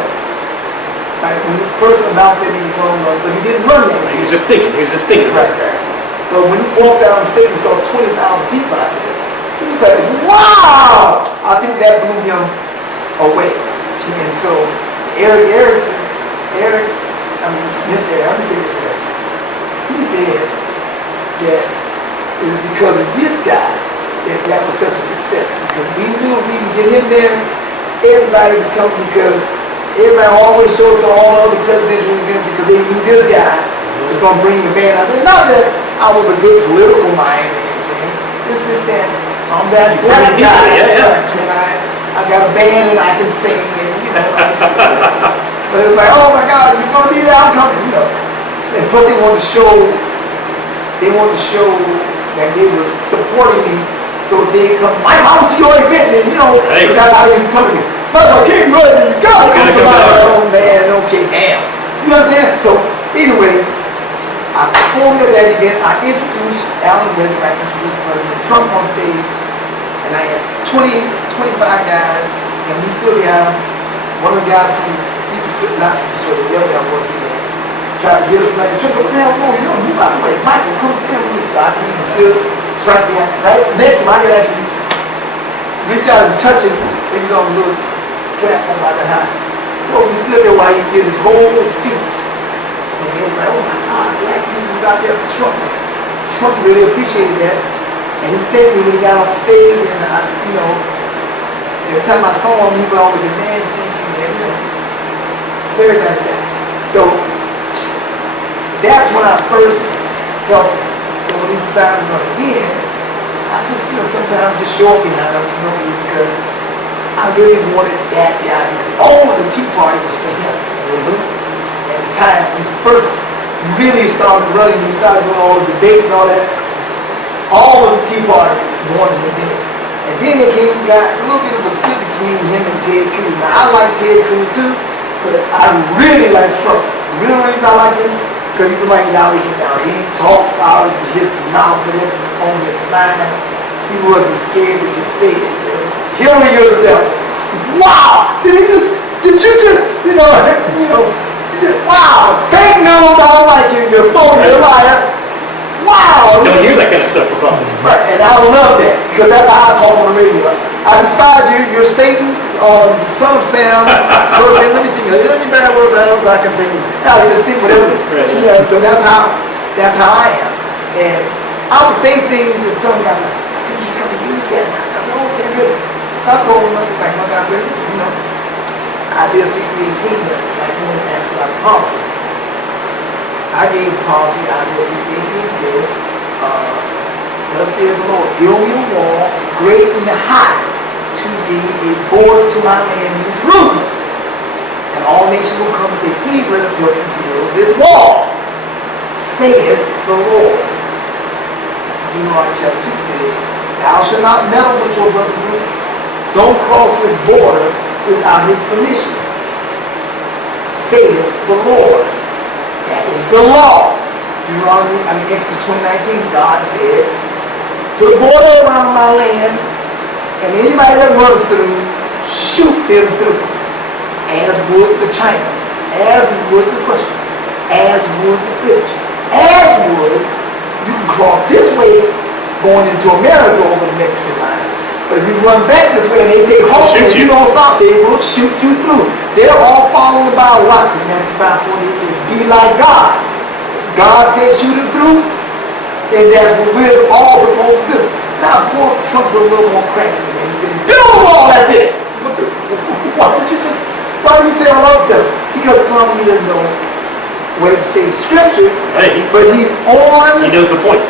Right, when he first announced that he was going to run, but he didn't run that. He was just thinking about it. But when he walked out on stage, he saw 20,000 people out there. He was like, wow! I think that blew him away. And so Eric, Mr. Erickson, he said that it was because of this guy that was such a success. Because we knew if we could get him there, everybody was coming because everybody always showed up to all the other presidential events because they knew this guy was going to bring the band out there. Not that I was a good political mind or anything. It's just that I'm that black guy. And I got a band and I can sing and so it was like, oh my God, he's going to be there, I'm coming, And plus they wanted to show that they was supporting him so they come, Mike, I was to your event and that's how he was coming. But I can't run and you gotta come to my own man, okay, damn. You know what I'm saying? So anyway, I performed at that event, I introduced Alan West, I introduced President Trump on stage, and I had 25 guys, and we stood behind him. One of the guys from not Secret Service, the other guy was here, tried to get us like a trip. Now, move out the way. Michael, come stand with me. So I came and stood right behind, right next to him. I could actually reach out and touch him. He was on a little platform by the high. So we stood there while he did his whole speech. And he was like, oh my God, black people out there for Trump. Trump really appreciated that. And he thanked me when he got off the stage. And every time I saw him, he would always say, man, thank you, man. Very nice guy. So that's when I first helped him. So when he decided to run again, I just, sometimes just show up behind him, because I really wanted that guy. Because all of the Tea Party was for him. At the time, when we first really started running, we started doing all the debates and all that, all of the Tea Party wanted him there. And then it got a little bit of a split between him and Ted Cruz. Now, I like Ted Cruz too, but I really like Trump. The real reason I liked him, because he was like Yahweh said now. He talked out of his mouth, whatever was on his mind. He wasn't scared to just say it. Hillary, you're the devil. Wow! Did you just, wow! Fake news, I don't like you. You're phony, you're a liar. Wow! Don't hear that kind of stuff from politicians. Right, and I love that, because that's how I talk on the radio. I despise you, you're Satan, the son of Sam, serpent, let me think of any bad words I can say. I just think whatever. So that's how I am. And I would say things that some guys say, I think he's going to use that now. I said, okay, good. So I told him, like my guy said, listen, Isaiah 60:18, like when he asked about the policy. I gave the policy, Isaiah 60:18 says, thus says the Lord, build me a wall, great and high, to be a border to my land, New Jerusalem. And all nations will come and say, please let us help you build this wall, saith the Lord. Deuteronomy chapter 2 says, thou shalt not meddle with your brother's land. Don't cross his border without his permission, saith the Lord. That is the law. Exodus 20:19, God said, put a border around my land, and anybody that runs through, shoot them through. As would the Chinese, as would the Russians, as would the British, as would, you can cross this way, going into America over the Mexican line. But if you run back this way and they say, hold on, you don't stop, they will shoot you through. They're all following about what? Because Matthew 5:48 says, be like God. God said shoot him through, and that's what we're all supposed to do. Now, of course, Trump's a little more crazy than him. He said, build a wall, that's it. Why do you say all that stuff? Because probably he doesn't know where to say the scripture, but he's on. He knows the point.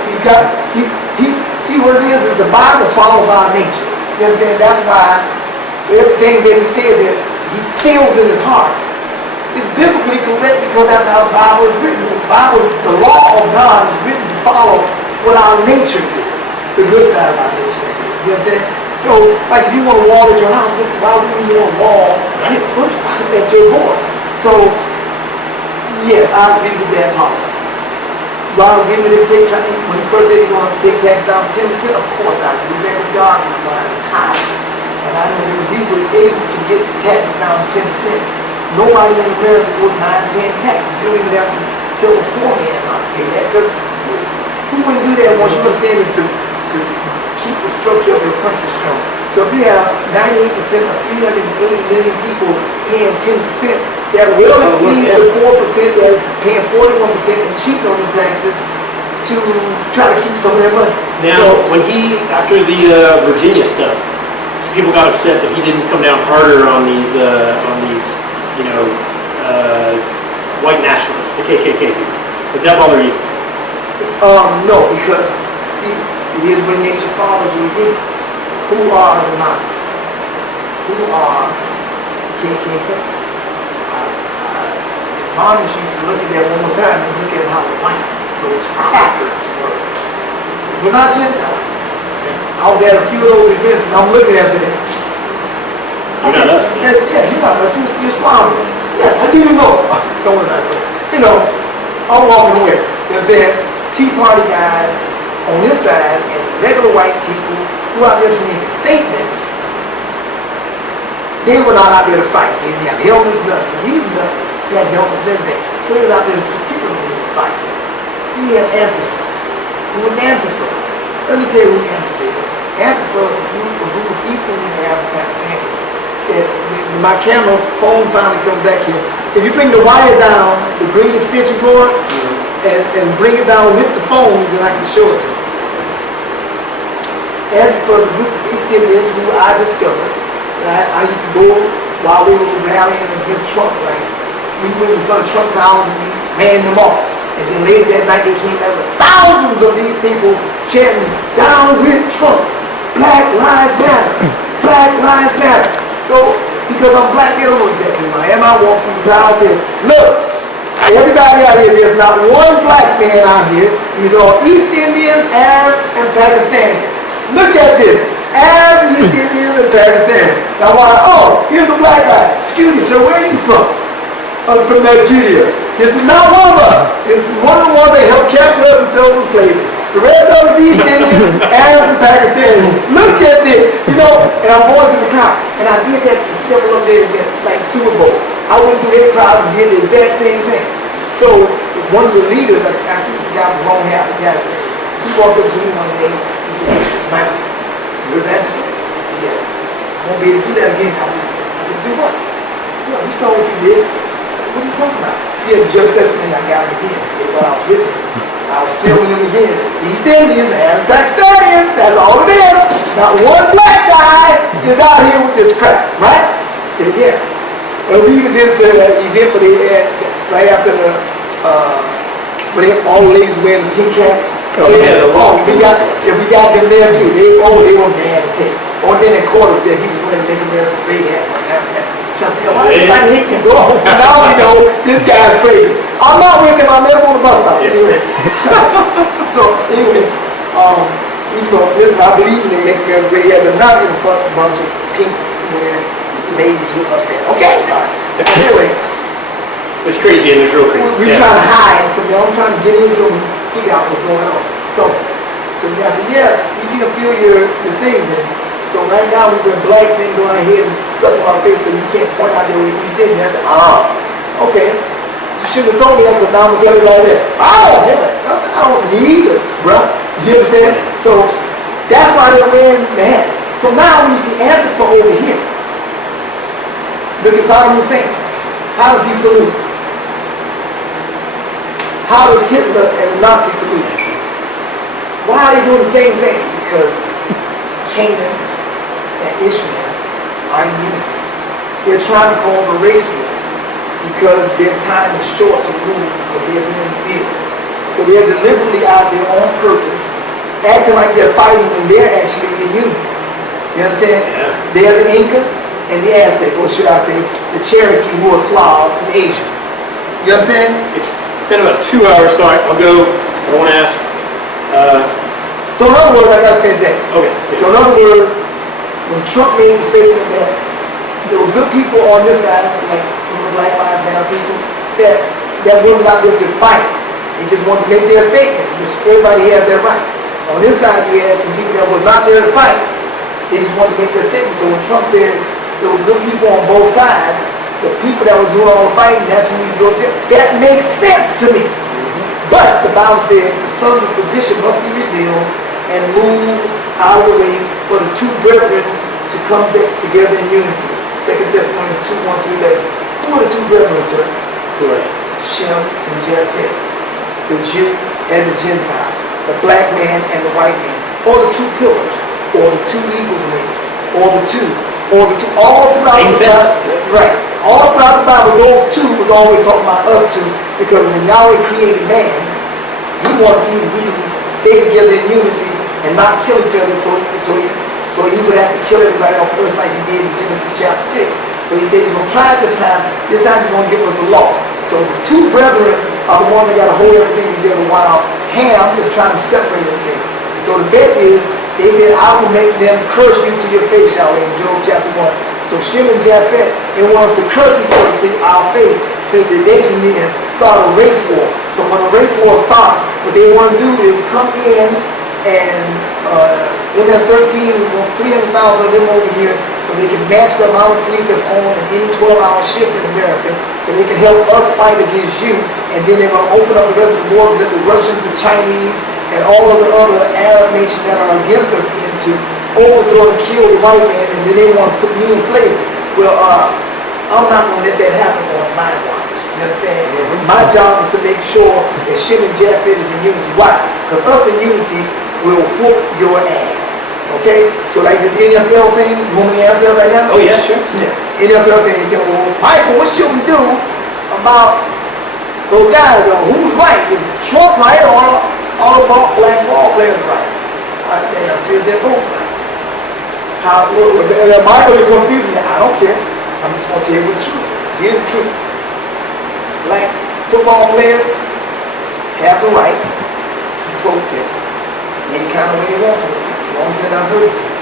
See what it is the Bible follows our nature. You understand? That's why everything that he said that he feels in his heart is biblically correct, because that's how the Bible is written. The law of God is written to follow what our nature is, the good side of our nature. You understand? So, like if you want a wall at your house, why would you want a wall at your door? So, yes, I agree with that policy. Do I agree with him when he first said he wanted to take tax down 10%? Of course I agree with that with God when he wanted to tie. And I know that if we were able to get the taxes down 10%, nobody in America wouldn't mind paying taxes. You don't even have to tell the poor man not to pay that, because who wouldn't do that once you understand is to keep the structure of your country strong. So if you have 98% of 380 million people paying 10%, that well exceeds the 4% that's paying 41% and cheating on the taxes to try to keep some of their money. Now, when after the Virginia stuff, people got upset that he didn't come down harder on these, white nationalists, the KKK people. Did that bother you? No, because, see, here's when nature follows you again. Who are the Nazis? Who are KKK? I admonish you to look at that one more time and look at how white those crackers were. We're not Gentiles. I was at a few of those events and I'm looking at them. You're not us. Yeah, you're not us. You're Slavic. Yes, I do know. Don't worry about it. You know, I'm walking away. There's that Tea Party guys on this side and regular white people who out there to make a statement. They were not out there to fight. They didn't have helmets, nothing. But these nuts, they had helmets and everything. So they were out there particularly to fight. We have Antifa. Who was Antifa? Let me tell you who Antifa is. Antifa is a group of East Indian Pakistanis. My camera phone finally comes back here. If you bring the wire down, the green extension cord, and bring it down with the phone, then I can show it to you. Antifa is a group of East Indians who I discovered. I used to go while we were rallying against Trump. Like, we went in front of Trump's house and we ran them off. And then later that night they came out with thousands of these people chanting, "Down with Trump! Black Lives Matter! Black Lives Matter!" So, because I'm black, they don't know exactly who I am. I walk through the crowd and say, "Look, everybody out here, there's not one black man out here. These are all East Indians, Arabs, and Pakistanis. Look at this. Arabs, East Indians, and Pakistanis." Now, here's a black guy. "Excuse me, sir, where are you from?" "I'm from Nigeria." "This is not one of us. This is one of the ones that helped capture us and sell us as slaves. The rest of us East Indians, Arabs, and Pakistanis. Look at this." You know, and I'm going to the crowd. And I did that to several of their events, like Super Bowl. I went to their crowd and did the exact same thing. So, one of the leaders, I think the guy with long hair, he walked up to me one day. He said, "Man, you're a Antifa?" I said, "Yes. I won't be able to do that again." I said, "Do what?" "Well, you saw what you did." I said, "What are you talking about?" See, at Judge Session, I got him again. They thought I was with him. I was filming him again. East Indian, man, Pakistani, that's all it is. Not one black guy is out here with this crap, right? I said, "Yeah." Well, we even did to that event where they had, right after when all the ladies wearing the pink hats. Oh, yeah. We got them there too. They were mad as heck. Or then at quarters that he was wearing a Make America Great hat. Why everybody hate this? Oh, now we know this guy's crazy. I'm not with him. I met him on the bus stop. Anyway. So anyway, listen, I believe in the Make America Great hat, but not in front of a bunch of pink wearing ladies who are upset. Okay, all right. Anyway. It's crazy and it's real crazy. We're trying to hide from them. I'm trying to get into them and figure out what's going on. So I said, "Yeah, we see a few of your things." And so right now we wear black things on our head and stuff on our face so you can't point out that we're East Indian. I said, okay. You shouldn't have told me that because now I'm going to tell you like that. I don't need it, bruh. You understand? So that's why they're wearing the hat. So now when you see Antifa over here, look at Saddam Hussein. How does he salute? How does Hitler and the Nazis salute? Why are they doing the same thing? Because Canaan and Ishmael are in unity. They're trying to cause a race war because their time is short to rule because they're being revealed. So they're deliberately out there on purpose, acting like they're fighting when they're actually in unity. You understand? Yeah. They're the Inca and the Aztec, or should I say, the Cherokee who are Slavs and Asians. You understand? It's been about 2 hours, so I'll go. I want to ask. So in other words, I got to finish that. Okay. So in other words, when Trump made the statement that there were good people on this side, like some of the Black Lives Matter people, that wasn't out there to fight. They just wanted to make their statement, which everybody has their right. On this side, you had some people that was not there to fight. They just wanted to make their statement. So when Trump said there were good people on both sides, the people that was doing all the fighting, that's who he's going to do. That makes sense to me. But the Bible said the sons of perdition must be revealed and move out of the way for the two brethren to come back together in unity. 2 Thessalonians 2:1-11. Who are the two brethren, sir? Correct. Shem and Japheth, the Jew and the Gentile, the black man and the white man, or the two pillars, or the two eagles' wings, or the two, all throughout Same the thing. Bible, right? All throughout the Bible, those two was always talking about us two, because when Yahweh created man, He wanted to see if we can stay together in unity and not kill each other, so He would have to kill everybody off earth like He did in Genesis chapter 6. So He said He's going to try it this time. This time He's going to give us the law. So the two brethren are the one that got to hold everything together while Ham is trying to separate everything. So the bet is, they said, I will make them curse you to your face, Yahweh, in Job chapter 1. So Shem and Japheth, they want us to curse each other to our face so that they can then start a race war. So when a race war starts, what they want to do is come in and MS-13 wants 300,000 of them over here so they can match the amount of police that's on in any 12-hour shift in America, so they can help us fight against you, and then they're going to open up the rest of the world, let the Russians, the Chinese, and all of the other Arab nations that are against us into overthrow and kill the white man, and then they want to put me in slavery. Well, I'm not going to let that happen on my watch. You understand? My job is to make sure that Shem and Japheth is in unity. Why? Because us in unity will whoop your ass. Okay? So like this NFL thing, you want me to answer right now? Oh, yeah, sure. Yeah. NFL thing, they say, well, Michael, what should we do about those guys? Who's right? Is Trump right or all about black ball players right? I see if they're both right. Michael, you're confusing me. I don't care. I'm just going to tell you the truth. Here's the truth. Black football players have the right to protest any kind of way they want to, as long as they're not hurting people.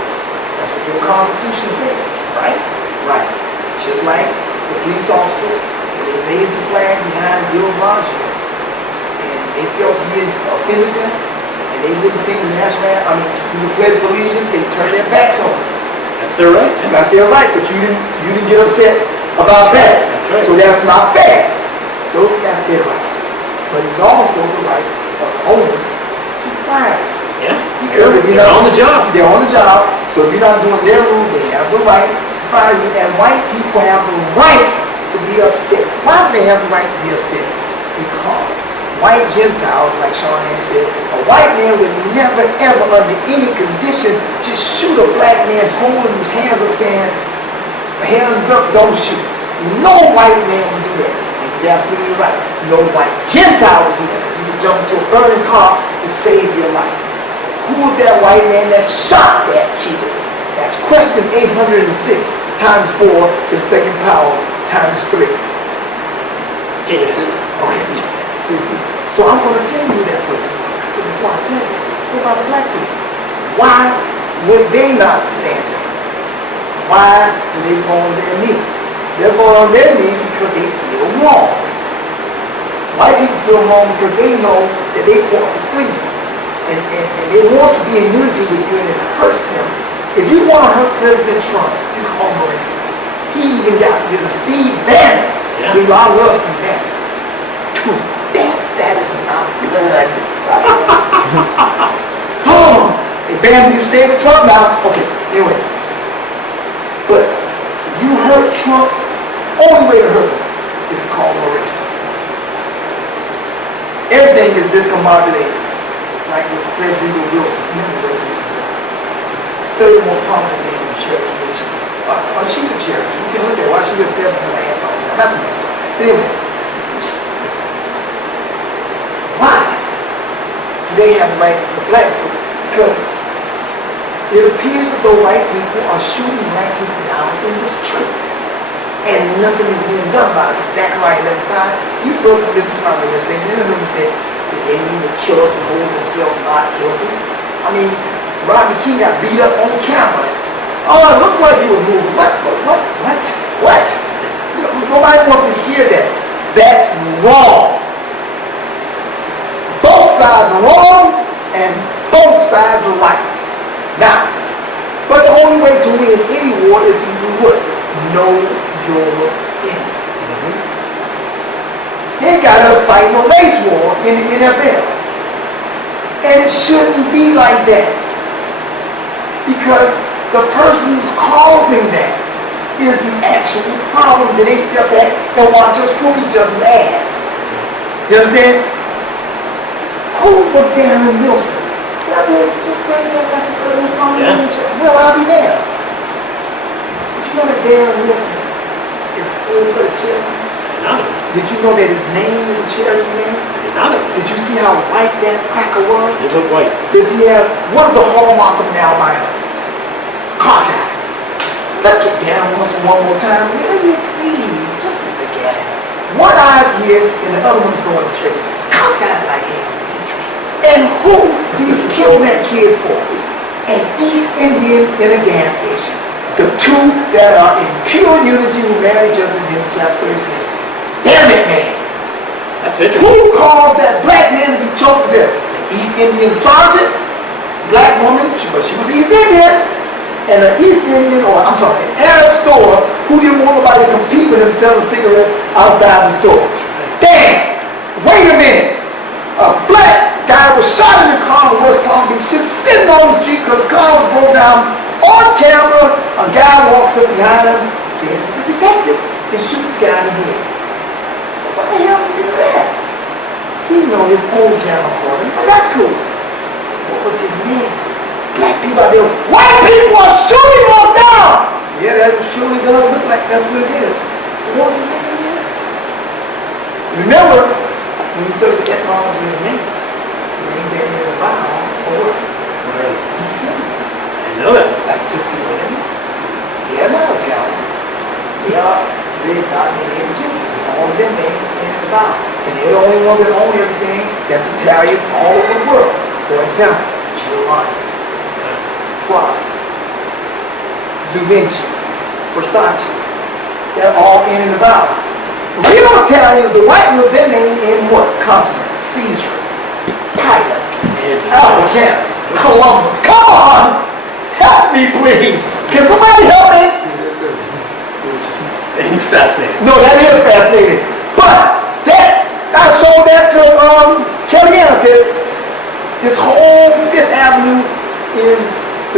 That's what your Constitution says, right? Right. Just like the police officers, when they raised the flag behind Bill Blanchard, and they felt he had offended them, and they wouldn't sing the do the Pledge of Allegiance, they turned their backs on him. That's their right. That's their right, but you didn't get upset about that. That's right. So that's not fair. So that's their right. But it's also the right of owners to fire. Yeah. Because if you're They're not on the job. They're on the job. So if you're not doing their rules, they have the right to fire you. And white people have the right to be upset. Why do they have the right to be upset? Because white Gentiles, like Sean Hanks said, a white man would never, ever, under any condition, just shoot a black man holding his hands up saying, hands up, don't shoot. No white man would do that. And he's absolutely right. No white Gentile would do that. Because he would jump into a burning car to save your life. Who was that white man that shot that kid? That's question 806 times 4 to the second power times 3. Okay. Okay. So I'm going to tell you that person. But before I tell you, what about the black people? Why would they not stand up? Why do they go on their knee? They're going on their knee because they feel wrong. White people feel wrong because they know that they fought for freedom. And they want to be in unity with you, and it hurts them. If you want to hurt President Trump, you call him racist. He even got rid of Steve Bannon. Yeah. I love Steve Bannon. That is not good. Oh, they banned you, stay with Trump now. Okay, anyway. But you hurt Trump, only way to hurt him is to call him a racist. Everything is discombobulated. Like this Frederica Wilson, Wilson is the third most prominent name in Cherokee Nation. She's a Cherokee. You can look at why she with feathers in her hair. That's the next one. Anyway. Why do they have the right to black people? Because it appears as though white people are shooting black people down in the street. And nothing is being done about it. Zechariah 11:5. These brothers listen to my radio station. They never said the enemy would kill us and hold themselves not guilty. I mean, Rodney King got beat up on camera. Oh, it looks like he was moving. What? Nobody wants to hear that. That's wrong. Both sides are wrong and both sides are right. Now, but the only way to win any war is to do what? Know your enemy. They got us fighting a race war in the NFL. And it shouldn't be like that. Because the person who's causing that is the actual problem that they step back and watch us whoop each other's ass. You understand? Who was Darren Wilson? Did I just tell you that that's the person who's causing Yeah. Well, I'll be there. But you know that Darren Wilson is the full of charity? None of it. Did you know that his name is a charity name? None of it. Did you see how white that cracker was? They look white. Does he have, what is the hallmark of an albino? Cockeye. Look at Darren Wilson one more time. Will you please? Just look at it. One eye's here and the other one's going straight. It's cockeyed like him. And who did he kill that kid for? An East Indian in a gas station. The two that are in pure unity who married each other in Genesis chapter 36. Damn it, man. That's interesting. Who caused that black man to be choked to death? The East Indian sergeant, black woman, but she was East Indian, and an East Indian, or I'm sorry, an Arab store who didn't want nobody to compete with him selling cigarettes outside the store. Damn! Wait a minute! A black guy was shot in the car in West Palm Beach, just sitting on the street because his car was broke down. On camera, a guy walks up behind him, says he's a detective, and shoots the guy in the head. What the hell did he do that? He didn't know his own camera caught him, but that's cool. What was his name? Black people out there, white people are shooting them down! Yeah, that surely does look like that's what it is. What was his name again? Remember, when we studied the etymology of names, names that in the Bible, or East Indian. I know that. Like Sicilians, they are not Italians. They are really not named Egyptians. All of them named in the Bible. And they're the only ones that own everything that's Italian all over the world. For example, Giovanni, Prada, Vinci, Versace. They're all in the Bible. The real Italians, the white ones, their name in what? Consonant. Caesar, Pilate, Alexander, Columbus. Come on! Help me, please! Can somebody help me? And you're fascinating. No, that is fascinating. But that, I showed that to Kellyanne. I said, this whole Fifth Avenue is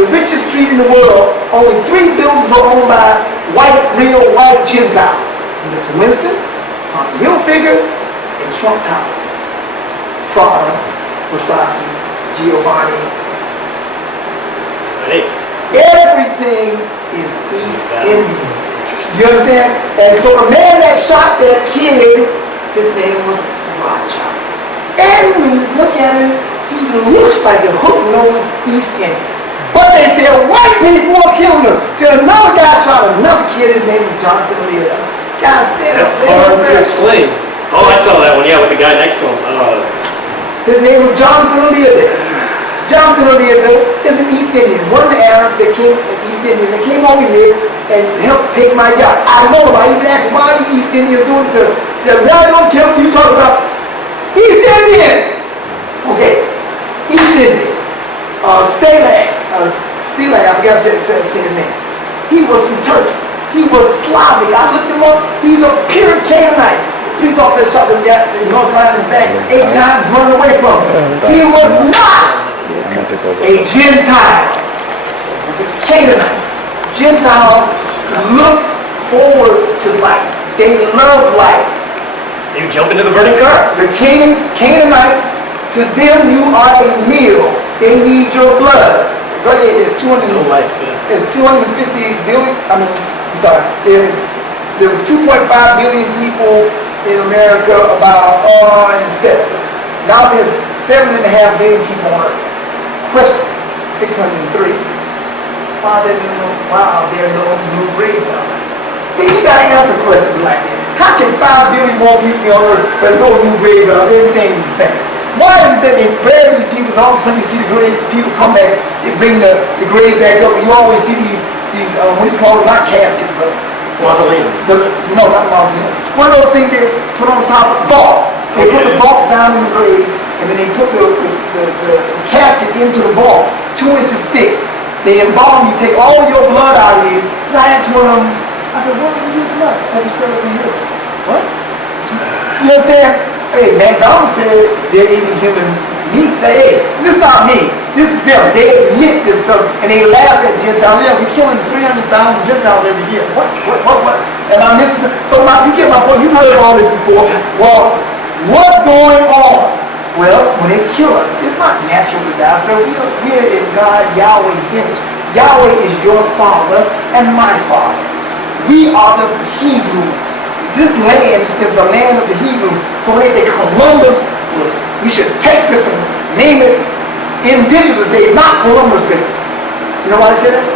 the richest street in the world. Only 3 buildings are owned by white, real white Gentiles. Mr. Winston, Tommy Hilfiger, and Trump Tower. Prada, Versace, Giovanni. Hey. Everything is East Indian. You understand? And so the man that shot that kid, his name was Rothschild. And when you look at him, he looks like a hook-nosed East Indian. But they said white people are killing him. Then another guy shot another kid, his name was Jonathan Lear. Guys, That's hard to explain. Oh, I saw that one, yeah, with the guy next to him. His name was Jonathan Lear. Jonathan Lear is an East Indian. One Arab that came, an East Indian, that came over here and helped take my yacht. I know him. I even asked him, why are you East Indians doing this? He said, well, I don't care what you talk about. East Indian! Okay, East Indian. Stalag, I forgot to say his name. He was from Turkey. He was Slavic. I looked him up. He's a pure Canaanite. Police officer shot him down in North Carolina in the back 8 times, running away from him. He was not a Gentile. He was a Canaanite. Gentiles look forward to life. They love life. You jump into the burning car. The Canaanites, to them you are a meal. They need your blood. Right here, there's 200. No life, yeah. There's 250 billion. There was 2.5 billion people in America about in the 70s. Now there's 7.5 billion people on Earth. Question 603. Why are there no new grave mounds? See, you gotta answer questions like that. How can 5 billion more people be on Earth but no new grave mounds? Everything's the same. Why is it that they bury these people and all of a sudden you see the grave, people come back, they bring the grave back up, and you always see these what do you call it, not caskets, but Mausoleums. No, not mausoleum. One of those things they put on top of vaults. They put the vaults down in the grave, and then they put the casket into the vault, 2 inches thick. They embalm you, take all your blood out of you. And I asked one of them, I said, what do you do with blood? Have you said it to you? What? You understand? Hey, McDonald's said they're eating human meat. Hey, this is not me. This is them. They admit this stuff, and they laugh at Gentiles. Yeah, we're killing 300,000 Gentiles every year. What? And I miss. But you get my point. You've heard all this before. Well, what's going on? Well, when they kill us, it's not natural to die. So we're in God, Yahweh's image. Yahweh is your father and my father. We are the Hebrews. This land is the land of the Hebrews. So when they say Columbus was, we should take this and name it Indigenous Day, not Columbus Day. You know why they say that?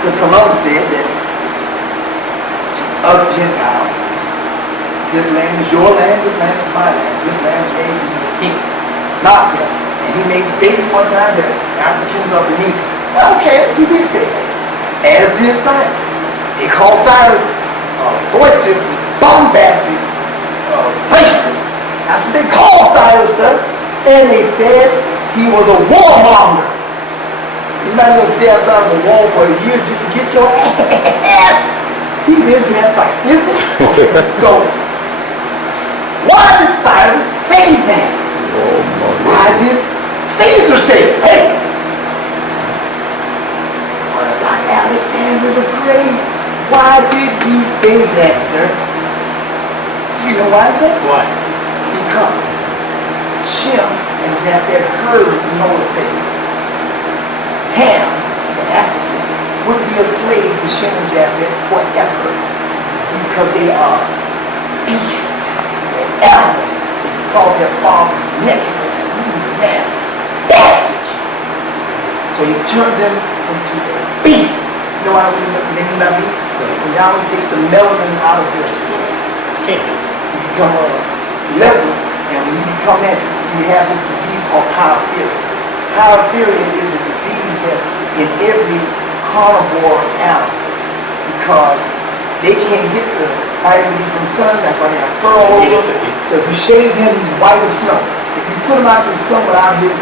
Because Columbus said that us Gentiles, this land is your land, this land is my land, this land is named for the king, not them. And he made a statement one time that Africans are beneath. Okay, he did say that. As did Cyrus. They called Cyrus boisterous, bombastic, racist. That's what they called Cyrus, sir. And they said he was a warmonger. You might as well stay outside of the wall for a year just to get your ass. He's into that fight, isn't he? Okay. So, why did Cyrus say that? Why did Caesar say it? Hey! What about Alexander the Great? Why did he say that, sir? Do you know why, sir? Why? Because Shem and Japheth heard Noah say, Ham, the African, would be a slave to Shem and Japheth forever because they are beasts, they're animals. They saw their father's nakedness and nasty bastards. So he turned them into a beast. You know what they mean by beast? When Yahweh takes the melanin out of their skin, Can't. you become leprous. And when you become that, you have this disease called porphyria. Porphyria is a disease that's in every carnivore animal because they can't get the vitamin D from the sun. That's why they have fur all over. So if you shave him, he's white as snow. If you put him out in the sun without his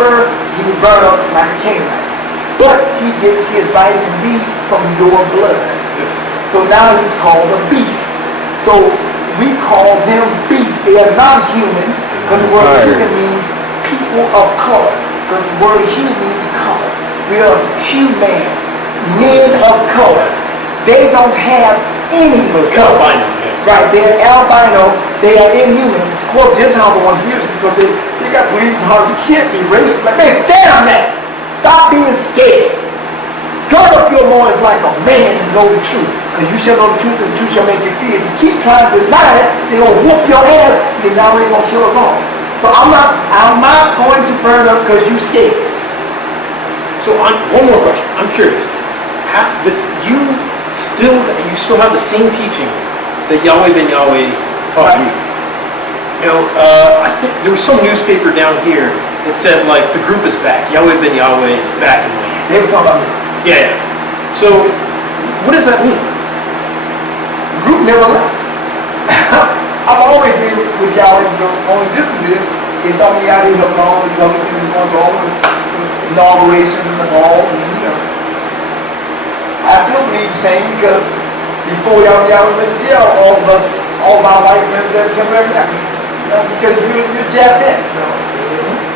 fur, he would burn up like a Canaanite. But he gets his vitamin D from your blood. So now he's called a beast. So we call them beasts. They are not human, because the word human means people of color. Because the word hue means color. We are human, men of color. They don't have any color. Albino, yeah. Right, they're albino, they are inhuman. Of course, Gentiles are ones here because they got bleeding heart. You can't be racist. Like, man, damn that! Stop being scared. Gird up your loins like a man and know the truth. Because you shall know the truth, and the truth shall make you free. If you keep trying to deny it, they're going to whoop your ass, then now they're going to kill us all. So I'm not going to burn up because you scared. So one more question. I'm curious. You still have the same teachings that Yahweh ben Yahweh taught you. You know, I think there was some newspaper down here that said like the group is back. Yahweh ben Yahweh is back in the land. They were talking about me. Yeah. So what does that mean? The group never left. I've always been with Yahweh. The only difference is some of you out here helping all the Republicans and going to all the inaugurations and the balls, and you know. I still believe the same because before Yahweh went to jail, all my white friends had temporary napkins. You know, because you're Japheth. So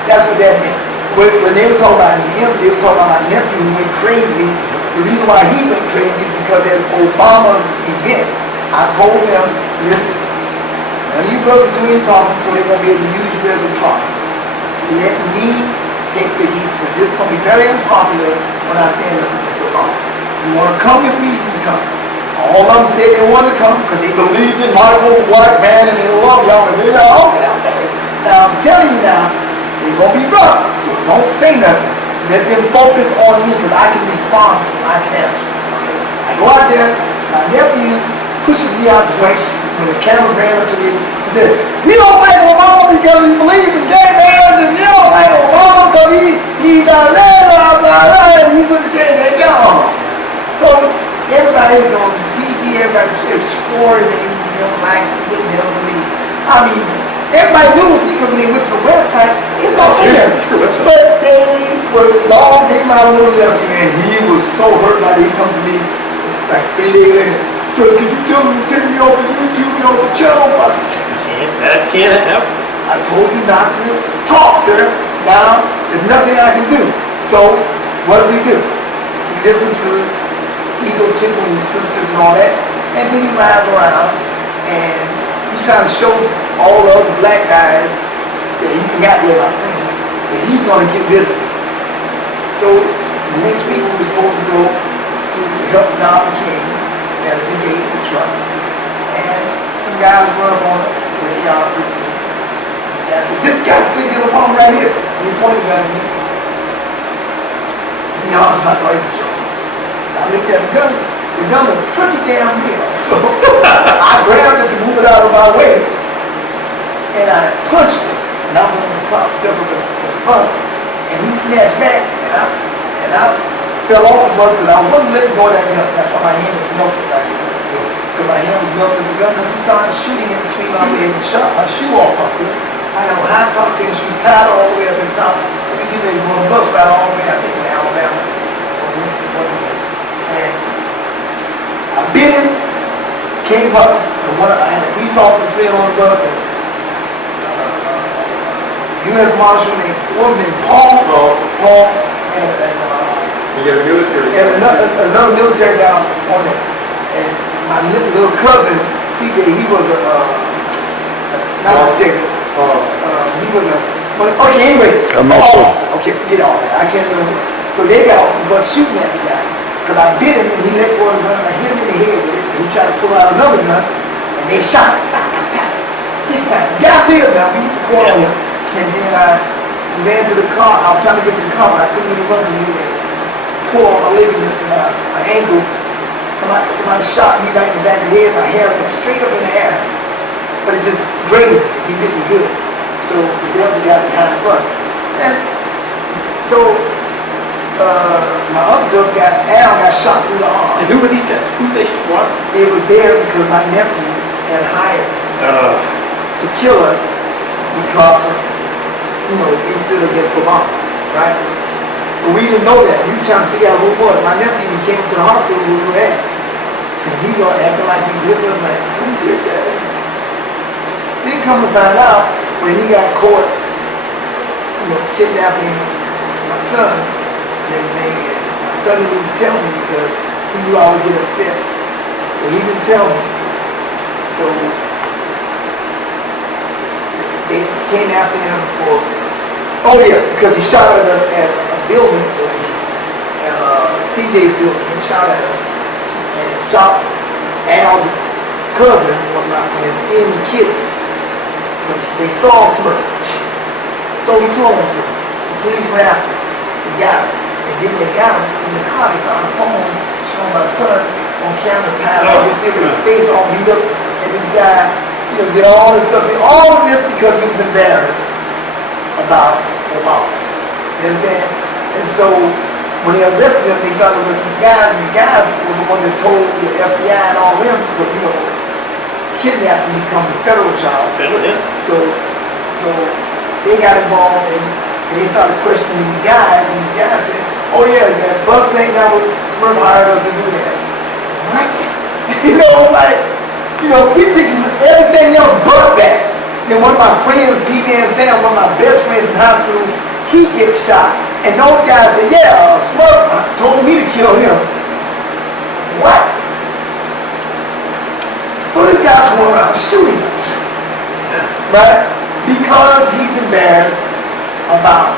that's what that meant. When they were talking about him, they were talking about my nephew who went crazy. The reason why he went crazy is because at Obama's event, I told them, listen, none of you brothers do any talking, so they're going to be able to use you as a target. Let me take the heat, because this is going to be very unpopular when I stand up with Mr. Obama. If you want to come with me, you can come. All of them said they wanted to come because they believed in my whole black man and they love y'all. And they're like, okay. Now I'm telling you now, they're going to be rough, so don't say nothing. Let them focus on me because I can respond to them. I can answer. Okay. I go out there, my nephew pushes me out the way when the camera ran up to me. He said, we don't like Obama because he believes in gay marriage, and we don't like Obama because he does that, and he put the gay marriage on. So everybody's on TV, everybody's exploring things, you know, like you would never believe. I mean, everybody knew because when they went to the website, it's all there. But they were long, they my little nephew, and he was so hurt by it. He comes to me like 3 days later. So could you tell me to take me over YouTube, you know, the channel? I said, That can't happen. I told you not to talk, sir. Now, there's nothing I can do. So, what does he do? He listens to ego-tickling sisters and all that, and then he rides around, and he's trying to show all the other black guys that he forgot their about things, that he's going to get rid of it. So, the next week we were supposed to go to help John McCain at a debate in the truck, and some guys run up on us with AR-15. And I said, this guy's still getting a bomb right here. And he pointed at me. To be honest, I thought he was joking. I looked at the gun was pretty damn real. So I grabbed it to move it out of my way, and I punched it. And I was on the top step of the bus, and he snatched back, and I fell off the bus because I wasn't letting go of that gun. That's why my hand was melted right here. Because my hand was melted in the gun, because he started shooting in between my legs and shot my shoe off up there. I had a high top tennis shoes tied all the way up to the top. Let me get ready to go on a bus ride all the way, I think, to Alabama or Mississippi. And I bit him, came up, and I had a police officer friend on the bus, and U.S. Marshal named Paul, and You get a military. and another military down on it. And my little cousin, CJ, he was not a detective. He was okay, anyway, officer. Okay, forget all that. I can't remember. So they got off the bus shooting at the guy. Because I bit him and he let go of the gun. I hit him in the head with it. And he tried to pull out another gun. And they shot him. 6 times. Got there now. We caught him. And then I ran to the car. I was trying to get to the car, but I couldn't even run because he had pulled on my ligaments and my ankle. Somebody shot me right in the back of the head. My hair went straight up in the air. But it just grazed me. He did me good. So the devil got behind the bus. And so my other brother Al got shot through the arm. And who were these guys? Who they what? They were there because my nephew had hired them to kill us because, we stood against Obama, right? But we didn't know that. We were trying to figure out who it was. My nephew, he came to the hospital where we were at. And he was acting like he was with us, like, who did that? Then come to find out, when he got caught, kidnapping my son and everything, and my son didn't even tell me because he knew I would get upset. So he didn't tell me. So they came after him for, because he shot at us at a building, CJ's building. He shot at us and shot Al's cousin, whatnot, in the kidney. So they saw Smirk. So we told him Smirk. The police went after him. They got him. And then they got him in the car. They found a phone showing my son on camera tied up his face all beat up. And this guy, did all this stuff. And all of this because he was embarrassed about Obama. You understand? And so when they arrested him, they started arresting the guys. And the guys were the one that told the FBI and all them, kidnapping become a federal charge. Federal, yeah. So they got involved and they started questioning these guys, and these guys said, oh yeah, that bus thing that was Smirk hired us to do that. What? We thinking everything else but that. Then one of my friends, D-Man Sam, one of my best friends in high school, he gets shot. And those guys said, yeah, Smirk told me to kill him. What? So this guy's going around shooting us, right? Because he's embarrassed about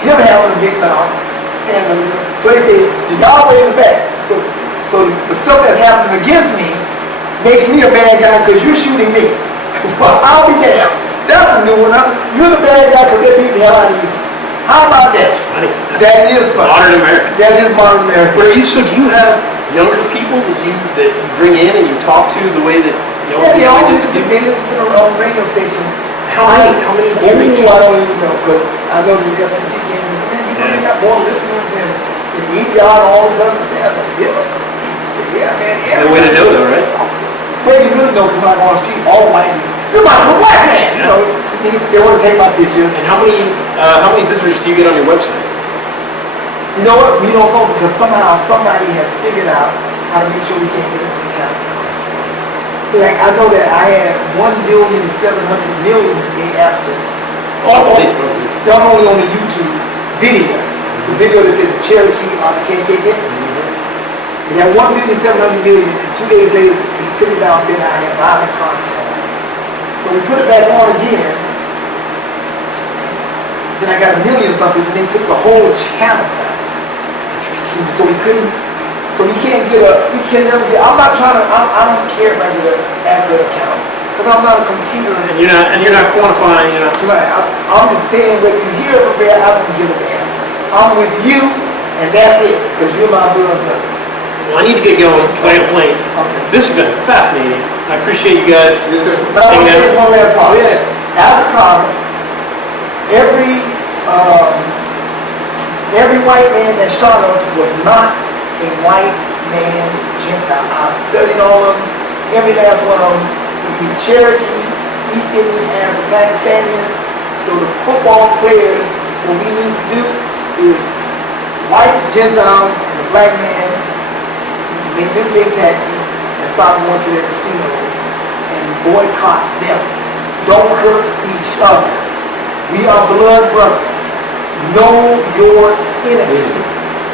him having a big mouth, standing there. So they say, y'all way in the back. So the stuff that's happening against me makes me a bad guy because you're shooting me. Well, I'll be damned. That's a new one. You're the bad guy because they beat the hell out of you. How about that? Funny. That is funny. Modern America. That is modern America. So do you have younger people that you bring in and you talk to the way that they all listen to their own radio station. How many do you reach? I don't even know, because I know the FCC came in, they got more listeners than the EDR and all those other stuff. Yeah, man. No way to know though, right? Well, you really know from out on the street, all white people. You're my black man. They want to take my picture. And how many visitors do you get on your website? You know what? We don't know because somehow somebody has figured out how to make sure we can't get into the account. Like, I know that I had 1,700,000,000 the day after. Y'all only on the YouTube video. The video that says Cherokee on the KKK. It had 1,700,000,000, and 2 days later, he took it down saying I had violent content. So we put it back on again. Then I got 1,000,000 something, and they took the whole channel down. So we couldn't, so we can't get we can never get, I'm not trying to, I don't care if I get an accurate account, because I'm not a computer. And you're not quantifying, you're not. Right, I'm just saying whether you hear it from there, I don't give a damn. I'm with you, and that's it, because you're my brother. Well, I need to get going because I got a plane. Okay. This has been fascinating. I appreciate you guys. But I want to say one last part. Oh, yeah. As a comment, every white man that shot us was not a white man Gentile. I studied all of them, every last one of them. Would be Cherokee, East Indian, and Pakistanians. So the football players, what we need to do is white Gentiles and the black man, make them pay taxes and stop going to their casinos and boycott them. Don't hurt each other. We are blood brothers. Know your enemy,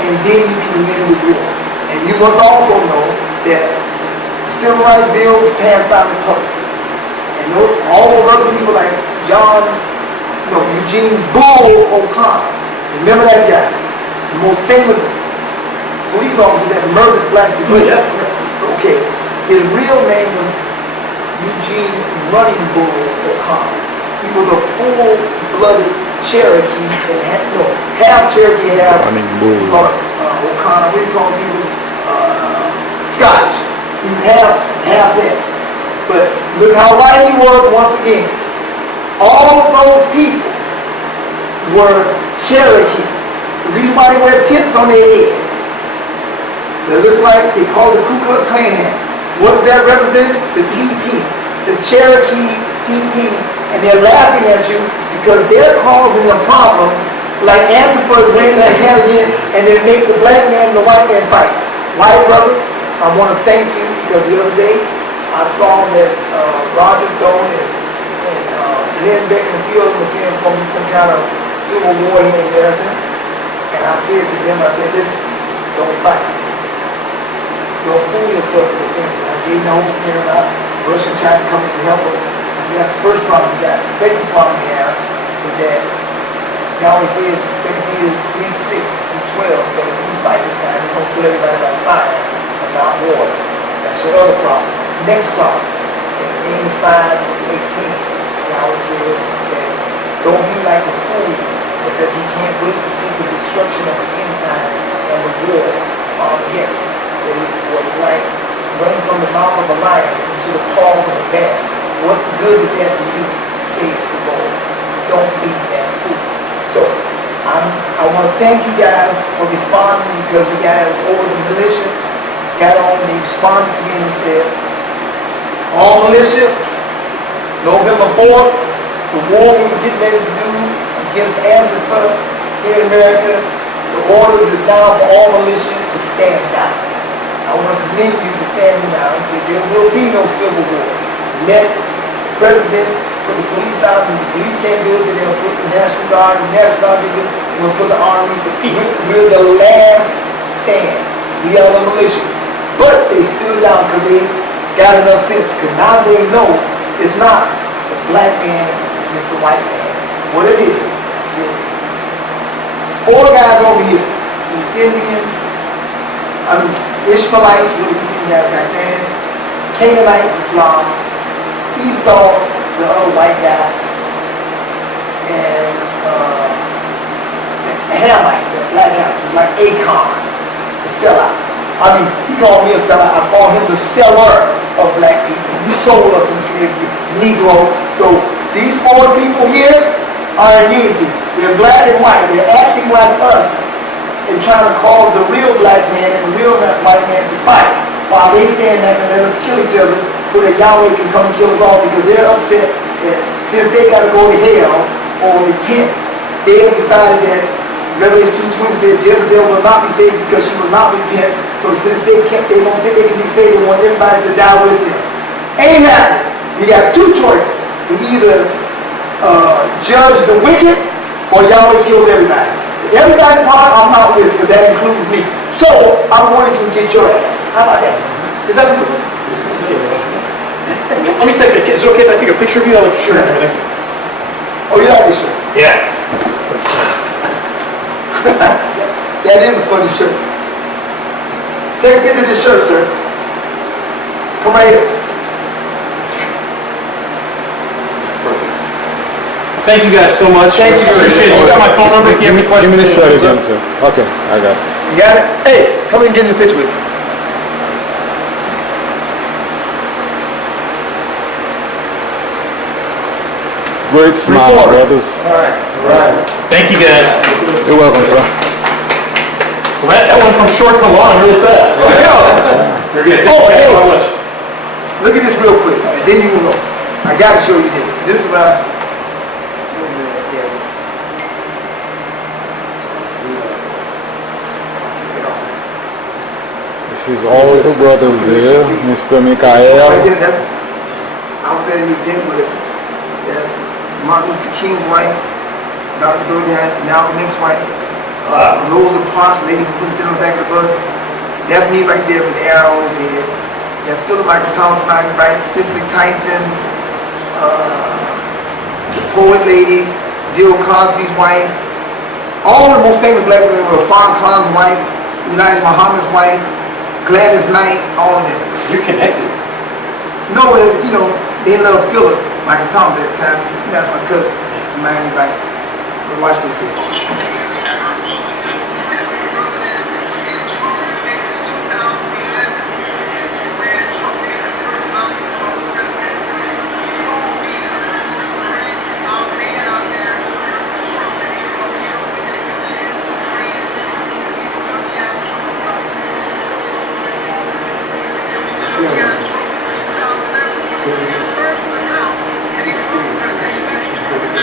and then you can win the war. And you must also know that the Civil Rights Bill was passed by Republicans. And all those other people like Eugene Bull O'Connor. Remember that guy? The most famous police officer that murdered black people. Oh, yeah. Okay. His real name was Eugene Running Bull O'Connor. He was a full-blooded Cherokee and half Cherokee, half Running Bull. O'Connor. We call people Scottish. He was half that. But look how right he was once again. All of those people were Cherokee. The reason why they wear tents on their head, that looks like they call it the Ku Klux Klan. What does that represent? The TP, the Cherokee TP, and they're laughing at you because they're causing a problem, like Antifa's waving their hand again, and they make the black man and the white man fight. White brothers, I want to thank you because the other day I saw that Roger Stone and Glenn Beck and a few of them were saying it's going to be some kind of civil war here in America. And I said to them, I said, listen, don't fight. Don't fool yourself with things. I gave no sneer about Russia trying to come in and help us. I said, that's the first problem we got. The second problem we have is that Yahweh says in 2 Peter 3:6-12 that if we fight this time, it's going to kill everybody by fire and not water. That's your other problem. Next problem is Amos 5:18. Yahweh says that don't be like a fool that says he can't wait to see the destruction of the end time and the war Armageddon. So for it's like running from the mouth of a lion into the paws of a bear. What good is that to you, says the Lord? Don't be that fool. So I want to thank you guys for responding because the guy was over the militia, got on and he responded to me and said, all militia, November 4th, the war we were getting ready to do against Antifa here in America, the orders is now for all militia to stand down. I want to commend you for standing down. He said there will be no civil war. Let the president put the police out, and the police can't do it, then they'll put the National Guard, the National Guard will do it, and we'll put the Army for peace. We're the last stand. We are the militia. But they stood down because they got enough sense, because now they know it's not the black man against the white man. What it is 4 guys over here, East Indians, Ishmaelites with the East Indian Pakistan, Canaanites, the Slavs, Esau, the other white guy, and Hamites, the black guy, was like Akon, the sellout. I mean, he called me a sellout. I call him the seller of black people. You sold us in slavery, Negro. So these 4 people here are in unity. They're black and white. They're acting like us and trying to cause the real black man and the real white man to fight while they stand back and let us kill each other so that Yahweh can come and kill us all because they're upset that since they got to go to hell or repent, they have decided that Revelation 2:20 said Jezebel will not be saved because she will not repent. So since they don't think they can be saved, they want everybody to die with them. Ain't happening. You got two choices. You either judge the wicked or Yahweh kills everybody. Everybody part I'm not with, but that includes me. So I'm going to get your ass. How about that? Is that good? Let me take a, is it okay if I take a picture of you? I'll look sure and everything. Oh, you like this shirt? Yeah. That is a funny shirt. Take a picture of this shirt, sir. Come right here. Thank you guys so much. Thank you, sir. Appreciate it. You got my phone number? If you have any questions? Give me the shirt again, sir. Okay, I got it. You got it? Hey, come and get this picture with me. Great smile, Reporter. brothers. All right. Thank you guys. You're welcome, sir. Well, that went from short to long really fast. You're good. Oh, Thank you hey. so much. Look at this real quick, then you can go. I gotta show you this. This is what where is it at there? Get off of there. This is all the brothers here. Mr. Right Mikael. there, that's, I was at an event with, that's Martin Luther King's wife, Dr. Dorothy Harris, Malcolm X's wife, Rosa Parks, lady who couldn't sit on the back of the bus. That's me right there with the arrow on his head. That's Philip Michael Thompson, Michael Bright, Cicely Tyson, the poet lady, Bill Cosby's wife. All the most famous black women were Farrakhan's Khan's wife, Elijah Muhammad's wife, Gladys Knight, all of them. You're connected. No, but, you know, they love Philip Michael Thompson at the time. That's my cousin from Miami, right? But watch this here.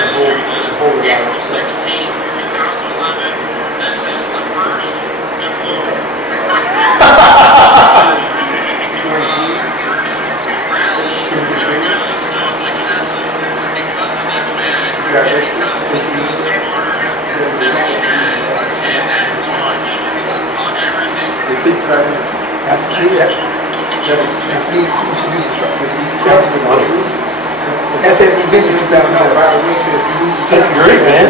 April 16, 2011. This is the first rally that was so successful because of this man and because of the supporters that we had, and that touched on everything. That's me, that's me introducing truck. That's at the event in 2009. That's great, man.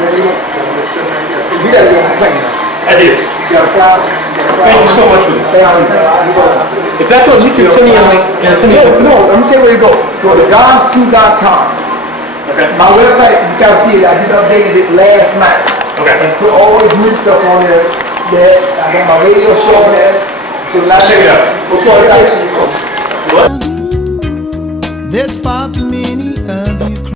You gotta go on the plane. I do. You got a problem? Thank you so much for this. If that's on YouTube, send me a link. Yeah, send me a link. No, let me tell you where to go. Go to gods2.com. Okay. My website, you gotta see it. I just updated it last night. Okay. And put all this new stuff on there. That I got my radio show on there. So now Check it out. Okay, What? This far through